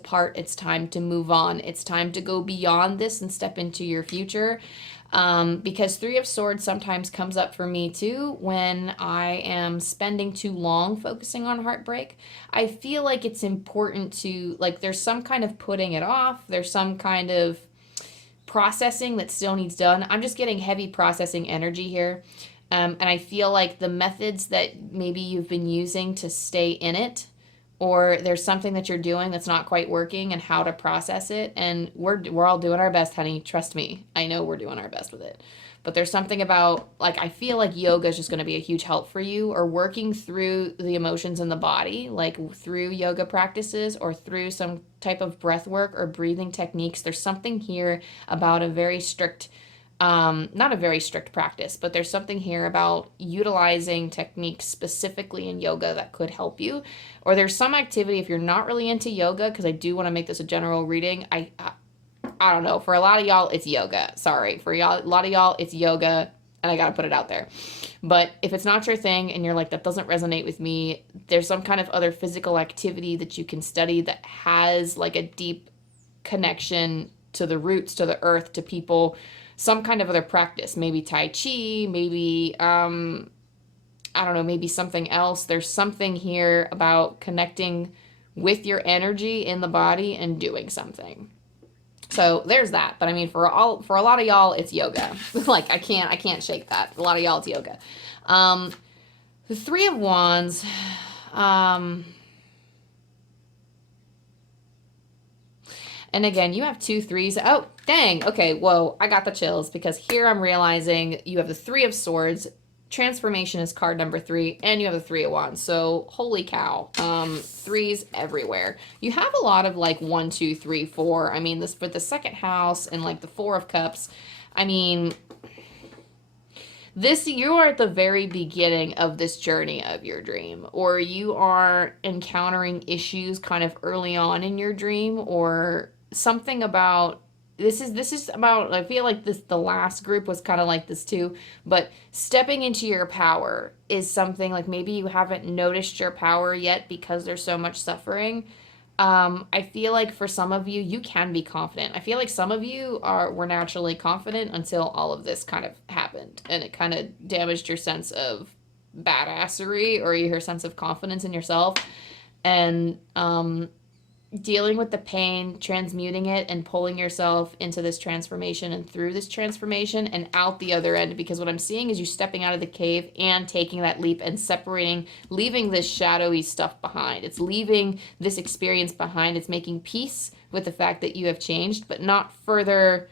part, it's time to move on, it's time to go beyond this and step into your future. Because Three of Swords sometimes comes up for me too when I am spending too long focusing on heartbreak. I feel like it's important to, like, there's some kind of putting it off, there's some kind of processing that still needs done. I'm just getting heavy processing energy here. And I feel like the methods that maybe you've been using to stay in it, or there's something that you're doing that's not quite working, and how to process it. And we're all doing our best, honey. Trust me. I know we're doing our best with it. But there's something about, like, I feel like yoga is just going to be a huge help for you, or working through the emotions in the body, like through yoga practices or through some type of breath work or breathing techniques. There's something here about a very strict, not a very strict practice, but there's something here about utilizing techniques specifically in yoga that could help you. Or there's some activity, if you're not really into yoga, because I do want to make this a general reading, I don't know, for a lot of y'all, it's yoga. Sorry, for y'all, a lot of y'all, it's yoga, and I got to put it out there. But if it's not your thing and you're like, that doesn't resonate with me, there's some kind of other physical activity that you can study that has like a deep connection to the roots, to the earth, to people, some kind of other practice, maybe Tai Chi, maybe, I don't know, maybe something else. There's something here about connecting with your energy in the body and doing something. So there's that. But I mean, for a lot of y'all, it's yoga. Like, I can't shake that. A lot of y'all, it's yoga. The Three of Wands, and again, you have 2 threes. Oh, dang. Okay, whoa, I got the chills, because here I'm realizing you have the Three of Swords. Transformation is card number 3, and you have the Three of Wands. So, holy cow. Threes everywhere. You have a lot of, like, 1, 2, 3, 4. I mean, this for the second house and, like, the Four of Cups. I mean, you are at the very beginning of this journey of your dream, or you are encountering issues kind of early on in your dream, or something about this is about, I feel like the last group was kind of like this too, but stepping into your power is something, like, maybe you haven't noticed your power yet because there's so much suffering. I feel like for some of you, you can be confident. I feel like some of you were naturally confident until all of this kind of happened, and it kind of damaged your sense of badassery or your sense of confidence in yourself. And dealing with the pain, transmuting it, and pulling yourself into this transformation and through this transformation and out the other end. Because what I'm seeing is you stepping out of the cave and taking that leap and separating, leaving this shadowy stuff behind. It's leaving this experience behind. It's making peace with the fact that you have changed, but not further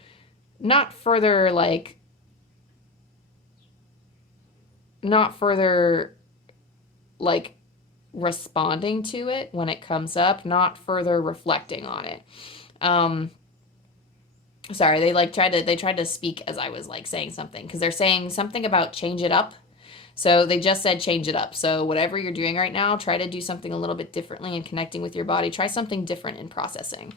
like responding to it when it comes up, not further reflecting on it. Sorry, they tried to speak as I was like saying something, because they're saying something about change it up. So they just said change it up. So whatever you're doing right now, try to do something a little bit differently and connecting with your body. Try something different in processing.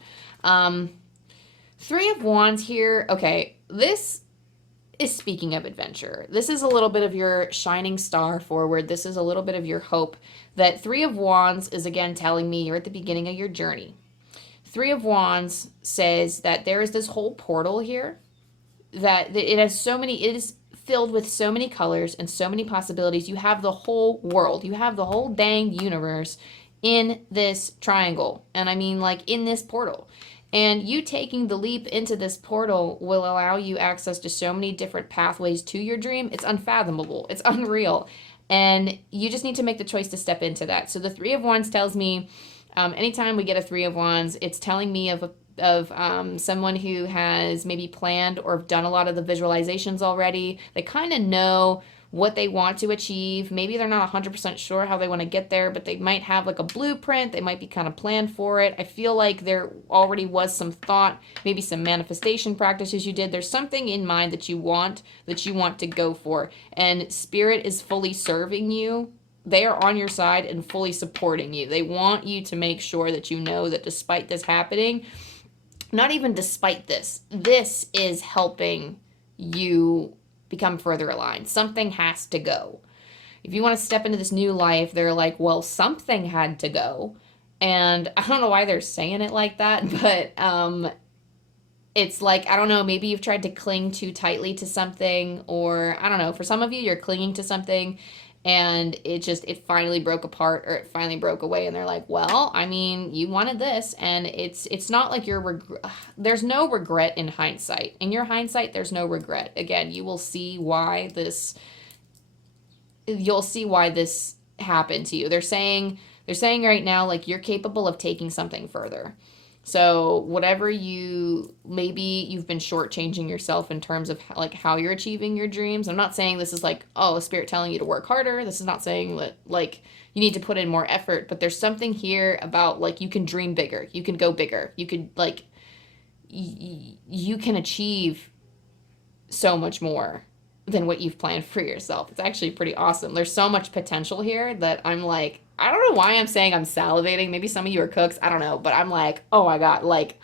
Three of Wands here. Okay, this is speaking of adventure. This is a little bit of your shining star forward. This is a little bit of your hope. That Three of Wands is again telling me you're at the beginning of your journey. Three of Wands says that there is this whole portal here, that it is filled with so many colors and so many possibilities. You have the whole world. You have the whole dang universe in this triangle. And I mean like in this portal. And you taking the leap into this portal will allow you access to so many different pathways to your dream. It's unfathomable. It's unreal. And you just need to make the choice to step into that. So the Three of Wands tells me, anytime we get a Three of Wands, it's telling me of someone who has maybe planned or done a lot of the visualizations already. They kind of know what they want to achieve. Maybe they're not 100% sure how they want to get there, but they might have like a blueprint. They might be kind of planned for it. I feel like there already was some thought, maybe some manifestation practices you did. There's something in mind that you want to go for. And Spirit is fully serving you. They are on your side and fully supporting you. They want you to make sure that you know that despite this happening, not even despite this is helping you become further aligned. Something has to go. If you want to step into this new life, they're like, well, something had to go. And I don't know why they're saying it like that, but it's like, I don't know, maybe you've tried to cling too tightly to something, or I don't know, for some of you, you're clinging to something and it finally broke apart, or it finally broke away, and they're like, well, I mean, you wanted this, and it's not like there's no regret in hindsight. In your hindsight, there's no regret. Again, you'll see why this happened to you. They're saying right now, like, you're capable of taking something further. So whatever maybe you've been shortchanging yourself in terms of like how you're achieving your dreams. I'm not saying this is like, oh, a Spirit telling you to work harder. This is not saying that like you need to put in more effort, but there's something here about like you can dream bigger. You can go bigger. You could like, you can achieve so much more than what you've planned for yourself. It's actually pretty awesome. There's so much potential here that I'm like, I don't know why I'm saying I'm salivating. Maybe some of you are cooks. I don't know. But I'm like, oh my God. Like,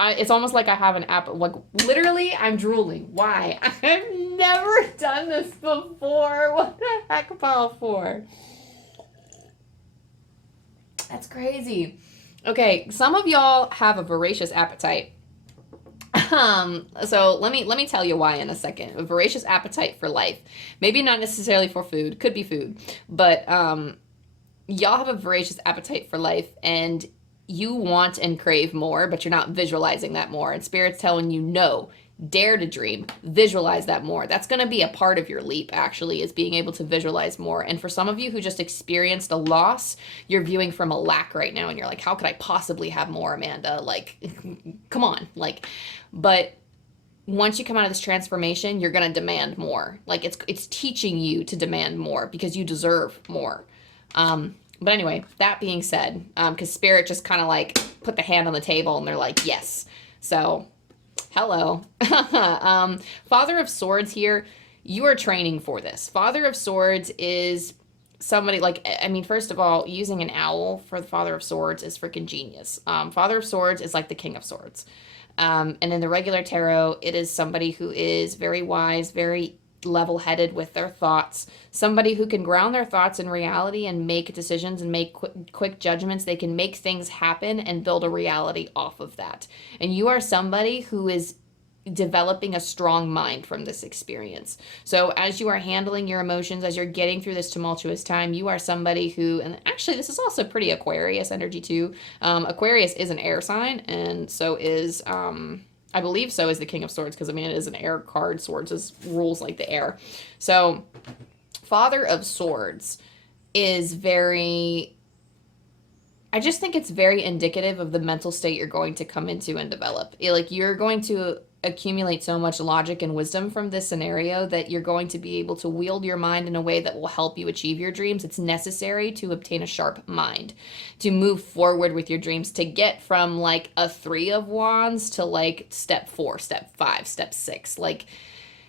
it's almost like I have an app. Like, literally, I'm drooling. Why? I've never done this before. What the heck, Paul, for? That's crazy. Okay, some of y'all have a voracious appetite. So let me tell you why in a second. A voracious appetite for life. Maybe not necessarily for food. Could be food. But, y'all have a voracious appetite for life, and you want and crave more, but you're not visualizing that more. And Spirit's telling you, no, dare to dream, visualize that more. That's going to be a part of your leap, actually, is being able to visualize more. And for some of you who just experienced a loss, you're viewing from a lack right now, and you're like, how could I possibly have more, Amanda? Like, come on. Like, but once you come out of this transformation, you're going to demand more. Like, it's teaching you to demand more because you deserve more. But anyway, that being said, because Spirit just kind of like put the hand on the table and they're like, yes. So, hello. Father of Swords here, you are training for this. Father of Swords is somebody like, I mean, first of all, using an owl for the Father of Swords is freaking genius. Father of Swords is like the King of Swords. And in the regular tarot, it is somebody who is very wise, very level-headed with their thoughts, somebody who can ground their thoughts in reality and make decisions and make quick judgments. They can make things happen and build a reality off of that. And you are somebody who is developing a strong mind from this experience. So as you are handling your emotions, as you're getting through this tumultuous time, you are somebody who, and actually this is also pretty Aquarius energy too. Aquarius is an air sign, and so is, I believe so is the King of Swords, because I mean it is an air card. Swords is rules like the air. So Father of Swords is very, I just think it's very indicative of the mental state you're going to come into and develop. Like, you're going to accumulate so much logic and wisdom from this scenario that you're going to be able to wield your mind in a way that will help you achieve your dreams. It's necessary to obtain a sharp mind, to move forward with your dreams, to get from like a 3 of Wands to like step 4, step 5, step 6. Like,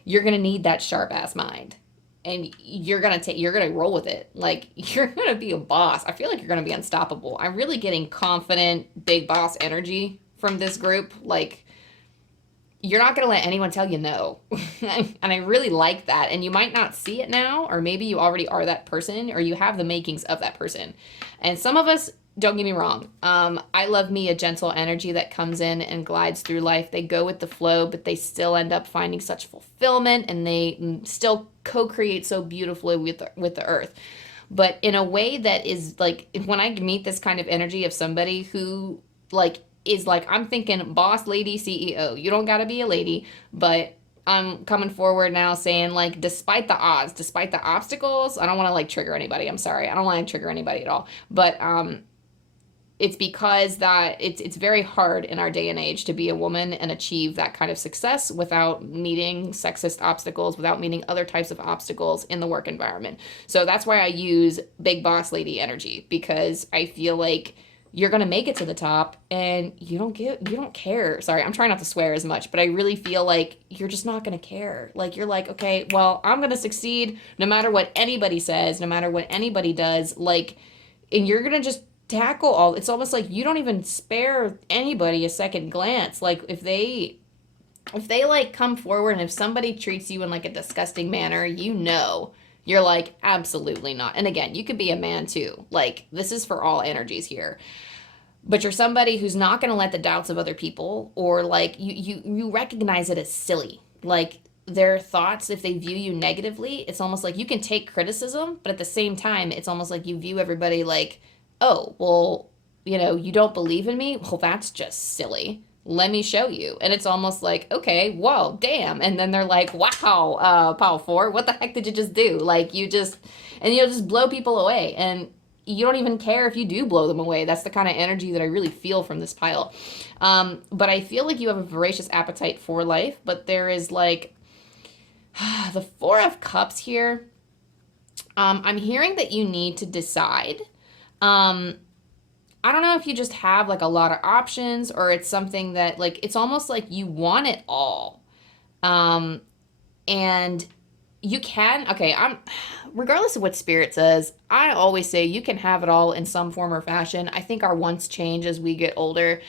you're going to need that sharp ass mind. And you're going to roll with it. Like, you're going to be a boss. I feel like you're going to be unstoppable. I'm really getting confident, big boss energy from this group. Like, you're not going to let anyone tell you no. And I really like that. And you might not see it now, or maybe you already are that person, or you have the makings of that person. And some of us, don't get me wrong, I love me a gentle energy that comes in and glides through life. They go with the flow, but they still end up finding such fulfillment, and they still co-create so beautifully with the earth. But in a way that is like, when I meet this kind of energy of somebody who like is like, I'm thinking boss lady CEO. You don't got to be a lady, but I'm coming forward now saying, like, despite the odds, despite the obstacles, I don't want to like trigger anybody. I'm sorry. I don't want to trigger anybody at all. But it's because that it's very hard in our day and age to be a woman and achieve that kind of success without meeting sexist obstacles, without meeting other types of obstacles in the work environment. So that's why I use big boss lady energy, because I feel like you're going to make it to the top and you don't care. Sorry, I'm trying not to swear as much, but I really feel like you're just not going to care. Like, you're like, okay, well, I'm going to succeed no matter what anybody says, no matter what anybody does. Like, and you're going to just tackle all. It's almost like you don't even spare anybody a second glance. Like, if they like come forward, and if somebody treats you in like a disgusting manner, you're like, absolutely not. And again, you could be a man too. Like, this is for all energies here. But you're somebody who's not going to let the doubts of other people, or like you recognize it as silly. Like, their thoughts, if they view you negatively, it's almost like you can take criticism, but at the same time, it's almost like you view everybody like, oh, well, you don't believe in me? Well, that's just silly. Let me show you. And it's almost like, okay, whoa, damn. And then they're like, wow, Power 4, what the heck did you just do? Like, you'll just blow people away. And you don't even care if you do blow them away. That's the kind of energy that I really feel from this pile. But I feel like you have a voracious appetite for life, but there is like the 4 of Cups here. I'm hearing that you need to decide. I don't know if you just have like a lot of options, or it's something that like, it's almost like you want it all. And you can, okay, regardless of what spirit says, I always say you can have it all in some form or fashion. I think our wants change as we get older.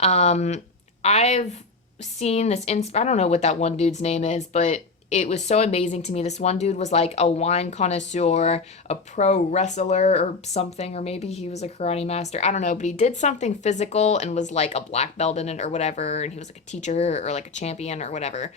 I've seen this, I don't know what that one dude's name is, but it was so amazing to me. This one dude was like a wine connoisseur, a pro wrestler or something, or maybe he was a karate master. I don't know, but he did something physical and was like a black belt in it or whatever. And he was like a teacher or like a champion or whatever.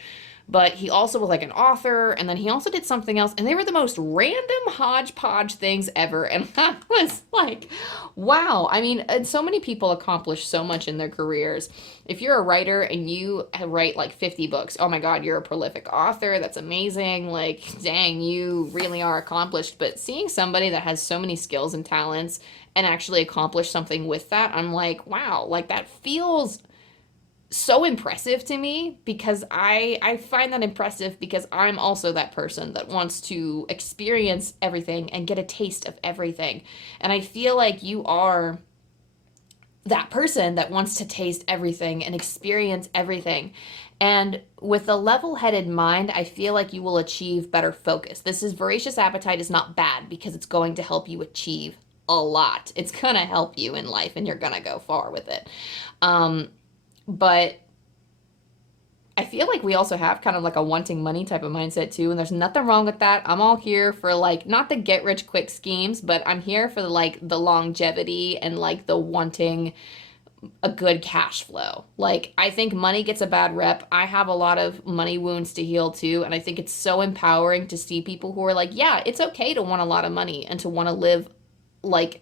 But he also was like an author, and then he also did something else, and they were the most random hodgepodge things ever. And I was like, wow. I mean, and so many people accomplish so much in their careers. If you're a writer and you write like 50 books, oh my God, you're a prolific author. That's amazing. Like, dang, you really are accomplished. But seeing somebody that has so many skills and talents and actually accomplish something with that, I'm like, wow, like that feels so impressive to me, because I find that impressive because I'm also that person that wants to experience everything and get a taste of everything. And I feel like you are that person that wants to taste everything and experience everything. And with a level-headed mind, I feel like you will achieve better focus. This is voracious appetite is not bad, because it's going to help you achieve a lot. It's going to help you in life, and you're going to go far with it. But I feel like we also have kind of like a wanting money type of mindset too, and there's nothing wrong with that. I'm all here for like not the get rich quick schemes, but I'm here for like the longevity and like the wanting a good cash flow. Like I think money gets a bad rep. I have a lot of money wounds to heal too, and I think it's so empowering to see people who are like, yeah, it's okay to want a lot of money and to want to live like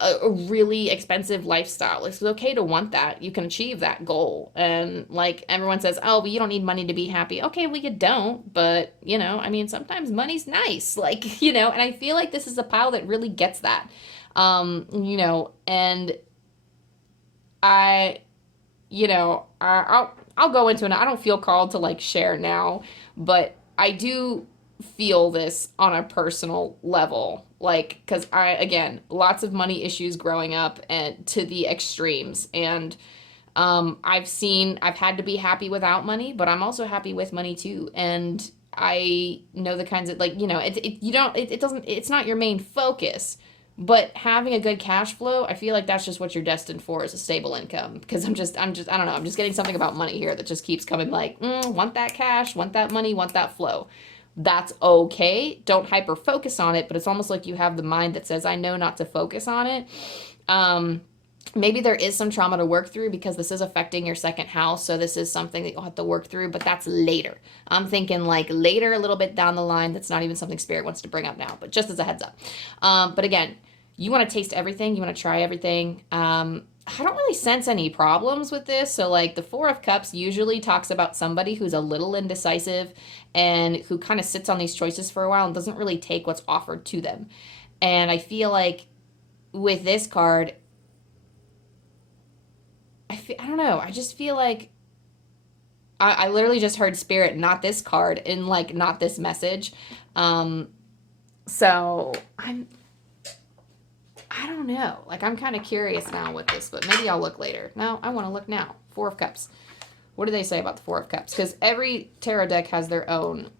a really expensive lifestyle. It's okay to want that. You can achieve that goal. And like everyone says, oh, but you don't need money to be happy. Okay, well, you don't. But, you know, I mean, sometimes money's nice. Like, you know, and I feel like this is a pile that really gets that. You know, and I, you know, I'll go into it. I don't feel called to like share now, but I do feel this on a personal level, like because again, lots of money issues growing up and to the extremes, and I've had to be happy without money, but I'm also happy with money too, and I know the kinds of like, you know, it's not your main focus, but having a good cash flow, I feel like that's just what you're destined for, is a stable income. Because I don't know, I'm just getting something about money here that just keeps coming like, want that cash, want that money, want that flow. That's okay. Don't hyper focus on it, but it's almost like you have the mind that says, I know not to focus on it. Maybe there is some trauma to work through because this is affecting your second house. So this is something that you'll have to work through, but that's later. I'm thinking like later, a little bit down the line. That's not even something Spirit wants to bring up now, but just as a heads up. But again, you want to taste everything. You want to try everything. I don't really sense any problems with this. So like the Four of Cups usually talks about somebody who's a little indecisive and who kind of sits on these choices for a while and doesn't really take what's offered to them. And I feel like with this card, I don't know. I just feel like I literally just heard Spirit, not this card, and like not this message. So I don't know. Like I'm kind of curious now with this, but maybe I'll look later. No, I want to look now. Four of Cups. What do they say about the Four of Cups? Because every tarot deck has their own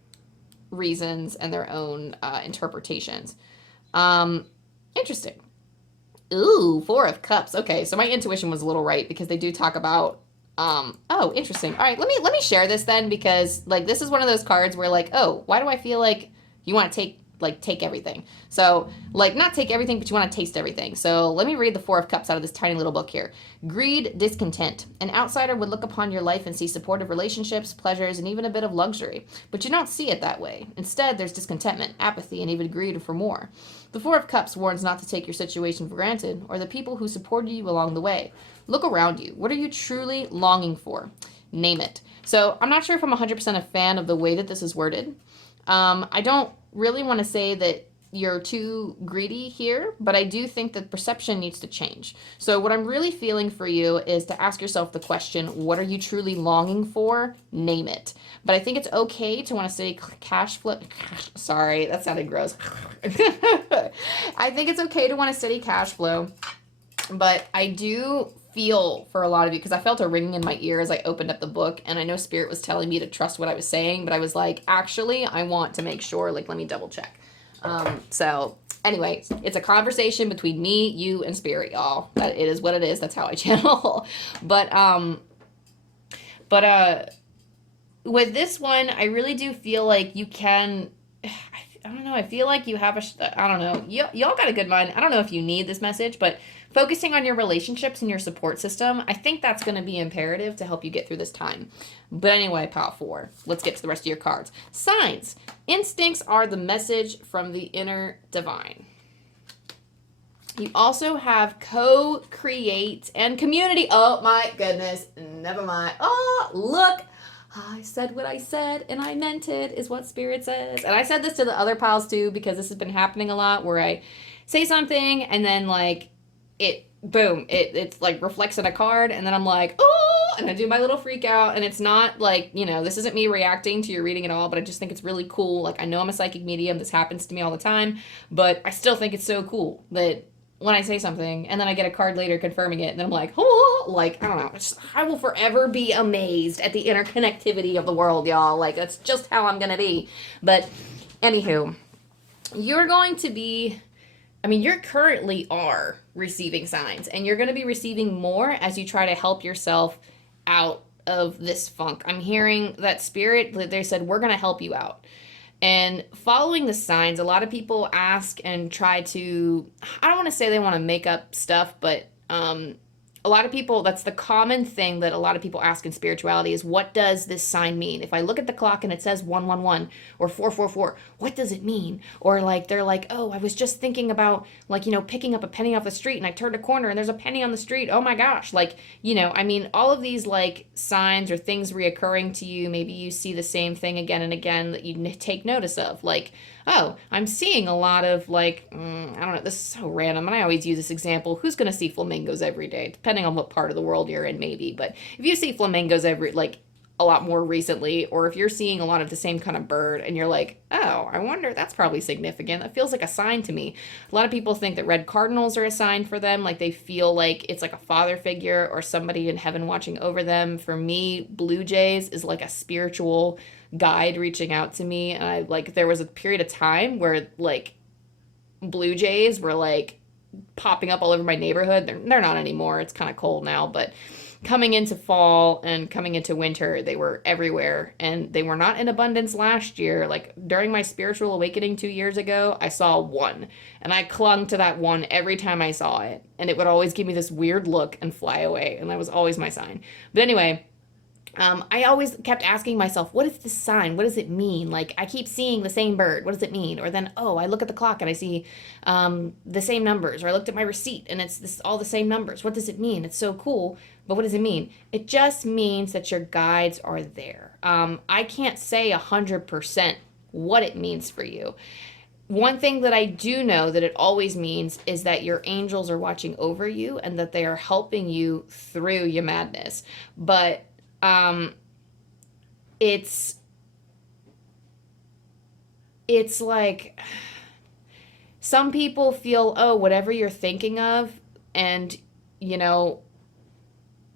reasons and their own interpretations. Interesting. Ooh, Four of Cups. Okay, so my intuition was a little right because they do talk about oh, interesting. All right, let me share this then, because like this is one of those cards where like, oh, why do I feel like you want to take everything? So like not take everything, but you want to taste everything. So let me read the Four of Cups out of this tiny little book here. Greed, discontent. An outsider would look upon your life and see supportive relationships, pleasures, and even a bit of luxury, but you don't see it that way. Instead, there's discontentment, apathy, and even greed for more. The Four of Cups warns not to take your situation for granted or the people who supported you along the way. Look around you. What are you truly longing for? Name it. So I'm not sure if I'm 100% a fan of the way that this is worded. I don't really want to say that you're too greedy here, but I do think that perception needs to change. So what I'm really feeling for you is to ask yourself the question, what are you truly longing for? Name it. But I think it's okay to want to say cash flow. Sorry, that sounded gross. I think it's okay to want a steady cash flow, but I do feel for a lot of you, because I felt a ringing in my ear as I opened up the book, and I know Spirit was telling me to trust what I was saying, but I was like, actually, I want to make sure, like, let me double check. So anyway, it's a conversation between me, you, and Spirit, y'all. That it is what it is. That's how I channel. But with this one, I really do feel like you can, I don't know, I feel like you have I don't know, y'all got a good mind. I don't know if you need this message, but focusing on your relationships and your support system, I think that's going to be imperative to help you get through this time. But anyway, pile 4, let's get to the rest of your cards. Signs. Instincts are the message from the inner divine. You also have co-create and community. Oh my goodness. Never mind. Oh, look. I said what I said and I meant it, is what Spirit says. And I said this to the other piles too, because this has been happening a lot where I say something and then like it's like reflects on a card, and then I'm like, oh, and I do my little freak out, and it's not like, you know, this isn't me reacting to your reading at all, but I just think it's really cool. Like, I know I'm a psychic medium, this happens to me all the time, but I still think it's so cool that when I say something and then I get a card later confirming it, and then I'm like, oh, like, I don't know, I will forever be amazed at the interconnectivity of the world, y'all. Like, that's just how I'm gonna be. But anywho, you're going to be, I mean, you currently are receiving signs, and you're going to be receiving more as you try to help yourself out of this funk. I'm hearing that spirit, they said, we're going to help you out. And following the signs, a lot of people ask and try to, I don't want to say they want to make up stuff, but a lot of people, that's the common thing that a lot of people ask in spirituality is, what does this sign mean? If I look at the clock and it says 111 or 444, what does it mean? Or like, they're like, oh, I was just thinking about like, picking up a penny off the street and I turned a corner and there's a penny on the street. Oh my gosh. Like, I mean, all of these like signs or things reoccurring to you, maybe you see the same thing again and again that you take notice of. Like, oh, I'm seeing a lot of like, I don't know, this is so random. And I always use this example. Who's going to see flamingos every day? Depending on what part of the world you're in, maybe. But if you see flamingos a lot more recently, or if you're seeing a lot of the same kind of bird and you're like, oh, I wonder, that's probably significant. That feels like a sign to me. A lot of people think that red cardinals are a sign for them. Like they feel like it's like a father figure or somebody in heaven watching over them. For me, blue jays is like a spiritual guide reaching out to me. And I like, there was a period of time where like blue jays were like popping up all over my neighborhood. They're not anymore. It's kind of cold now, but coming into fall and coming into winter, they were everywhere, and they were not in abundance last year. Like during my spiritual awakening 2 years ago, I saw one, and I clung to that one every time I saw it, and it would always give me this weird look and fly away, and that was always my sign. But anyway, I always kept asking myself, what is this sign? What does it mean? Like, I keep seeing the same bird. What does it mean? Or then, oh, I look at the clock and I see the same numbers. Or I looked at my receipt and it's all the same numbers. What does it mean? It's so cool. But what does it mean? It just means that your guides are there. I can't say 100% what it means for you. One thing that I do know that it always means is that your angels are watching over you and that they are helping you through your madness. But it's like some people feel, oh, whatever you're thinking of, and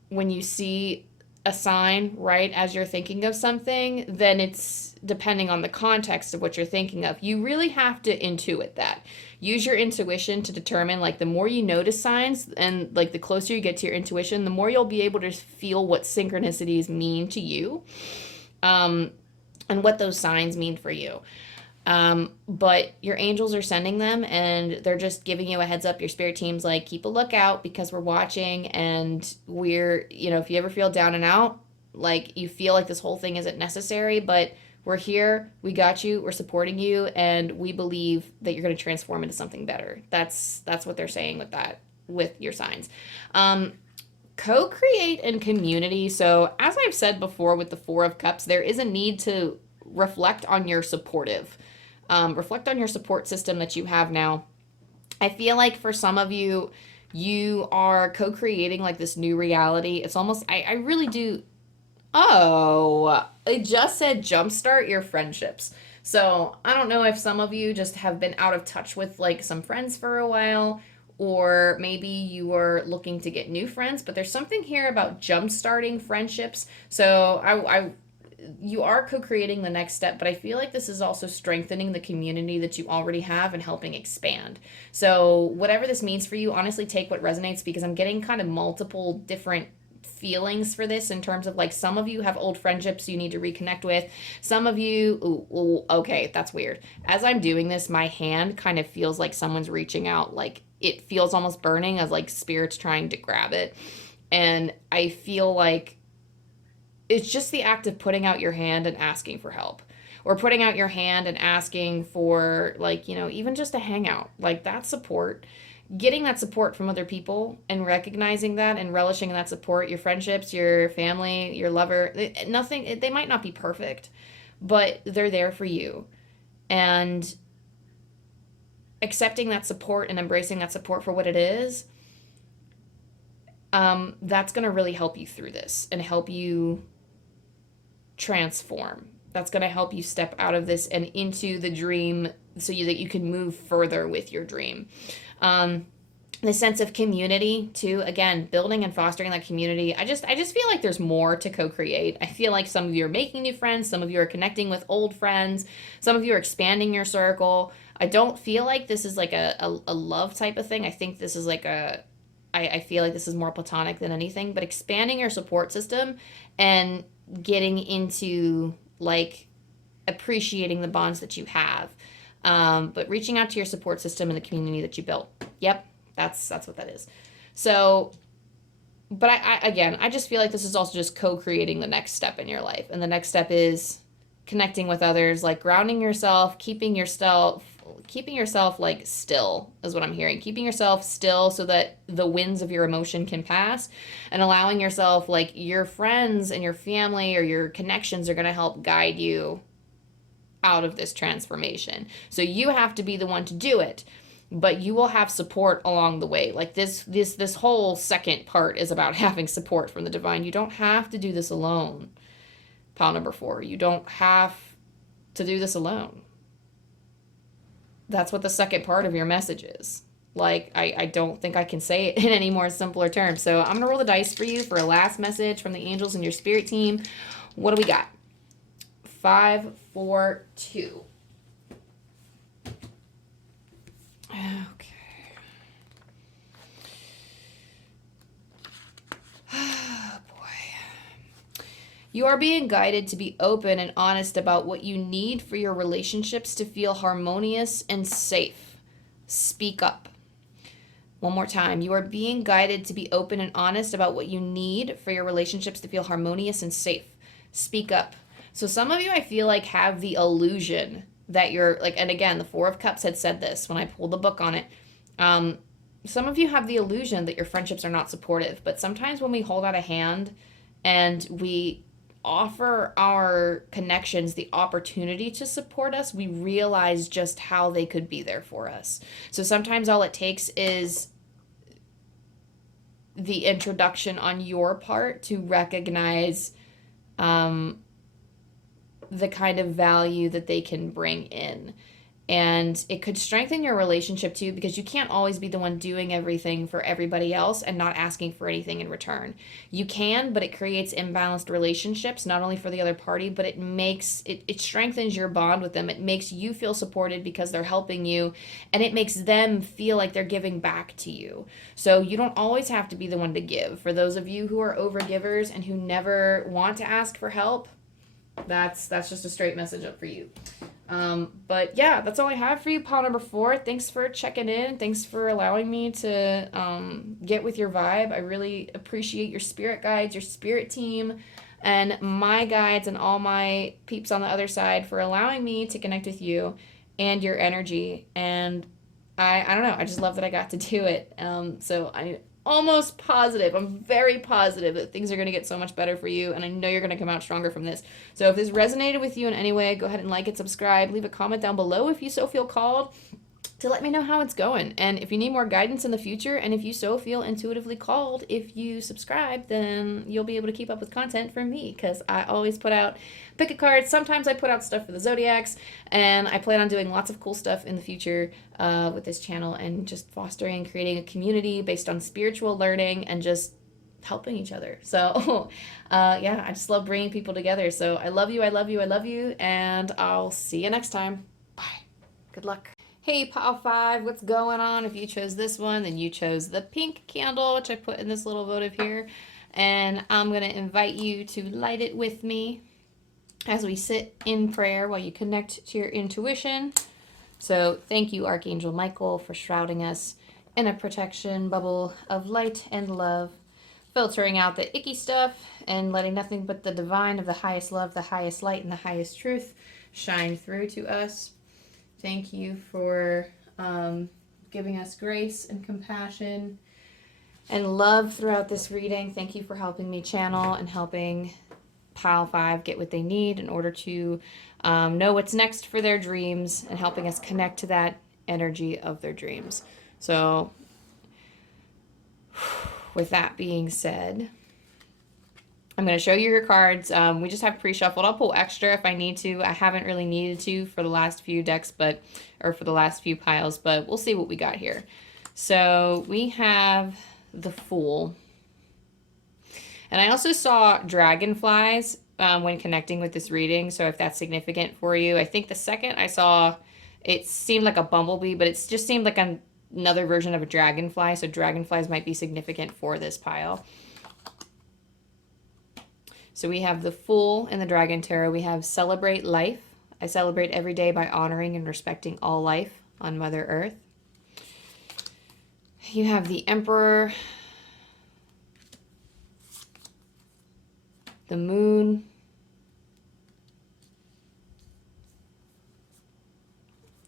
when you see a sign right as you're thinking of something, then it's depending on the context of what you're thinking of. You really have to intuit that. Use your intuition to determine, like, the more you notice signs and like the closer you get to your intuition, the more you'll be able to feel what synchronicities mean to you, and what those signs mean for you. But your angels are sending them and they're just giving you a heads up. Your spirit team's like, keep a lookout because we're watching, and we're, if you ever feel down and out, like you feel like this whole thing isn't necessary, but we're here, we got you, we're supporting you, and we believe that you're going to transform into something better. That's what they're saying with that, with your signs. Co-create and community. So as I've said before with the Four of Cups, there is a need to reflect on your support system that you have now. I feel like for some of you, you are co-creating like this new reality. It's almost, I really do. Oh, it just said jumpstart your friendships. So I don't know if some of you just have been out of touch with like some friends for a while, or maybe you are looking to get new friends, but there's something here about jumpstarting friendships. So you are co-creating the next step, but I feel like this is also strengthening the community that you already have and helping expand. So whatever this means for you, honestly, take what resonates, because I'm getting kind of multiple different feelings for this in terms of like some of you have old friendships you need to reconnect with. Some of you, okay, that's weird. As I'm doing this, my hand kind of feels like someone's reaching out, like it feels almost burning, as like spirit's trying to grab it. And I feel like it's just the act of putting out your hand and asking for help, or putting out your hand and asking for like, even just a hangout, like that support. Getting that support from other people and recognizing that and relishing that support, your friendships, your family, your lover, they might not be perfect, but they're there for you. And accepting that support and embracing that support for what it is, that's going to really help you through this and help you transform. That's going to help you step out of this and into the dream so that you can move further with your dream. The sense of community too, again, building and fostering that community. I just feel like there's more to co-create. I feel like some of you are making new friends, some of you are connecting with old friends, some of you are expanding your circle. I don't feel like this is like a love type of thing. I think this is like I feel like this is more platonic than anything, but expanding your support system and getting into like appreciating the bonds that you have. But reaching out to your support system and the community that you built. Yep, that's what that is. So, but I just feel like this is also just co-creating the next step in your life. And the next step is connecting with others, like grounding yourself, keeping yourself like still is what I'm hearing. Keeping yourself still so that the winds of your emotion can pass, and allowing yourself, like your friends and your family or your connections are going to help guide you out of this transformation. So you have to be the one to do it, but you will have support along the way. Like this whole second part is about having support from the divine. You don't have to do this alone. Pile number 4, you don't have to do this alone. That's what the second part of your message is. Like, I don't think I can say it in any more simpler terms. So I'm going to roll the dice for you for a last message from the angels and your spirit team. What do we got? 5, 4, 2. Okay. You are being guided to be open and honest about what you need for your relationships to feel harmonious and safe. Speak up. One more time. You are being guided to be open and honest about what you need for your relationships to feel harmonious and safe. Speak up. So some of you, I feel like, have the illusion that you're like, and again, the 4 of Cups had said this when I pulled the book on it. Some of you have the illusion that your friendships are not supportive, but sometimes when we hold out a hand and we offer our connections the opportunity to support us, we realize just how they could be there for us. So sometimes all it takes is the introduction on your part to recognize the kind of value that they can bring in. And it could strengthen your relationship too, because you can't always be the one doing everything for everybody else and not asking for anything in return. You can, but it creates imbalanced relationships, not only for the other party, but it strengthens your bond with them. It makes you feel supported because they're helping you, and it makes them feel like they're giving back to you. So you don't always have to be the one to give. For those of you who are overgivers and who never want to ask for help, that's just a straight message up for you. But yeah, that's all I have for you, pile number 4. Thanks for checking in. Thanks for allowing me to get with your vibe. I really appreciate your spirit guides, your spirit team, and my guides and all my peeps on the other side for allowing me to connect with you and your energy. And I don't know, I just love that I got to do it. So I'm almost positive, I'm very positive that things are going to get so much better for you, and I know you're going to come out stronger from this. So if this resonated with you in any way, go ahead and like it, subscribe, leave a comment down below if you so feel called to let me know how it's going. And if you need more guidance in the future, and if you so feel intuitively called, if you subscribe, then you'll be able to keep up with content from me, because I always put out pick a card. Sometimes I put out stuff for the zodiacs, and I plan on doing lots of cool stuff in the future with this channel, and just fostering and creating a community based on spiritual learning and just helping each other. So yeah, I just love bringing people together. So I love you, I love you, I love you, and I'll see you next time. Bye. Good luck. Hey, pile 5, what's going on? If you chose this one, then you chose the pink candle, which I put in this little votive here. And I'm going to invite you to light it with me as we sit in prayer while you connect to your intuition. So thank you, Archangel Michael, for shrouding us in a protection bubble of light and love, filtering out the icky stuff and letting nothing but the divine of the highest love, the highest light, and the highest truth shine through to us. Thank you for giving us grace and compassion and love throughout this reading. Thank you for helping me channel and helping pile 5 get what they need in order to know what's next for their dreams, and helping us connect to that energy of their dreams. So with that being said, I'm going to show you your cards. We just have pre-shuffled. I'll pull extra if I need to. I haven't really needed to for the last few decks, or for the last few piles, but we'll see what we got here. So we have the Fool. And I also saw dragonflies when connecting with this reading, so if that's significant for you. I think the second I saw, it seemed like a bumblebee, but it just seemed like another version of a dragonfly, so dragonflies might be significant for this pile. So we have the Fool in the Dragon Tarot. We have Celebrate Life. I celebrate every day by honoring and respecting all life on Mother Earth. You have the Emperor, the Moon,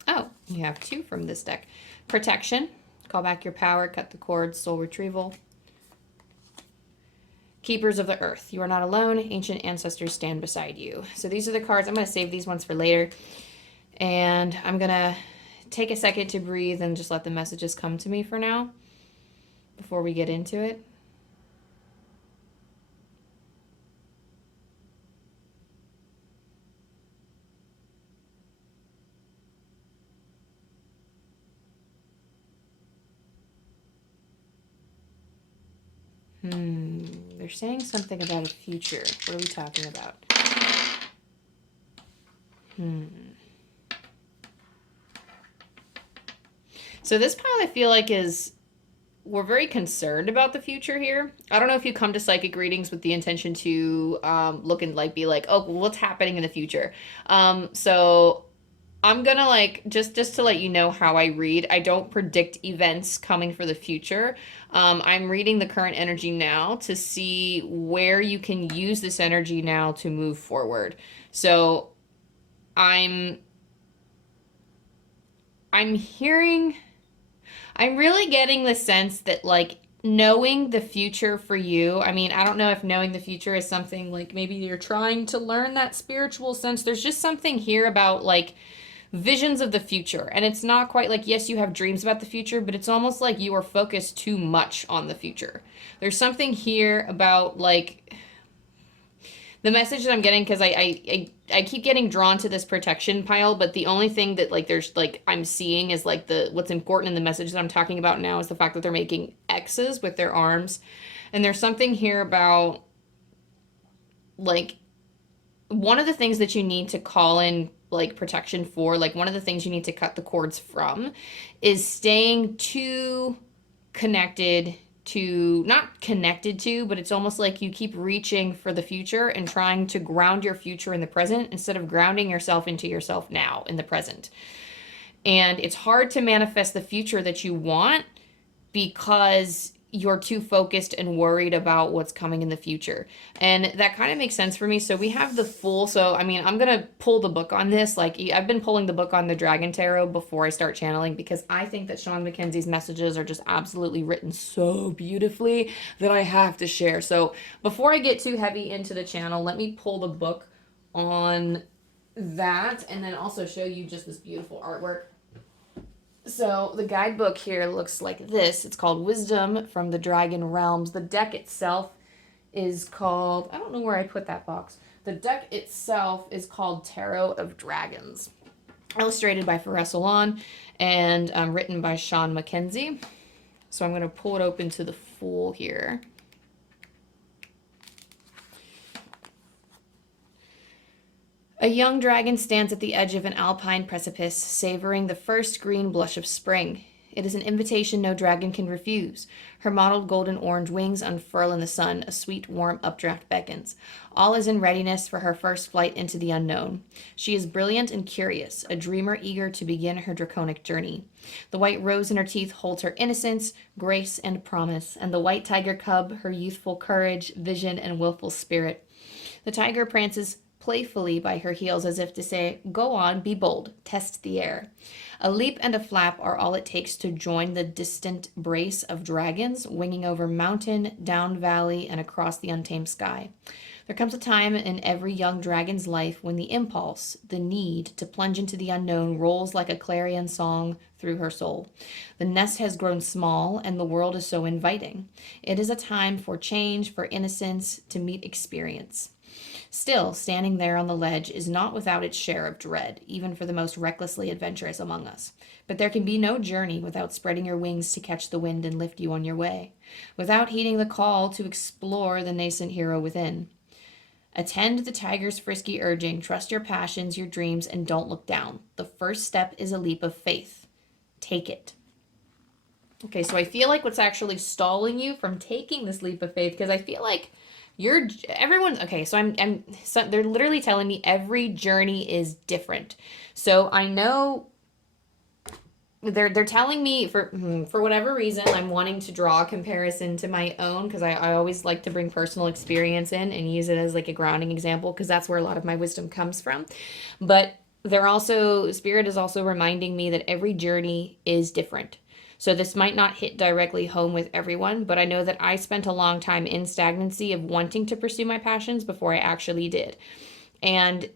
oh, you have 2 from this deck. Protection, call back your power, cut the cords, soul retrieval. Keepers of the Earth, you are not alone, ancient ancestors stand beside you. So these are the cards. I'm going to save these ones for later. And I'm going to take a second to breathe and just let the messages come to me for now before we get into it. They're saying something about a future. What are we talking about? So this pile I feel like we're very concerned about the future here. I don't know if you come to psychic readings with the intention to look and like be like, oh, what's happening in the future? So I'm gonna like just to let you know how I read. I don't predict events coming for the future. I'm reading the current energy now to see where you can use this energy now to move forward. So I'm really getting the sense that like knowing the future for you, I mean, I don't know if knowing the future is something like maybe you're trying to learn that spiritual sense. There's just something here about like visions of the future. And it's not quite like, yes, you have dreams about the future, but it's almost like you are focused too much on the future. There's something here about like the message that I'm getting, because I keep getting drawn to this protection pile, but the only thing that like there's like I'm seeing is like what's important in the message that I'm talking about now is the fact that they're making X's with their arms. And there's something here about like one of the things that you need to call in like protection for, like one of the things you need to cut the cords from is staying too connected to, not connected to, but it's almost like you keep reaching for the future and trying to ground your future in the present instead of grounding yourself into yourself now in the present. And it's hard to manifest the future that you want because you're too focused and worried about what's coming in the future. And that kind of makes sense for me. So we have the Fool. So, I mean, I'm going to pull the book on this. Like, I've been pulling the book on the Dragon Tarot before I start channeling because I think that Shawn MacKenzie's messages are just absolutely written so beautifully that I have to share. So before I get too heavy into the channel, let me pull the book on that and then also show you just this beautiful artwork. So the guidebook here looks like this. It's called Wisdom from the Dragon Realms. The deck itself is called, I don't know where I put that box. The deck itself is called Tarot of Dragons. Illustrated by Shawn and written by Shawn MacKenzie. So I'm going to pull it open to the Fool here. A young dragon stands at the edge of an alpine precipice, savoring the first green blush of spring. It is an invitation no dragon can refuse. Her mottled golden-orange wings unfurl in the sun. A sweet, warm updraft beckons. All is in readiness for her first flight into the unknown. She is brilliant and curious, a dreamer eager to begin her draconic journey. The white rose in her teeth holds her innocence, grace, and promise, and the white tiger cub, her youthful courage, vision, and willful spirit. The tiger prances playfully by her heels as if to say, go on, be bold, test the air. A leap and a flap are all it takes to join the distant brace of dragons winging over mountain, down valley, and across the untamed sky. There comes a time in every young dragon's life when the impulse, the need to plunge into the unknown rolls like a clarion song through her soul. The nest has grown small and the world is so inviting. It is a time for change, for innocence, to meet experience. Still, standing there on the ledge is not without its share of dread, even for the most recklessly adventurous among us. But there can be no journey without spreading your wings to catch the wind and lift you on your way, without heeding the call to explore the nascent hero within. Attend the tiger's frisky urging, trust your passions, your dreams, and don't look down. The first step is a leap of faith. Take it. Okay, so I feel like what's actually stalling you from taking this leap of faith, because I feel like everyone. Okay, so they're literally telling me every journey is different. So I know they're telling me for whatever reason I'm wanting to draw a comparison to my own, because I always like to bring personal experience in and use it as like a grounding example, because that's where a lot of my wisdom comes from. But spirit is also reminding me that every journey is different. So this might not hit directly home with everyone, but I know that I spent a long time in stagnancy of wanting to pursue my passions before I actually did. And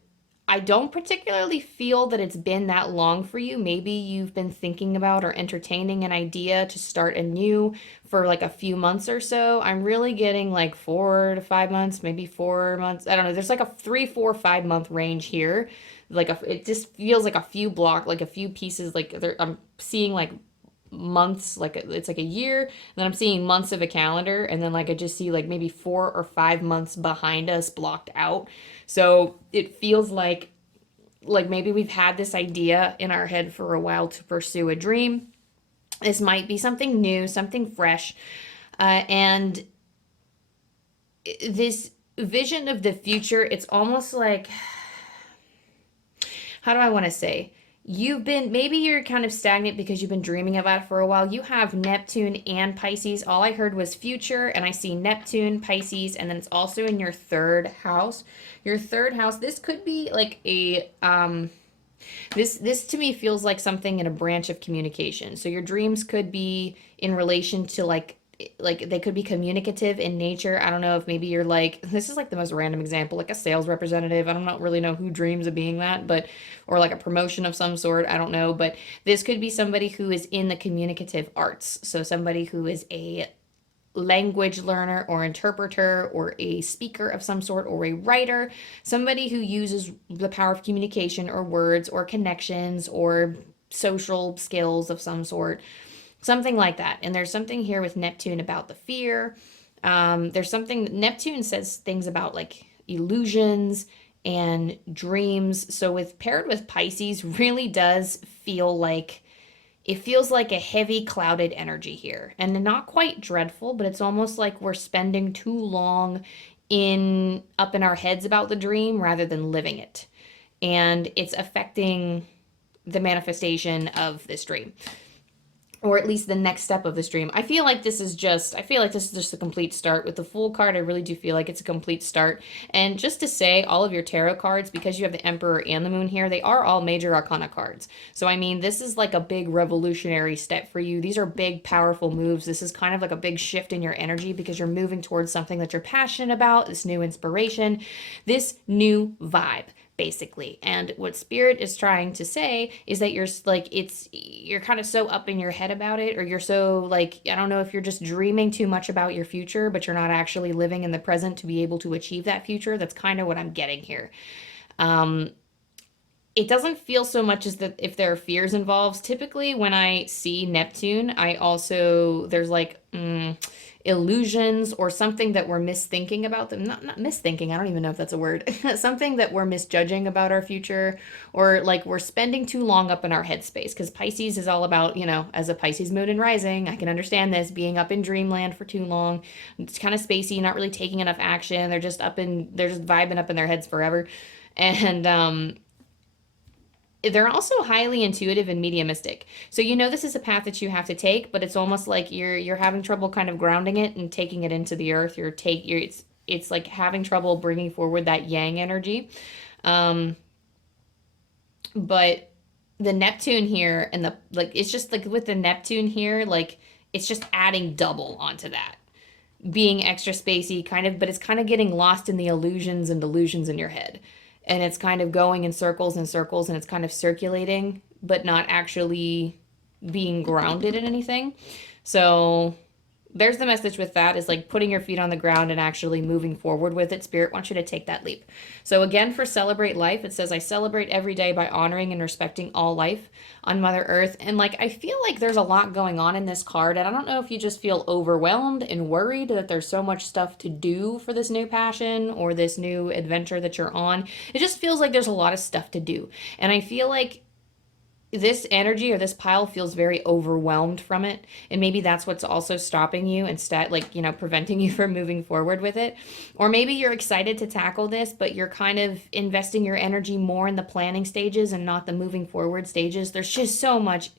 I don't particularly feel that it's been that long for you. Maybe you've been thinking about or entertaining an idea to start anew for like a few months or so. I'm really getting like 4 to 5 months, maybe 4 months. I don't know. There's like a 3, 4, 5 month range here. It just feels like a few like a few pieces. I'm seeing like months, like it's like a year, and then I'm seeing months of a calendar, and then like I just see like maybe 4 or 5 months behind us blocked out. So it feels like maybe we've had this idea in our head for a while to pursue a dream. This might be something new, something fresh, and this vision of the future, it's almost like, how do I want to say? Maybe you're kind of stagnant because you've been dreaming about it for a while. You have Neptune and Pisces. All I heard was future, and I see Neptune, Pisces, and then it's also in your third house. Your third house, this could be like this to me feels like something in a branch of communication. So your dreams could be in relation to like they could be communicative in nature. I don't know if maybe you're like, this is like the most random example, like a sales representative. I don't really know who dreams of being that, but or like a promotion of some sort. I don't know, but this could be somebody who is in the communicative arts. So somebody who is a language learner or interpreter or a speaker of some sort or a writer, somebody who uses the power of communication or words or connections or social skills of some sort. Something like that. And there's something here with Neptune about the fear. There's something, Neptune says things about like illusions and dreams. So paired with Pisces really does feel like, it feels like a heavy clouded energy here. And not quite dreadful, but it's almost like we're spending too long up in our heads about the dream rather than living it. And it's affecting the manifestation of this dream, or at least the next step of this dream. I feel like this is just a complete start. With the Fool card, I really do feel like it's a complete start. And just to say, all of your tarot cards, because you have the Emperor and the Moon here, they are all major arcana cards. So I mean, this is like a big revolutionary step for you. These are big, powerful moves. This is kind of like a big shift in your energy because you're moving towards something that you're passionate about, this new inspiration, this new vibe, basically. And what Spirit is trying to say is that you're kind of so up in your head about it, or you're so like, I don't know if you're just dreaming too much about your future, but you're not actually living in the present to be able to achieve that future. That's kind of what I'm getting here. It doesn't feel so much as that if there are fears involved. Typically when I see Neptune, there's like illusions or something that we're misthinking about them. Not misthinking, I don't even know if that's a word. Something that we're misjudging about our future, or like we're spending too long up in our headspace, because Pisces is all about, as a Pisces moon and rising, I can understand this, being up in dreamland for too long. It's kind of spacey, not really taking enough action. They're just vibing up in their heads forever. And they're also highly intuitive and mediumistic. So this is a path that you have to take, but it's almost like you're having trouble kind of grounding it and taking it into the earth. It's like having trouble bringing forward that yang energy. But the Neptune here and it's just like with the Neptune here, like it's just adding double onto that. Being extra spacey kind of, but it's kind of getting lost in the illusions and delusions in your head. And it's kind of going in circles and circles, and it's kind of circulating, but not actually being grounded in anything. So there's the message with that, is like putting your feet on the ground and actually moving forward with it. Spirit wants you to take that leap. So again, for Celebrate Life, it says, I celebrate every day by honoring and respecting all life on Mother Earth. And I feel like there's a lot going on in this card. And I don't know if you just feel overwhelmed and worried that there's so much stuff to do for this new passion or this new adventure that you're on. It just feels like there's a lot of stuff to do. And I feel like this energy or this pile feels very overwhelmed from it, and maybe that's what's also stopping you instead, like, you know, preventing you from moving forward with it. Or maybe you're excited to tackle this, but you're kind of investing your energy more in the planning stages and not the moving forward stages. There's just so much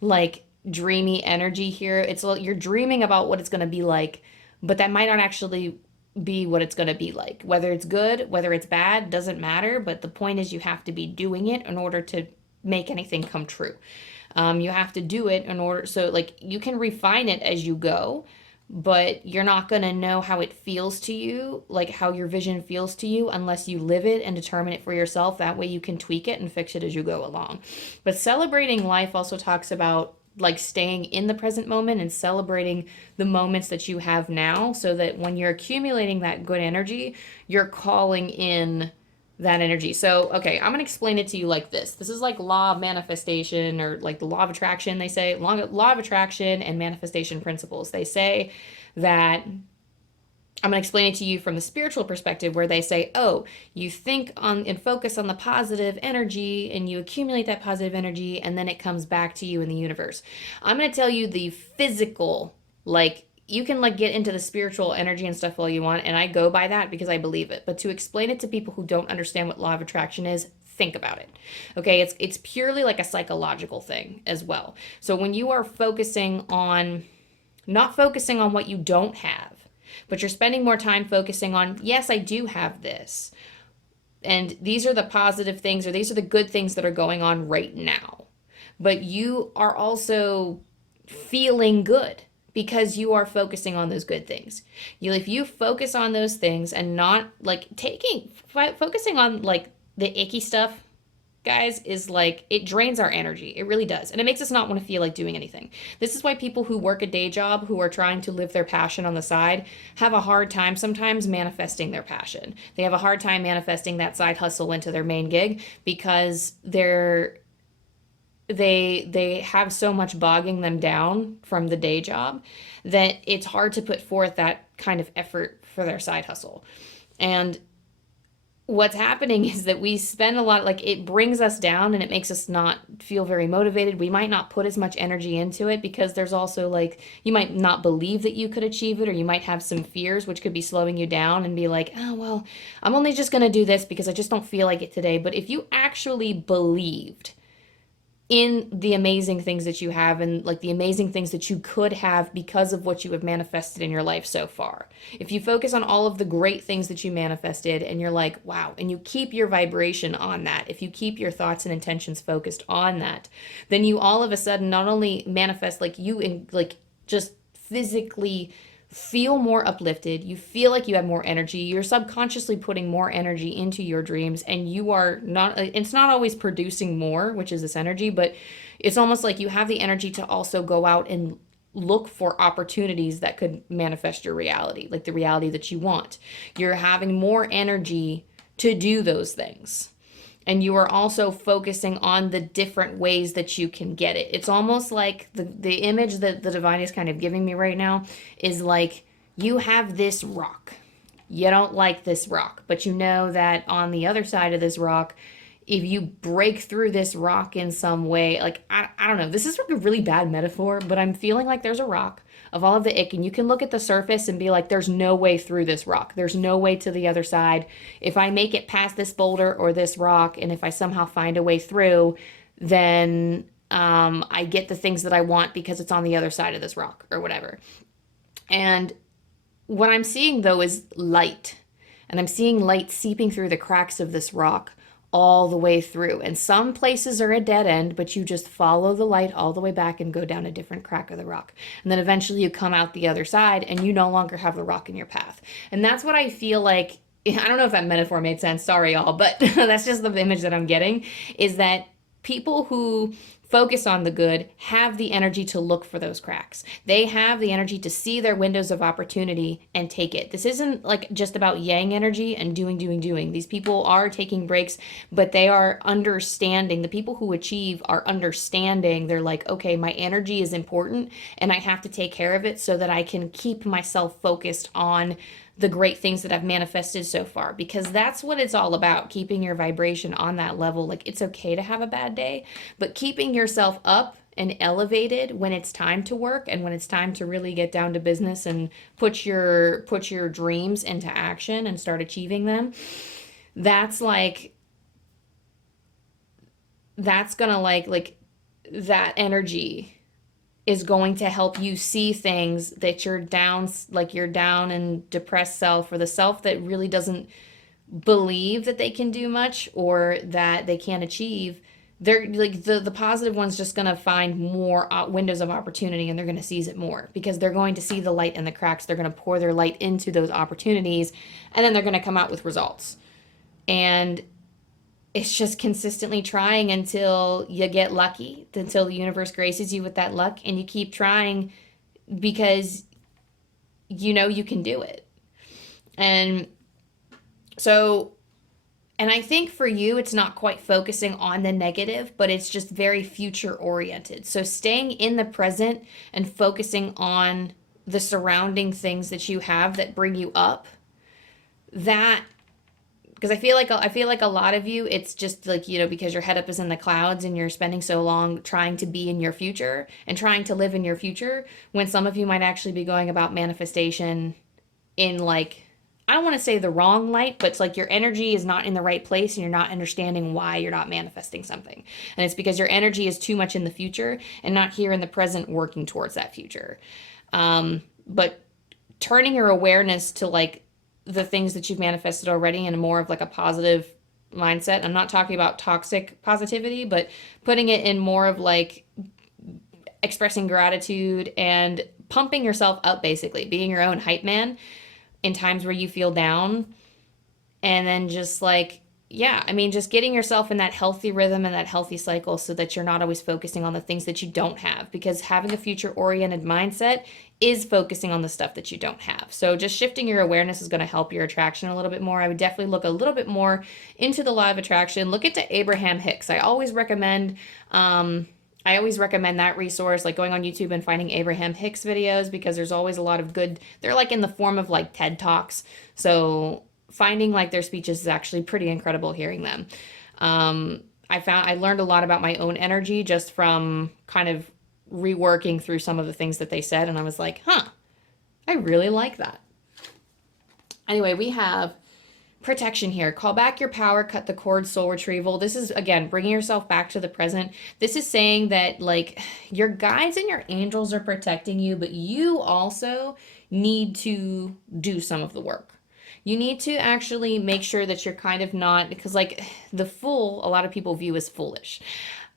like dreamy energy here. It's you're dreaming about what it's going to be like, but that might not actually be what it's going to be like. Whether it's good, whether it's bad, doesn't matter, but the point is you have to be doing it in order to make anything come true. You have to do it in order, so like you can refine it as you go, but you're not going to know how it feels to you, like how your vision feels to you, unless you live it and determine it for yourself. That way you can tweak it and fix it as you go along. But celebrating life also talks about like staying in the present moment and celebrating the moments that you have now, so that when you're accumulating that good energy, you're calling in that energy. So, okay, I'm going to explain it to you like this. This is like law of manifestation, or like the law of attraction. They say law of attraction and manifestation principles. They say that, I'm going to explain it to you from the spiritual perspective, where they say, oh, you think on and focus on the positive energy and you accumulate that positive energy and then it comes back to you in the universe. I'm going to tell you the physical, like you can like get into the spiritual energy and stuff all you want, and I go by that because I believe it. But to explain it to people who don't understand what law of attraction is, think about it. Okay, it's purely like a psychological thing as well. So when you are focusing on, not focusing on what you don't have, but you're spending more time focusing on, yes, I do have this, and these are the positive things, or these are the good things that are going on right now. But you are also feeling good because you are focusing on those good things. If you focus on those things and not like focusing on like the icky stuff, guys, is like, it drains our energy. It really does. And it makes us not want to feel like doing anything. This is why people who work a day job, who are trying to live their passion on the side, have a hard time sometimes manifesting their passion. They have a hard time manifesting that side hustle into their main gig, because they have so much bogging them down from the day job that it's hard to put forth that kind of effort for their side hustle. And what's happening is that we spend a lot, like it brings us down and it makes us not feel very motivated. We might not put as much energy into it because there's also like, you might not believe that you could achieve it, or you might have some fears which could be slowing you down and be like, oh, well, I'm only just going to do this because I just don't feel like it today. But if you actually believed in the amazing things that you have, and like the amazing things that you could have because of what you have manifested in your life so far. If you focus on all of the great things that you manifested and you're like, wow, and you keep your vibration on that, if you keep your thoughts and intentions focused on that, then you all of a sudden not only manifest, like you in like just physically feel more uplifted, you feel like you have more energy, you're subconsciously putting more energy into your dreams, and you are not, it's not always producing more, which is this energy, but it's almost like you have the energy to also go out and look for opportunities that could manifest your reality, like the reality that you want. You're having more energy to do those things. And you are also focusing on the different ways that you can get it. It's almost like the image that the divine is kind of giving me right now is like, you have this rock. You don't like this rock, but you know that on the other side of this rock, if you break through this rock in some way, like, I don't know, this is a really bad metaphor, but I'm feeling like there's a rock of all of the ick, and you can look at the surface and be like, there's no way through this rock. There's no way to the other side. If I make it past this boulder or this rock, and if I somehow find a way through, then I get the things that I want because it's on the other side of this rock or whatever. And what I'm seeing though is light, and I'm seeing light seeping through the cracks of this rock all the way through. And some places are a dead end, but you just follow the light all the way back and go down a different crack of the rock. And then eventually you come out the other side and you no longer have the rock in your path. And that's what I feel like, I don't know if that metaphor made sense, sorry y'all, but that's just the image that I'm getting, is that people who focus on the good have the energy to look for those cracks. They have the energy to see their windows of opportunity and take it. This isn't like just about yang energy and doing. These people are taking breaks, but they are understanding. The people who achieve are understanding. They're like, okay, my energy is important and I have to take care of it so that I can keep myself focused on the great things that I've manifested so far, because that's what it's all about, keeping your vibration on that level. Like, it's okay to have a bad day, but keeping yourself up and elevated when it's time to work and when it's time to really get down to business and put your dreams into action and start achieving them. That's gonna like that energy is going to help you see things that you're down, like your down and depressed self, or the self that really doesn't believe that they can do much or that they can't achieve. They're like the positive one's just going to find more windows of opportunity, and they're going to seize it more because they're going to see the light in the cracks. They're going to pour their light into those opportunities, and then they're going to come out with results. And it's just consistently trying until you get lucky, until the universe graces you with that luck, and you keep trying because you know you can do it. And so, and I think for you, it's not quite focusing on the negative, but it's just very future oriented. So staying in the present and focusing on the surrounding things that you have that bring you up, that, because I feel like a lot of you, it's just like, you know, because your head up is in the clouds and you're spending so long trying to be in your future and trying to live in your future, when some of you might actually be going about manifestation in, like, I don't want to say the wrong light, but it's like your energy is not in the right place and you're not understanding why you're not manifesting something. And it's because your energy is too much in the future and not here in the present working towards that future. But turning your awareness to, like, the things that you've manifested already in more of like a positive mindset. I'm not talking about toxic positivity, but putting it in more of like expressing gratitude and pumping yourself up, basically being your own hype man in times where you feel down. And then just like, yeah, I mean, just getting yourself in that healthy rhythm and that healthy cycle so that you're not always focusing on the things that you don't have, because having a future-oriented mindset is focusing on the stuff that you don't have. So just shifting your awareness is going to help your attraction a little bit more. I would definitely look a little bit more into the law of attraction. Look into Abraham Hicks. I always recommend that resource, like going on YouTube and finding Abraham Hicks videos, because there's always a lot of good, they're like in the form of like TED Talks. So finding like their speeches is actually pretty incredible hearing them. I learned a lot about my own energy just from kind of reworking through some of the things that they said. And I was like, I really like that. Anyway, we have protection here. Call back your power, cut the cord, soul retrieval. This is, again, bringing yourself back to the present. This is saying that, like, your guides and your angels are protecting you, but you also need to do some of the work. You need to actually make sure that you're kind of not, because like the fool, a lot of people view as foolish.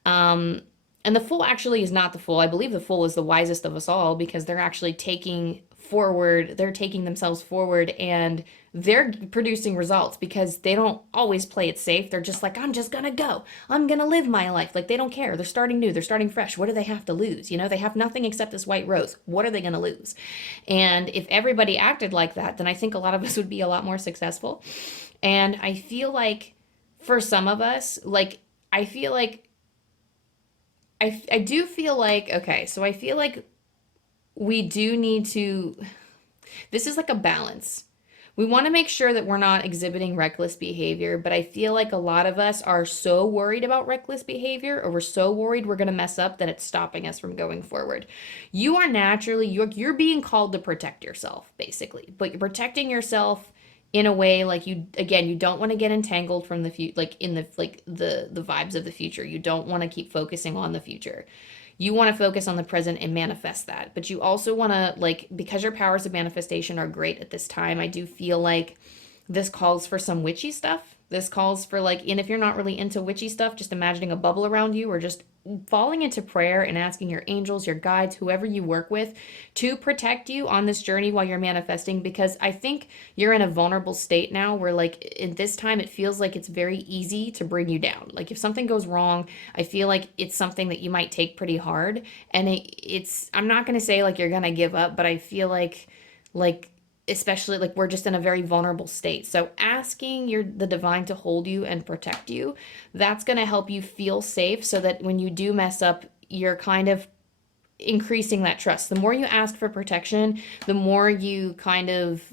And the fool actually is not the fool. I believe the fool is the wisest of us all, because they're actually taking themselves forward, and they're producing results because they don't always play it safe. They're just like, I'm just gonna go. I'm gonna live my life. Like, they don't care. They're starting new. They're starting fresh. What do they have to lose? You know, they have nothing except this white rose. What are they gonna lose? And if everybody acted like that, then I think a lot of us would be a lot more successful. And I feel like for some of us, like, I do feel like, okay, so I feel like we do need to, this is like a balance. We want to make sure that we're not exhibiting reckless behavior, but I feel like a lot of us are so worried about reckless behavior, or we're so worried we're going to mess up, that it's stopping us from going forward. You are naturally, you're being called to protect yourself, basically, but you're protecting yourself in a way like you don't want to get entangled from the the vibes of the future. You don't want to keep focusing on the future. You want to focus on the present and manifest that. But you also want to, like, because your powers of manifestation are great at this time, I do feel like this calls for some witchy stuff. This calls for, like, and if you're not really into witchy stuff, just imagining a bubble around you, or just falling into prayer and asking your angels, your guides, whoever you work with, to protect you on this journey while you're manifesting. Because I think you're in a vulnerable state now where, like, in this time, it feels like it's very easy to bring you down. Like, if something goes wrong, I feel like it's something that you might take pretty hard. And it's, I'm not going to say like you're going to give up, but I feel like especially like we're just in a very vulnerable state. So asking the divine to hold you and protect you, that's going to help you feel safe, so that when you do mess up, you're kind of increasing that trust. The more you ask for protection, the more you kind of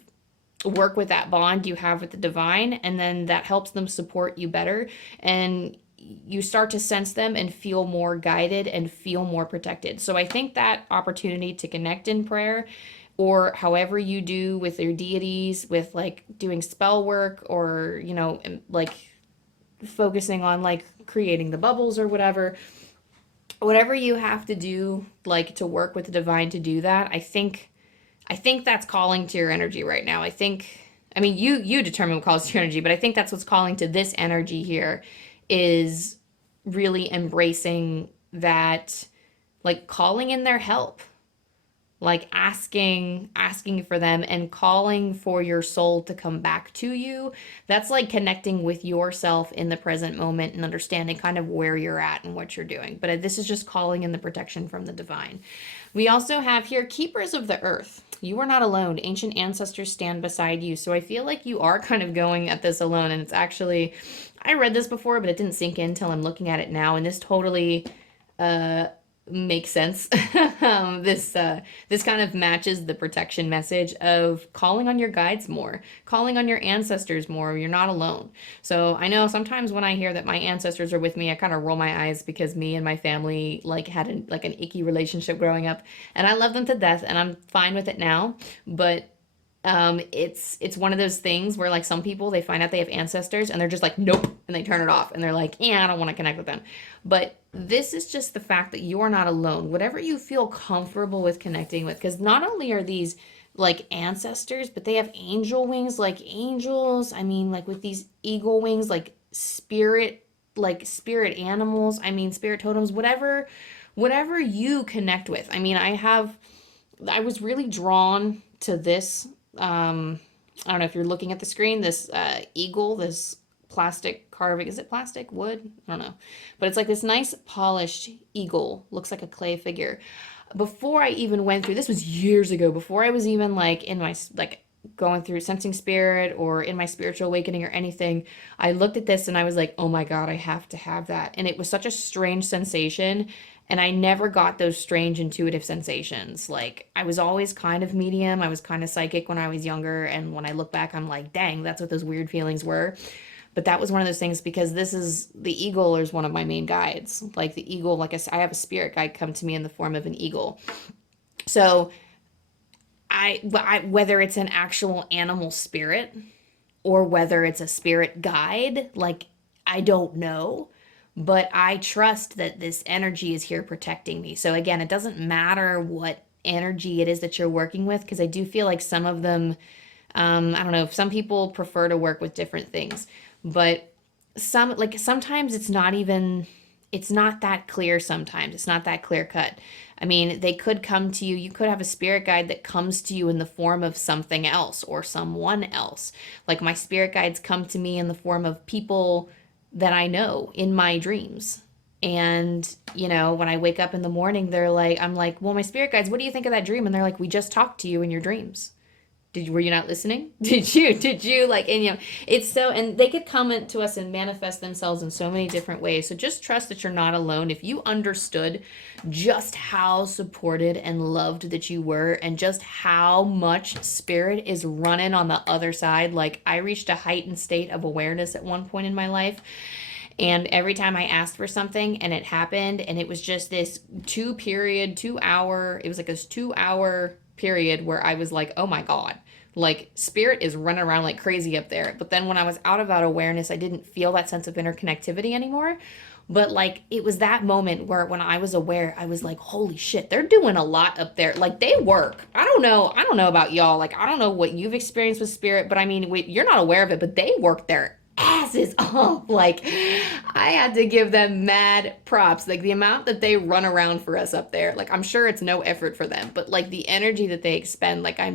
work with that bond you have with the divine, and then that helps them support you better, and you start to sense them and feel more guided and feel more protected. So I think that opportunity to connect in prayer, or however you do with your deities, with like doing spell work, or like focusing on like creating the bubbles or whatever you have to do, like to work with the divine to do that. I think that's calling to your energy right now. I mean, you determine what calls to your energy, but I think that's what's calling to this energy here, is really embracing that, like calling in their help, like asking for them and calling for your soul to come back to you. That's like connecting with yourself in the present moment and understanding kind of where you're at and what you're doing. But this is just calling in the protection from the divine. We also have here keepers of the earth. You are not alone. Ancient ancestors stand beside you. So I feel like you are kind of going at this alone. And it's actually, I read this before, but it didn't sink in until I'm looking at it now. And this totally makes sense. This kind of matches the protection message of calling on your guides more, calling on your ancestors more. You're not alone. So I know sometimes when I hear that my ancestors are with me, I kind of roll my eyes, because me and my family like had an icky relationship growing up, and I love them to death and I'm fine with it now. But it's one of those things where like some people, they find out they have ancestors and they're just like, nope, and they turn it off and they're like, yeah, I don't want to connect with them. But this is just the fact that you are not alone. Whatever you feel comfortable with connecting with, because not only are these like ancestors, but they have angel wings, like angels. I mean, like with these eagle wings, like spirit animals. I mean, spirit totems, whatever you connect with. I mean, I was really drawn to this. I don't know if you're looking at the screen, this eagle, this plastic carving. Is it plastic? Wood? I don't know. But it's like this nice polished eagle. Looks like a clay figure. Before I even went through, this was years ago, before I was even like in my, like going through sensing spirit or in my spiritual awakening or anything, I looked at this and I was like, oh my God, I have to have that. And it was such a strange sensation. And I never got those strange intuitive sensations. Like I was always kind of medium. I was kind of psychic when I was younger. And when I look back, I'm like, dang, that's what those weird feelings were. But that was one of those things, because this is, the eagle is one of my main guides. Like the eagle, like I have a spirit guide come to me in the form of an eagle. So whether it's an actual animal spirit or whether it's a spirit guide, like I don't know. But I trust that this energy is here protecting me. So again, it doesn't matter what energy it is that you're working with, because I do feel like some of them, I don't know, some people prefer to work with different things. But sometimes it's not that clear sometimes. It's not that clear cut. I mean, they could come to you. You could have a spirit guide that comes to you in the form of something else or someone else. Like my spirit guides come to me in the form of people that I know in my dreams. And, when I wake up in the morning, I'm like, well, my spirit guides, what do you think of that dream? And they're like, we just talked to you in your dreams. Were you not listening? Did you like, and it's so, and they could comment to us and manifest themselves in so many different ways. So just trust that you're not alone. If you understood just how supported and loved that you were, and just how much spirit is running on the other side, like I reached a heightened state of awareness at one point in my life. And every time I asked for something and it happened, and it was just this 2 hour, it was like this 2 hour period where I was like, oh my God, like spirit is running around like crazy up there. But then when I was out of that awareness, I didn't feel that sense of interconnectivity anymore. But like it was that moment where when I was aware, I was like, holy shit, they're doing a lot up there. Like they work. I don't know about y'all. Like I don't know what you've experienced with spirit, but I mean, you're not aware of it, but they work their asses off. Like I had to give them mad props. Like the amount that they run around for us up there, like I'm sure it's no effort for them, but like the energy that they expend, like I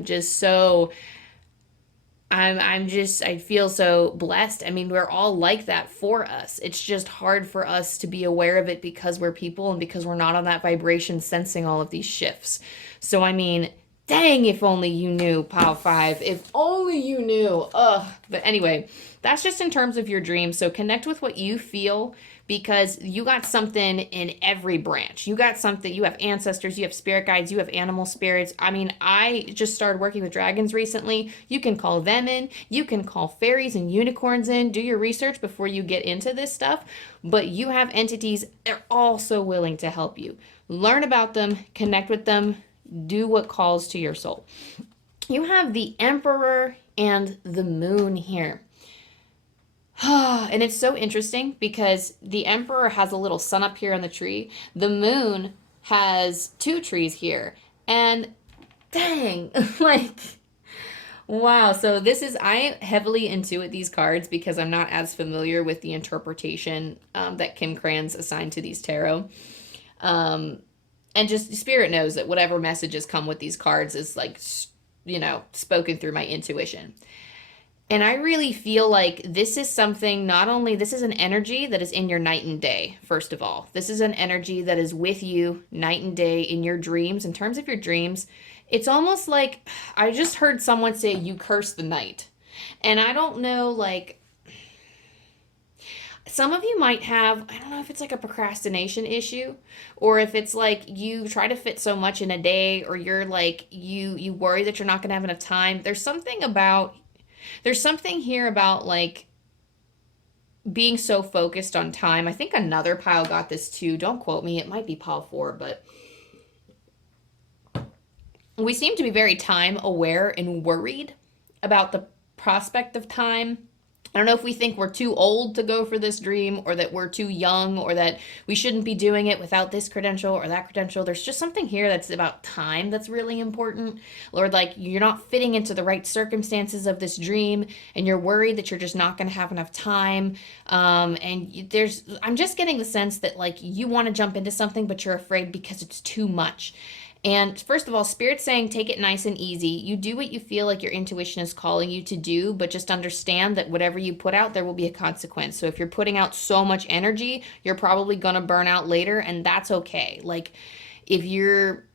feel so blessed. I mean, we're all like that for us. It's just hard for us to be aware of it because we're people and because we're not on that vibration sensing all of these shifts. So I mean, dang, if only you knew, Pow 5. If only you knew. Ugh. But anyway, that's just in terms of your dreams. So connect with what you feel. because you got something in every branch. You got something, you have ancestors, you have spirit guides, you have animal spirits. I mean, I just started working with dragons recently. You can call them in, you can call fairies and unicorns in, do your research before you get into this stuff. But you have entities, they're all so willing to help you. Learn about them, connect with them, do what calls to your soul. You have the Emperor and the Moon here. And it's so interesting because the Emperor has a little sun up here on the tree. The Moon has two trees here. And dang, like, wow. So this is, I heavily intuit these cards because I'm not as familiar with the interpretation that Kim Krans assigned to these tarot. And just Spirit knows that whatever messages come with these cards is like, you know, spoken through my intuition. And I really feel like this is something, not only, this is an energy that is in your night and day, first of all. This is an energy that is with you night and day in your dreams. In terms of your dreams, it's almost like, I just heard someone say, you curse the night. And I don't know, like, some of you might have, I don't know if it's like a procrastination issue, or if it's like you try to fit so much in a day, or you're like, you worry that you're not going to have enough time. There's something here about like being so focused on time. I think another pile got this too. Don't quote me. It might be pile 4, but we seem to be very time aware and worried about the prospect of time. I don't know if we think we're too old to go for this dream, or that we're too young, or that we shouldn't be doing it without this credential or that credential. There's just something here that's about time that's really important. Or like you're not fitting into the right circumstances of this dream, and you're worried that you're just not going to have enough time. I'm just getting the sense that like you want to jump into something, but you're afraid because it's too much. And first of all, Spirit's saying take it nice and easy. You do what you feel like your intuition is calling you to do, but just understand that whatever you put out, there will be a consequence. So if you're putting out so much energy, you're probably going to burn out later, and that's okay. Like if you're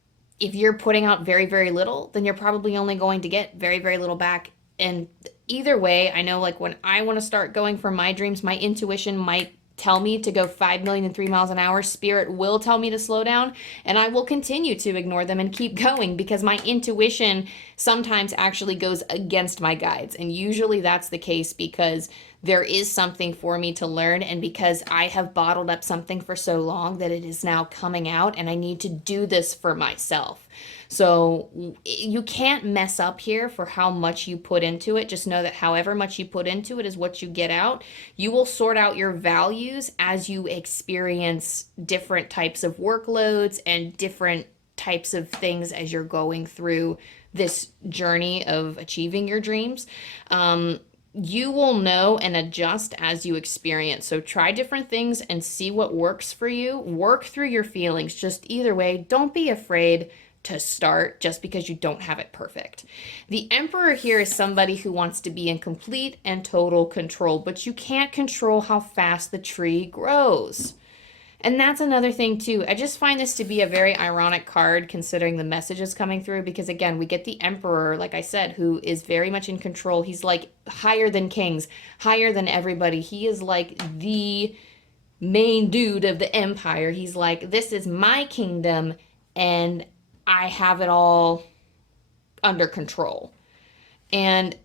putting out very, very little, then you're probably only going to get very, very little back. And either way, I know like when I want to start going for my dreams, my intuition might tell me to go 5,000,003 miles an hour. Spirit will tell me to slow down, and I will continue to ignore them and keep going because my intuition sometimes actually goes against my guides. And usually that's the case because there is something for me to learn, and because I have bottled up something for so long that it is now coming out, and I need to do this for myself. So you can't mess up here for how much you put into it. Just know that however much you put into it is what you get out. You will sort out your values as you experience different types of workloads and different types of things as you're going through this journey of achieving your dreams. You will know and adjust as you experience. So try different things and see what works for you. Work through your feelings. Just either way, don't be afraid to start just because you don't have it perfect. The Emperor here is somebody who wants to be in complete and total control, but you can't control how fast the tree grows. And that's another thing too. I just find this to be a very ironic card considering the messages coming through, because again, we get the Emperor, like I said, who is very much in control. He's like higher than kings, higher than everybody. He is like the main dude of the empire. He's like, this is my kingdom and I have it all under control. And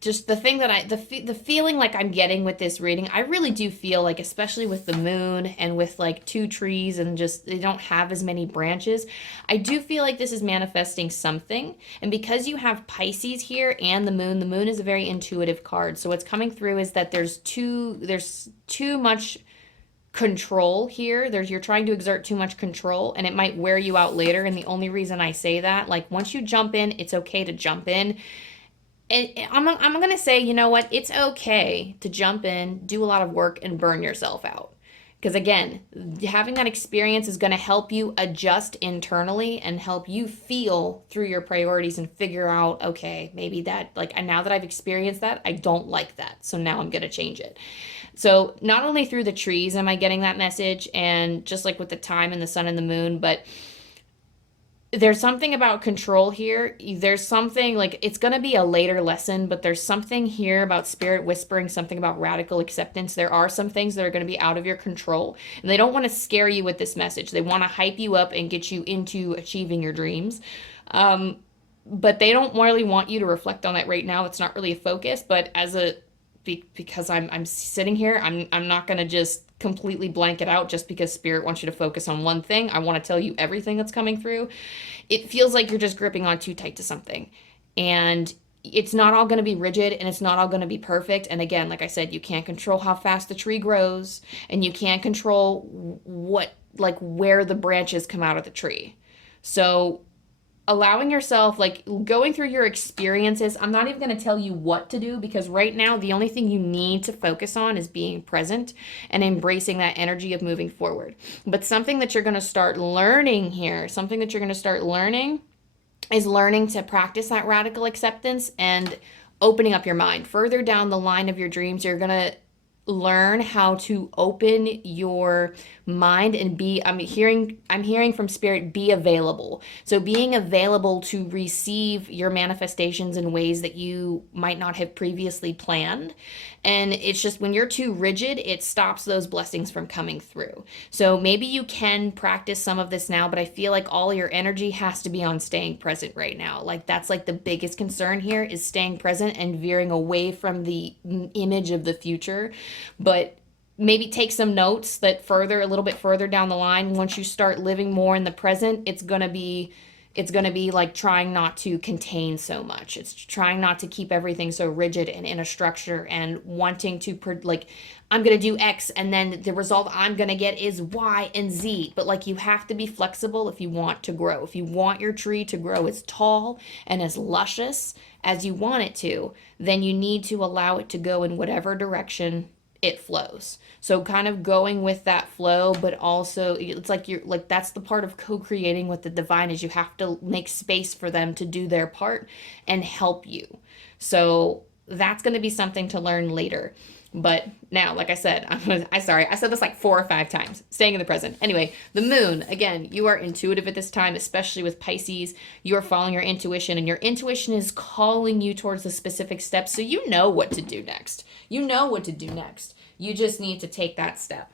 just the thing that the feeling like I'm getting with this reading, I really do feel like, especially with the moon and with like two trees and just they don't have as many branches, I do feel like this is manifesting something. And because you have Pisces here and the moon is a very intuitive card. So what's coming through is that there's too much control here. You're trying to exert too much control, and it might wear you out later. And the only reason I say that, like once you jump in, it's okay to jump in. And I'm going to say, you know what? It's okay to jump in, do a lot of work, and burn yourself out. Because again, having that experience is going to help you adjust internally and help you feel through your priorities and figure out, okay, maybe that, like, and now that I've experienced that, I don't like that. So now I'm going to change it. So not only through the trees am I getting that message, and just like with the time and the sun and the moon, but there's something about control here. There's something like it's going to be a later lesson, but there's something here about spirit whispering, something about radical acceptance. There are some things that are going to be out of your control, and they don't want to scare you with this message. They want to hype you up and get you into achieving your dreams. But they don't really want you to reflect on that right now. It's not really a focus, but because I'm sitting here, I'm not going to just completely blank it out just because spirit wants you to focus on one thing. I want to tell you everything that's coming through. It feels like you're just gripping on too tight to something. And it's not all going to be rigid, and it's not all going to be perfect. And again, like I said, you can't control how fast the tree grows, and you can't control where the branches come out of the tree. So allowing yourself, like going through your experiences, I'm not even going to tell you what to do, because right now the only thing you need to focus on is being present and embracing that energy of moving forward. But something that you're going to start learning here, something that you're going to start learning is learning to practice that radical acceptance and opening up your mind. Further down the line of your dreams, you're going to learn how to open your mind and I'm hearing from spirit, be available. So being available to receive your manifestations in ways that you might not have previously planned. And it's just when you're too rigid, it stops those blessings from coming through. So maybe you can practice some of this now, but I feel like all your energy has to be on staying present right now. Like that's like the biggest concern here is staying present and veering away from the image of the future. But maybe take some notes that a little bit further down the line, once you start living more in the present, it's going to be like trying not to contain so much. It's trying not to keep everything so rigid and in a structure and wanting to I'm going to do X and then the result I'm going to get is Y and Z. But like you have to be flexible if you want to grow. If you want your tree to grow as tall and as luscious as you want it to, then you need to allow it to go in whatever direction it flows. So kind of going with that flow, but also it's like that's the part of co-creating with the divine, is you have to make space for them to do their part and help you. So that's going to be something to learn later. But now, like I said, I said this like 4 or 5 times, staying in the present. Anyway, the moon, again, you are intuitive at this time, especially with Pisces. You are following your intuition, and your intuition is calling you towards the specific steps. So you know what to do next. You just need to take that step.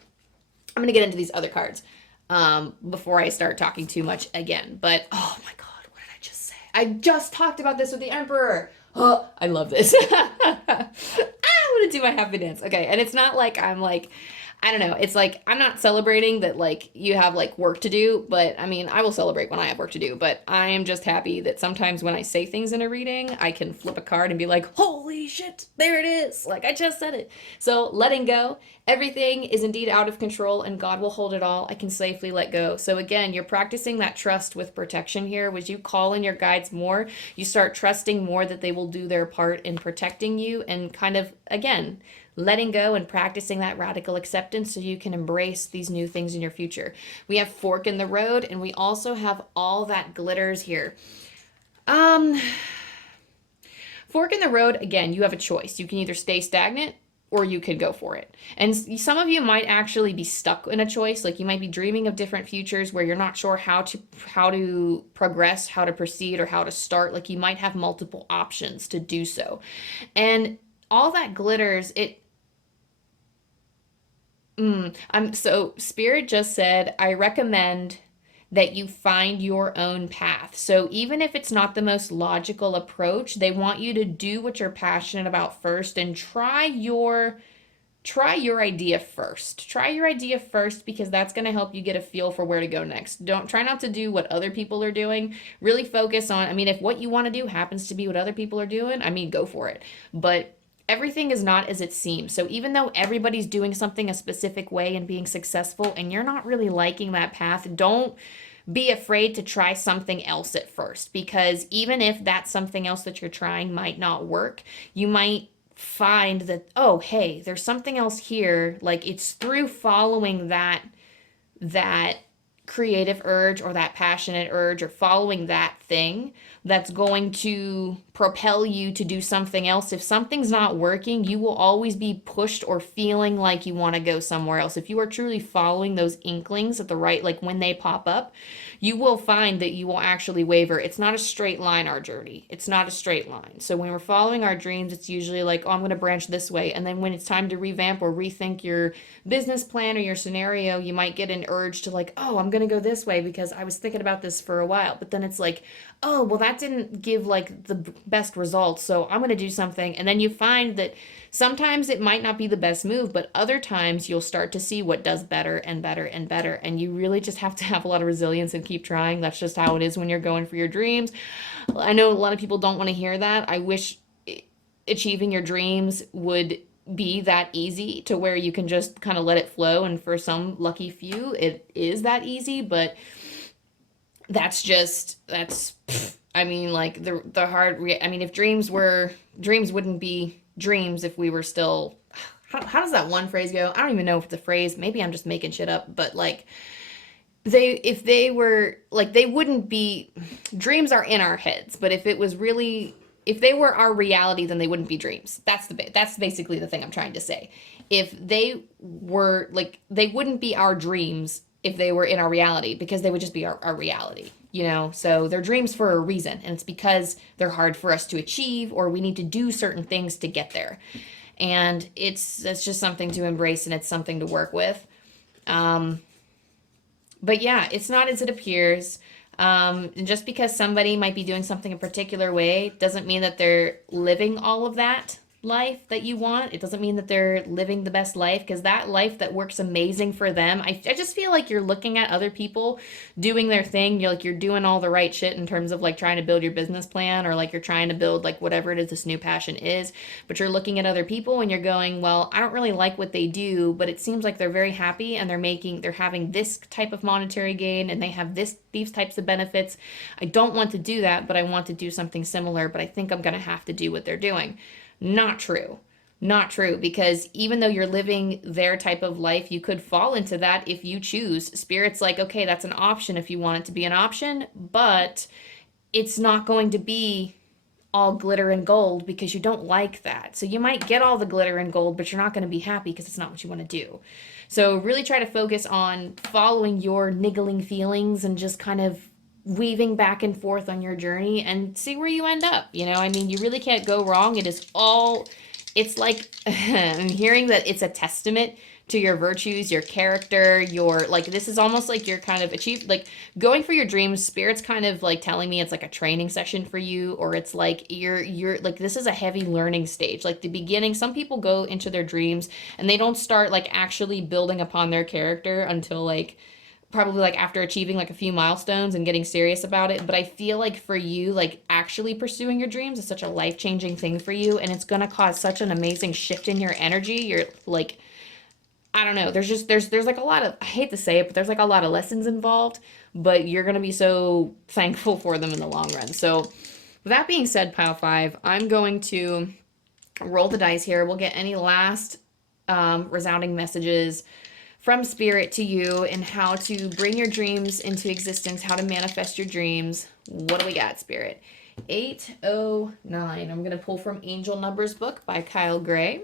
I'm going to get into these other cards before I start talking too much again. But, oh my God, what did I just say? I just talked about this with the Emperor. Oh, I love this. I'm going to do my happy dance. Okay, and it's not like I'm like, I don't know. It's like, I'm not celebrating that like you have like work to do, but I mean, I will celebrate when I have work to do, but I am just happy that sometimes when I say things in a reading, I can flip a card and be like, holy shit, there it is. Like I just said it. So letting go, everything is indeed out of control and God will hold it all. I can safely let go. So again, you're practicing that trust with protection here. As you call in your guides more, you start trusting more that they will do their part in protecting you and kind of, again, letting go and practicing that radical acceptance so you can embrace these new things in your future. We have fork in the road, and we also have all that glitters here. Fork in the road, again, you have a choice. You can either stay stagnant or you can go for it. And some of you might actually be stuck in a choice. Like you might be dreaming of different futures where you're not sure how to progress, how to proceed, or how to start. Like you might have multiple options to do so. And all that glitters, so Spirit just said, I recommend that you find your own path. So even if it's not the most logical approach, they want you to do what you're passionate about first and try your idea first. Try your idea first, because that's going to help you get a feel for where to go next. Try not to do what other people are doing. Really focus on, if what you want to do happens to be what other people are doing, go for it. But everything is not as it seems. So even though everybody's doing something a specific way and being successful and you're not really liking that path, don't be afraid to try something else at first, because even if that something else that you're trying might not work, you might find that, oh, hey, there's something else here. Like it's through following that creative urge or that passionate urge or following that thing that's going to propel you to do something else. If something's not working, you will always be pushed or feeling like you want to go somewhere else. If you are truly following those inklings at the right, like when they pop up, you will find that you will actually waver. It's not a straight line, our journey. It's not a straight line. So when we're following our dreams, it's usually like, oh, I'm going to branch this way. And then when it's time to revamp or rethink your business plan or your scenario, you might get an urge to like, oh, I'm going to go this way because I was thinking about this for a while. But then it's like, oh, well, that didn't give like the best results, so I'm going to do something. And then you find that sometimes it might not be the best move, but other times you'll start to see what does better and better and better. And you really just have to have a lot of resilience and keep trying. That's just how it is when you're going for your dreams. I know a lot of people don't want to hear that. I wish achieving your dreams would be that easy to where you can just kind of let it flow. And for some lucky few, it is that easy, but I mean, like the hard, I mean, if dreams wouldn't be dreams if we were still, how does that one phrase go? I don't even know if it's a phrase. Maybe I'm just making shit up, but like if they were like, they wouldn't be, dreams are in our heads, but if they were our reality, then they wouldn't be dreams. That's basically the thing I'm trying to say. If they were like, they wouldn't be our dreams if they were in our reality, because they would just be our reality, you know? So they're dreams for a reason, and it's because they're hard for us to achieve, or we need to do certain things to get there. And that's just something to embrace, and it's something to work with. But yeah, it's not as it appears. And just because somebody might be doing something a particular way doesn't mean that they're living all of that life that you want. It doesn't mean that they're living the best life, because that life that works amazing for them, I just feel like you're looking at other people doing their thing. You're doing all the right shit in terms of like trying to build your business plan, or like you're trying to build like whatever it is this new passion is, but you're looking at other people and you're going, well, I don't really like what they do, but it seems like they're very happy and they're having this type of monetary gain and they have these types of benefits. I don't want to do that, but I want to do something similar, but I think I'm going to have to do what they're doing. Not true. Not true, because even though you're living their type of life, you could fall into that if you choose. Spirit's like, okay, that's an option if you want it to be an option, but it's not going to be all glitter and gold because you don't like that. So you might get all the glitter and gold, but you're not going to be happy because it's not what you want to do. So really try to focus on following your niggling feelings and just kind of weaving back and forth on your journey and see where you end up. You know, I mean, you really can't go wrong. It's like, I'm hearing that it's a testament to your virtues, your character, this is almost like you're kind of achieved, like going for your dreams. Spirit's kind of like telling me it's like a training session for you, or it's like you're like, this is a heavy learning stage. Like the beginning, some people go into their dreams and they don't start like actually building upon their character until like, probably like after achieving like a few milestones and getting serious about it. But I feel like for you, like actually pursuing your dreams is such a life-changing thing for you, and it's going to cause such an amazing shift in your energy. You're like, I don't know, there's like a lot of, I hate to say it, but there's like a lot of lessons involved, but you're going to be so thankful for them in the long run. So with that being said, Pile 5, I'm going to roll the dice here. We'll get any last resounding messages from Spirit to you and how to bring your dreams into existence, how to manifest your dreams. What do we got, Spirit? 809. I'm going to pull from Angel Numbers book by Kyle Gray.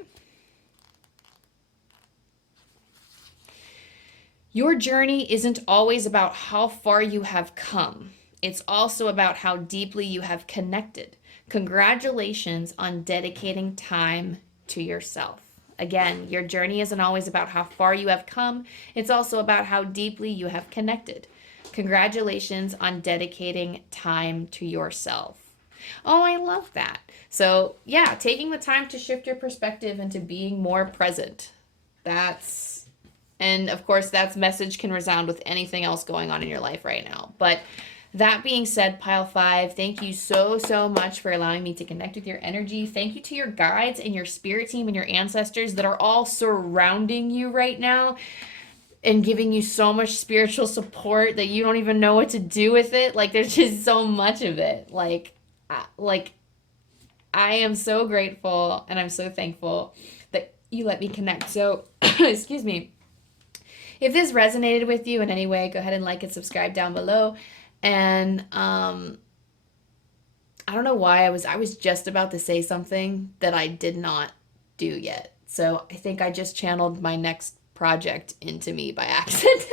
Your journey isn't always about how far you have come. It's also about how deeply you have connected. Congratulations on dedicating time to yourself. Again, your journey isn't always about how far you have come. It's also about how deeply you have connected. Congratulations on dedicating time to yourself. Oh, I love that. So yeah, taking the time to shift your perspective into being more present. And of course, that message can resound with anything else going on in your life right now. But that being said, Pile 5, thank you so, so much for allowing me to connect with your energy. Thank you to your guides and your spirit team and your ancestors that are all surrounding you right now and giving you so much spiritual support that you don't even know what to do with it. Like, there's just so much of it. Like I am so grateful and I'm so thankful that you let me connect. So, excuse me. if this resonated with you in any way, go ahead and like and subscribe down below. And I don't know why I was just about to say something that I did not do yet. So I think I just channeled my next project into me by accident.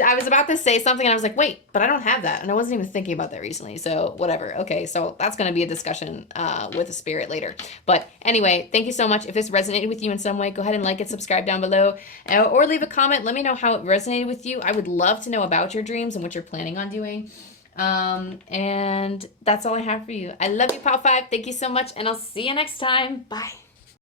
I was about to say something and I was like, wait, but I don't have that. And I wasn't even thinking about that recently. So whatever. Okay, so that's going to be a discussion with a spirit later. But anyway, thank you so much. If this resonated with you in some way, go ahead and like and subscribe down below. Or leave a comment. Let me know how it resonated with you. I would love to know about your dreams and what you're planning on doing. And that's all I have for you. I love you, Pal 5. Thank you so much. And I'll see you next time. Bye.